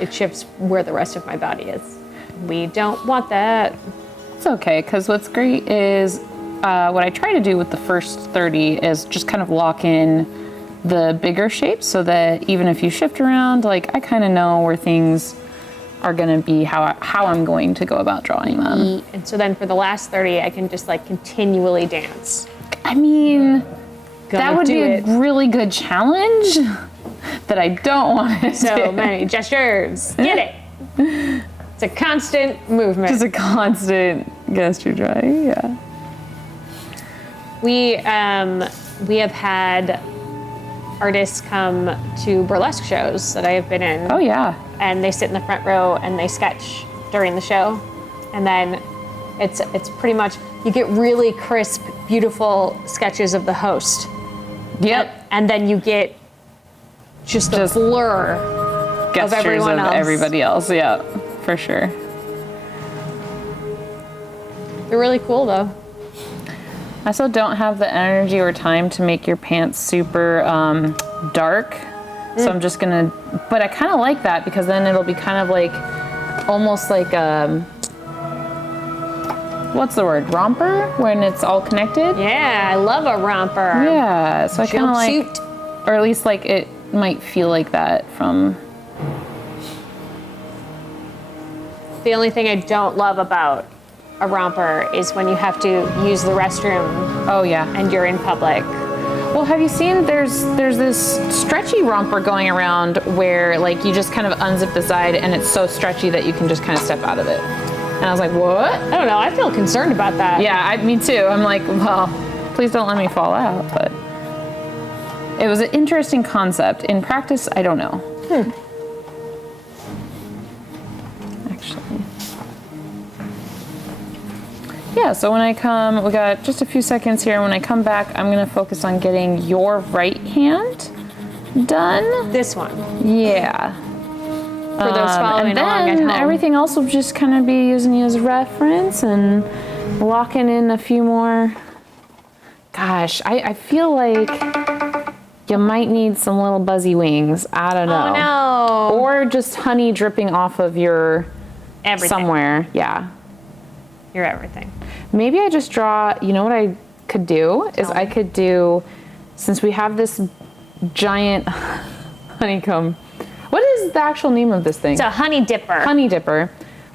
it shifts where the rest of my body is. We don't want that. It's okay, because what's great is what I try to do with the first 30 is just kind of lock in the bigger shapes so that even if you shift around, like I kind of know where things are going to be, how I'm going to go about drawing them. And so then for the last 30, I can just like continually dance. I mean, that Gonna would do be it. a really good challenge that I don't want to So do. many gestures. Get it. It's a constant movement. Just a constant gesture drawing, yeah. We have had artists come to burlesque shows that I have been in. Oh yeah. And they sit in the front row and they sketch during the show. And then it's pretty much, you get really crisp, beautiful sketches of the host. Yep. And then you get just a blur Gestures of everyone else. Everybody else, yeah, for sure. They're really cool though. I also don't have the energy or time to make your pants super dark. So I'm just gonna, but I kind of like that because then it'll be kind of like, almost like what's the word, romper? When it's all connected? Yeah, I love a romper. Yeah, so I kind of like, Jumpsuit. or at least like it might feel like that from. The only thing I don't love about a romper is when you have to use the restroom Oh yeah. and you're in public. Well, have you seen there's this stretchy romper going around where like you just kind of unzip the side and it's so stretchy that you can just kind of step out of it. And I was like, what? I don't know, I feel concerned about that. Yeah, me too. I'm like, well, please don't let me fall out. But it was an interesting concept. In practice, I don't know. Actually. Yeah, so when I come, we got just a few seconds here. When I come back, I'm gonna focus on getting your right hand done. This one, Yeah. for those following And along at then home. everything else will just kind of be using you as a reference and locking in a few more. Gosh, I feel like you might need some little buzzy wings. I don't know. Oh no. Or just honey dripping off of your Everything. somewhere. Yeah. You're everything. Maybe I just draw, you know what I could do? I could do, since we have this giant honeycomb. What is the actual name of this thing? It's a honey dipper. Honey dipper.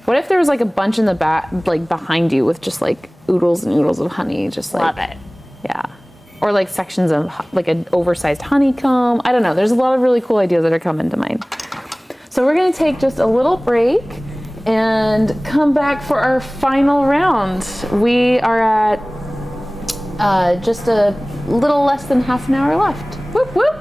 What if there was like a bunch in the back, like behind you with just like oodles and oodles of honey, just like. Love it. Yeah. Or like sections of like an oversized honeycomb. I don't know. There's a lot of really cool ideas that are coming to mind. So we're gonna take just a little break and come back for our final round. We are at just a little less than half an hour left. Whoop whoop.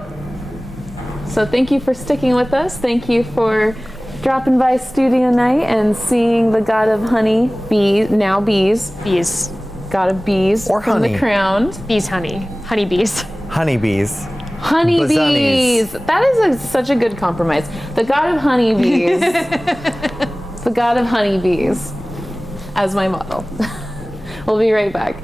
So thank you for sticking with us. Thank you for dropping by studio night and seeing the god of honey, bees, now bees, Bees. god of bees Or from honey. the crown. Bees, honey. Honey bees. Honeybees. Honeybees. That is such a good compromise. The god of honeybees. The god of honeybees as my model. We'll be right back.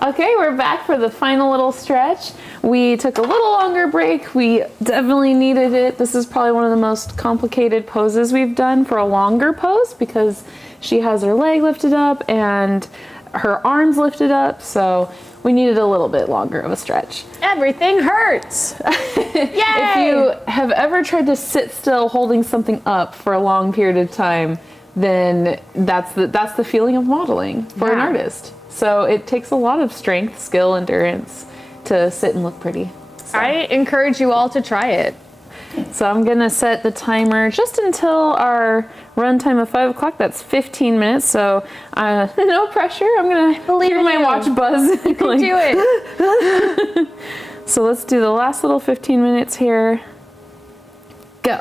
Okay, we're back for the final little stretch. We took a little longer break. We definitely needed it. This is probably one of the most complicated poses we've done for a longer pose because she has her leg lifted up and her arms lifted up, so we needed a little bit longer of a stretch. Everything hurts. If you have ever tried to sit still holding something up for a long period of time, then that's the feeling of modeling for an artist. So it takes a lot of strength, skill, endurance to sit and look pretty. So. I encourage you all to try it. So I'm gonna set the timer just until our run time of 5 o'clock. That's 15 minutes, so no pressure. I'm gonna hear my watch buzz. You can do it. So let's do the last little 15 minutes here. Go.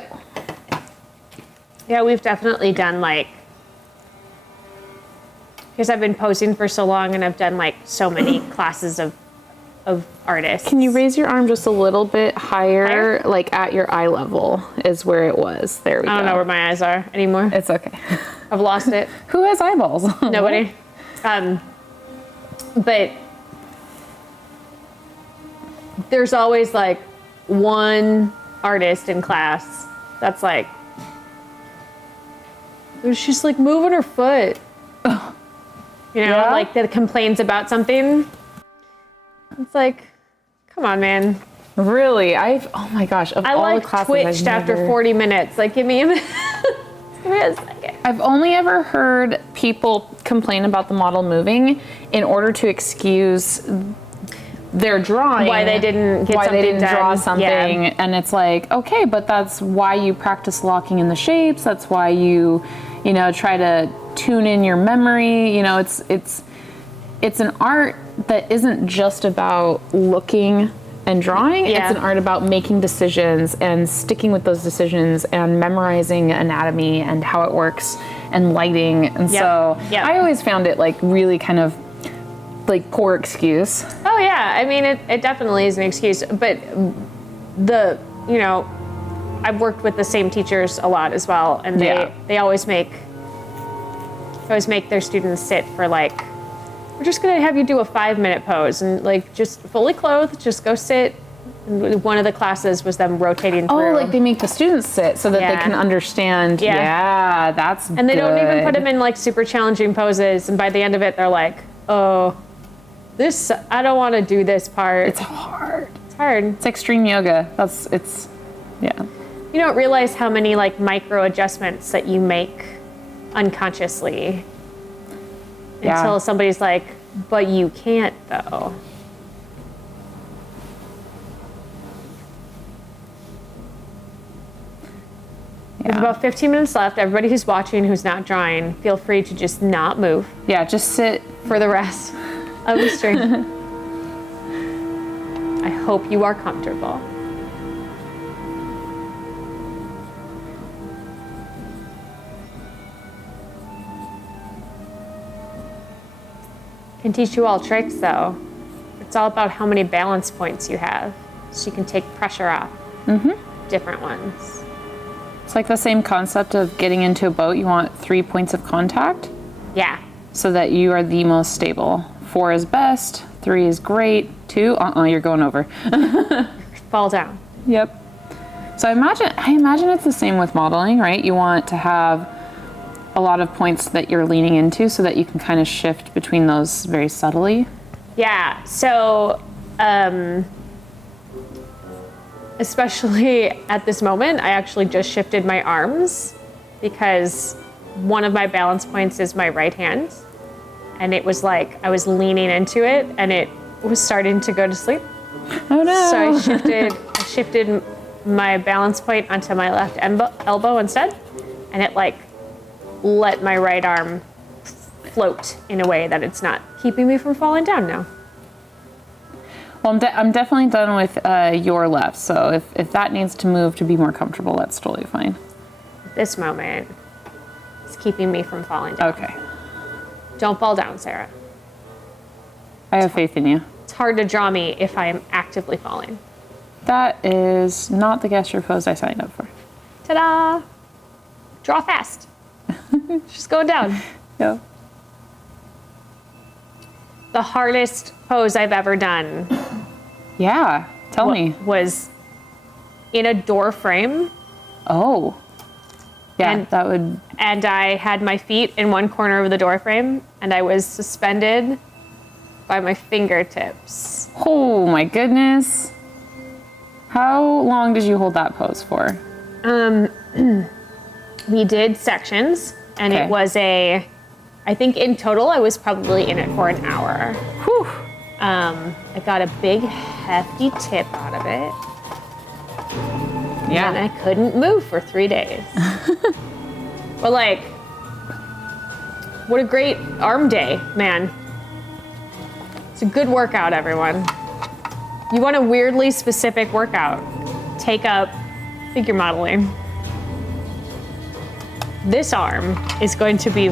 Yeah, we've definitely done because I've been posing for so long and I've done so many classes of artists. Can you raise your arm just a little bit higher? Like at your eye level is where it was. There we go. I don't know where my eyes are anymore. It's okay. I've lost it. Who has eyeballs? Nobody. But there's always one artist in class that's she's moving her foot. That complains about something. It's come on, man. Really? Oh my gosh. Of all the classes twitched after 40 minutes. Give me a minute. Give me a second. I've only ever heard people complain about the model moving in order to excuse their drawing. Why they didn't get something Why they didn't done. draw something. Yeah. And it's okay, but that's why you practice locking in the shapes. That's why you try to tune in your memory. It's an art that isn't just about looking and drawing. Yeah. It's an art about making decisions and sticking with those decisions and memorizing anatomy and how it works and lighting. And so I always found it really kind of poor excuse. Oh yeah, I mean it definitely is an excuse, but I've worked with the same teachers a lot as well, and they always make their students sit for we're just gonna have you do a 5-minute pose and just fully clothed, just go sit. And one of the classes was them rotating through. Oh, they make the students sit so that they can understand. Yeah, that's and they don't even put them in super challenging poses, and by the end of it they're oh, this, I don't want to do this part. It's hard. It's hard. It's extreme yoga. Yeah. You don't realize how many micro adjustments that you make unconsciously until somebody's but you can't though. We have about 15 minutes left. Everybody who's watching, who's not drawing, feel free to just not move. Yeah, just sit for the rest of the stream. I hope you are comfortable. Can teach you all tricks though. It's all about how many balance points you have, so you can take pressure off. Different ones. It's the same concept of getting into a boat. You want 3 points of contact. Yeah. So that you are the most stable. 4 is best. 3 is great. 2, you're going over. Fall down. Yep. So I imagine it's the same with modeling, right? You want to have a lot of points that you're leaning into so that you can kind of shift between those very subtly. Yeah. So, especially at this moment, I actually just shifted my arms because one of my balance points is my right hand. And it was I was leaning into it and it was starting to go to sleep. Oh no. So I shifted my balance point onto my left elbow instead, and it like let my right arm float in a way that it's not keeping me from falling down now. Well, I'm definitely done with your left, so if that needs to move to be more comfortable, that's totally fine. This moment is keeping me from falling down. Okay. Don't fall down, Sarah. I have faith in you. It's hard to draw me if I am actively falling. That is not the gesture pose I signed up for. Ta-da! Draw fast. Just going down. No. The hardest pose I've ever done Yeah. Tell me. was in a door frame. Oh. Yeah, And- that would. And I had my feet in one corner of the door frame, and I was suspended by my fingertips. Oh my goodness. How long did you hold that pose for? We did sections, and Okay. it was I think in total I was probably in it for an hour. Whew. I got a big hefty tip out of it, and Yeah. I couldn't move for 3 days. But like, what a great arm day, man. It's a good workout, everyone. You want a weirdly specific workout, take up figure modeling. This arm is going to be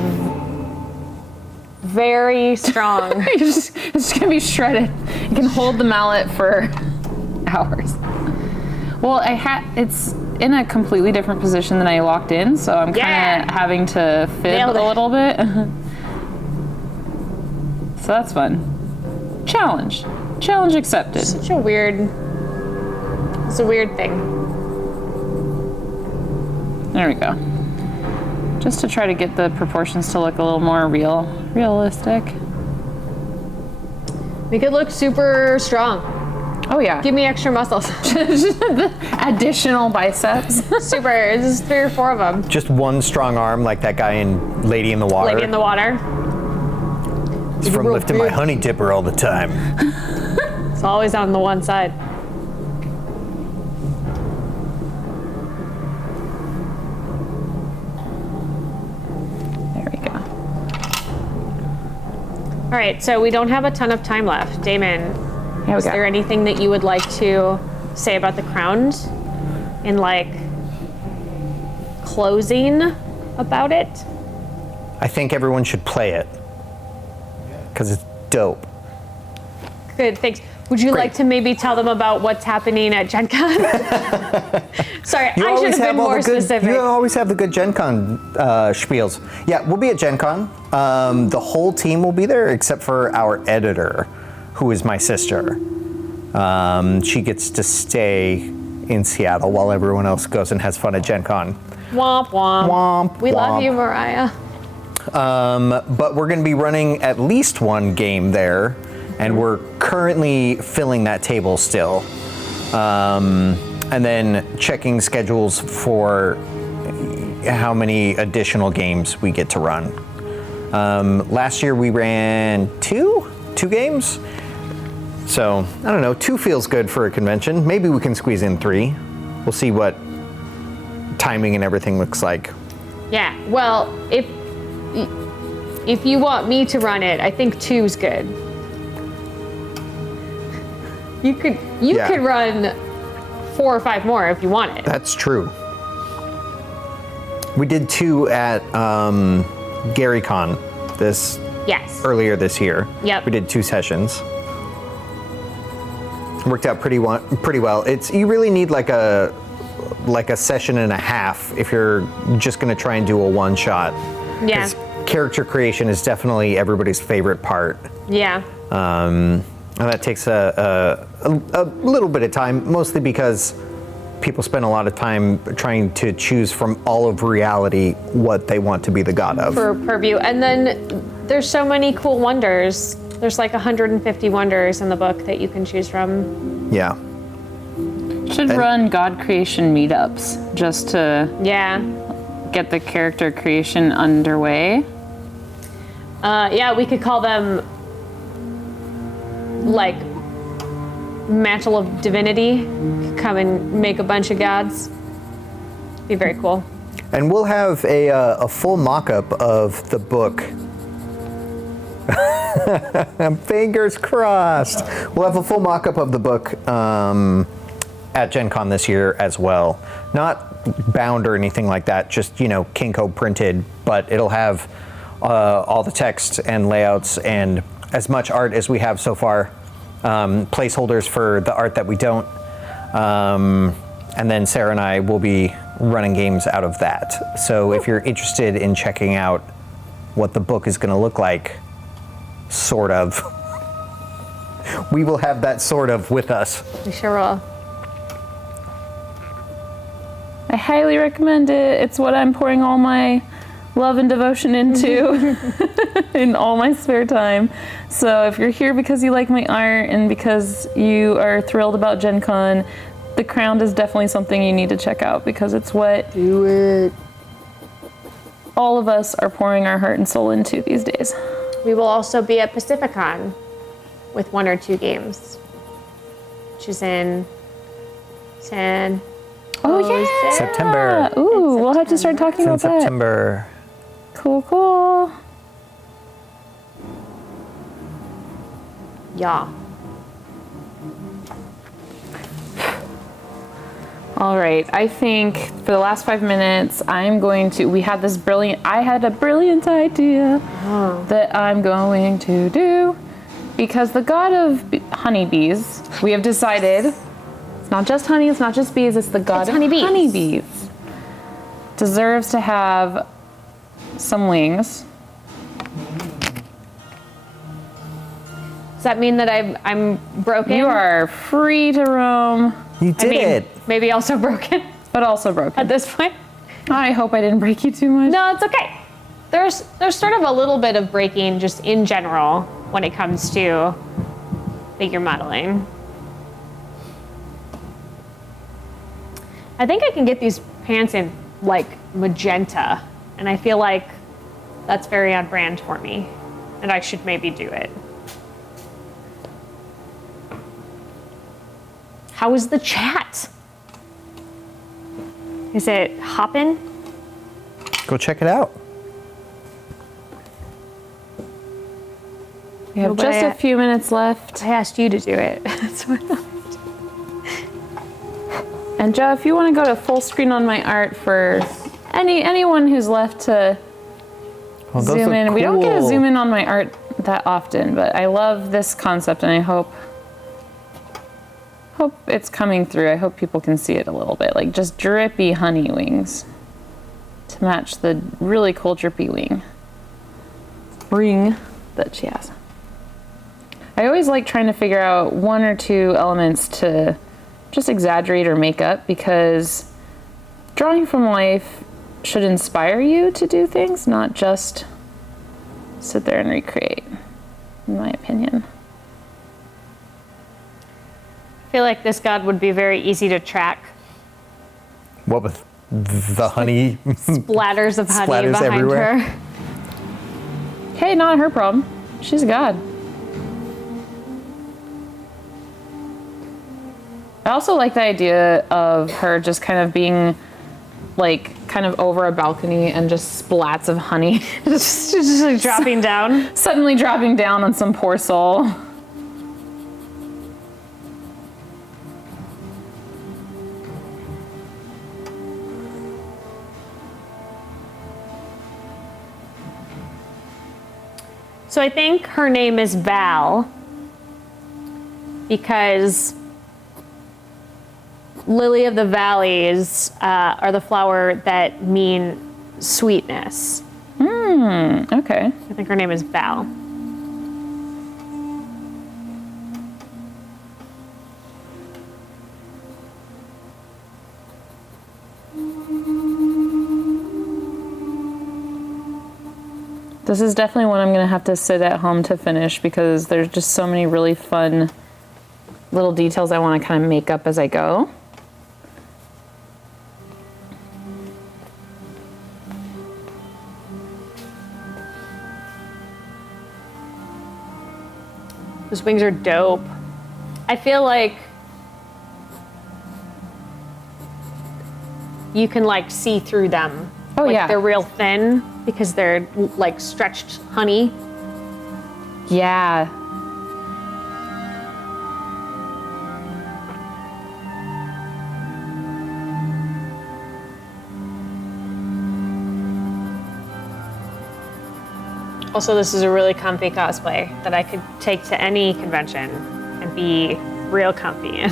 very strong. it's just gonna be shredded. You can hold the mallet for hours. Well, it's in a completely different position than I walked in, so I'm kind Yeah. of having to fib Nailed it. a little bit. So that's fun. Challenge accepted. It's a weird thing. There we go. Just to try to get the proportions to look a little more realistic. Make it look super strong. Oh yeah. Give me extra muscles. Additional biceps. Super. There's 3 or 4 of them. Just one strong arm like that guy in Lady in the Water. Lady in the water. It's from lifting my honey dipper all the time. It's always on the one side. There we go. All right, so we don't have a ton of time left. Damon, Yeah, we is got. there anything that you would like to say about the crown in like closing about it? I think everyone should play it because it's dope. Good, thanks. Would you Great. like to maybe tell them about what's happening at Gen Con? Sorry, I should have been more specific. You always have the good Gen Con spiels. Yeah, we'll be at Gen Con. The whole team will be there except for our editor, who is my sister. She gets to stay in Seattle while everyone else goes and has fun at Gen Con. Womp womp. Womp, We love womp. you, Mariah. But we're going to be running at least one game there, and we're currently filling that table still. And then checking schedules for how many additional games we get to run. Last year we ran two games. So, I don't know, 2 feels good for a convention. Maybe we can squeeze in 3. We'll see what timing and everything looks like. Yeah, well, if you want me to run it, I think 2's good. You could run 4 or 5 more if you want it. That's true. We did 2 at GaryCon Yes. earlier this year. Yep. We did 2 sessions. Worked out pretty well. You really need like a session and a half if you're just going to try and do a one shot. Yeah. 'Cause character creation is definitely everybody's favorite part. Yeah. And that takes a little bit of time, mostly because people spend a lot of time trying to choose from all of reality what they want to be the god of. For purview. And then there's so many cool wonders. There's like 150 wonders in the book that you can choose from. Yeah. Should run God creation meetups just to Yeah. get the character creation underway. Yeah, we could call them like mantle of divinity come and make a bunch of gods. Be very cool. And we'll have a full mock-up of the book. Fingers crossed. We'll have a full mock-up of the book at Gen Con this year as well. Not bound or anything like that, just, Kinko printed, but it'll have all the text and layouts and as much art as we have so far. Placeholders for the art that we don't. And then Sarah and I will be running games out of that. So if you're interested in checking out what the book is going to look like, sort of, we will have that sort of with us. We sure will. I highly recommend it. It's what I'm pouring all my love and devotion into in all my spare time. So if you're here because you like my art and because you are thrilled about Gen Con, The Crown is definitely something you need to check out because it's what all of us are pouring our heart and soul into these days. We will also be at Pacificon with 1 or 2 games, which is in September. Ooh, we'll have to start talking It's in about that. September. Cool. Yeah. All right, I think for the last 5 minutes, I had a brilliant idea that I'm going to do because the god of honeybees, we have decided, it's not just honey, it's not just bees, it's the god of honeybees, deserves to have some wings. Does that mean that I'm broken? You are free to roam, You did it. Maybe also broken but also broken. at this point. I hope I didn't break you too much. No, it's okay. There's sort of a little bit of breaking just in general when it comes to figure modeling. I think I can get these pants in like magenta, and I feel like that's very on brand for me, and I should maybe do it. How is the chat? Is it hopping? Go check it out. We have just a few minutes left. I asked you to do it. That's what And Joe, if you want to go to full screen on my art for anyone who's left to zoom in. We don't get to zoom in on my art that often, but I love this concept and I hope it's coming through. I hope people can see it a little bit, like just drippy honey wings to match the really cool drippy ring that she has. I always like trying to figure out 1 or 2 elements to just exaggerate or make up because drawing from life should inspire you to do things, not just sit there and recreate, in my opinion. I feel like this god would be very easy to track. What with the honey? Splatters of honey Splatters behind everywhere. her. Hey, not her problem. She's a god. I also like the idea of her just kind of being like kind of over a balcony and just splats of honey just like dropping down. suddenly dropping down on some poor soul. So I think her name is Val because lily of the valleys are the flower that mean sweetness. Okay. I think her name is Val. This is definitely one I'm going to have to sit at home to finish because there's just so many really fun little details I want to kind of make up as I go. Those wings are dope. I feel like you can like see through them. Oh, like, yeah. They're real thin because they're like stretched honey. Yeah. Also, this is a really comfy cosplay that I could take to any convention and be real comfy in.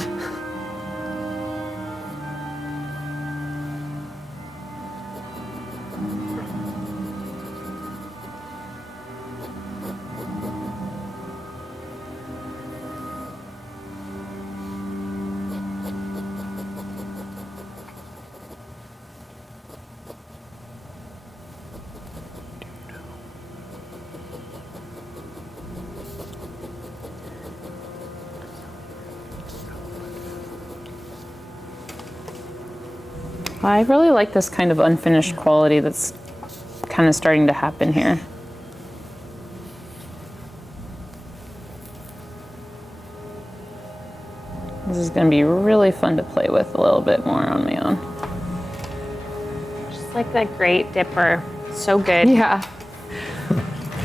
I really like this kind of unfinished quality that's kind of starting to happen here. This is going to be really fun to play with a little bit more on my own. Just like that Great Dipper. So good. Yeah.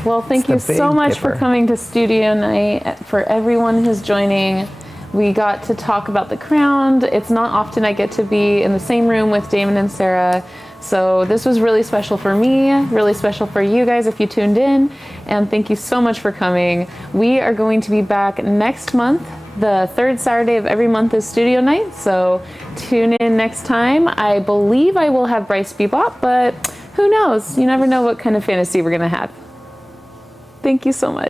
Well, thank you It's the so Big much for Dipper. coming to studio night. For everyone who's joining, we got to talk about the crown. It's not often I get to be in the same room with Damon and Sarah. So this was really special for me, really special for you guys if you tuned in. And thank you so much for coming. We are going to be back next month. The third Saturday of every month is studio night. So tune in next time. I believe I will have Bryce Bebop, but who knows? You never know what kind of fantasy we're going to have. Thank you so much.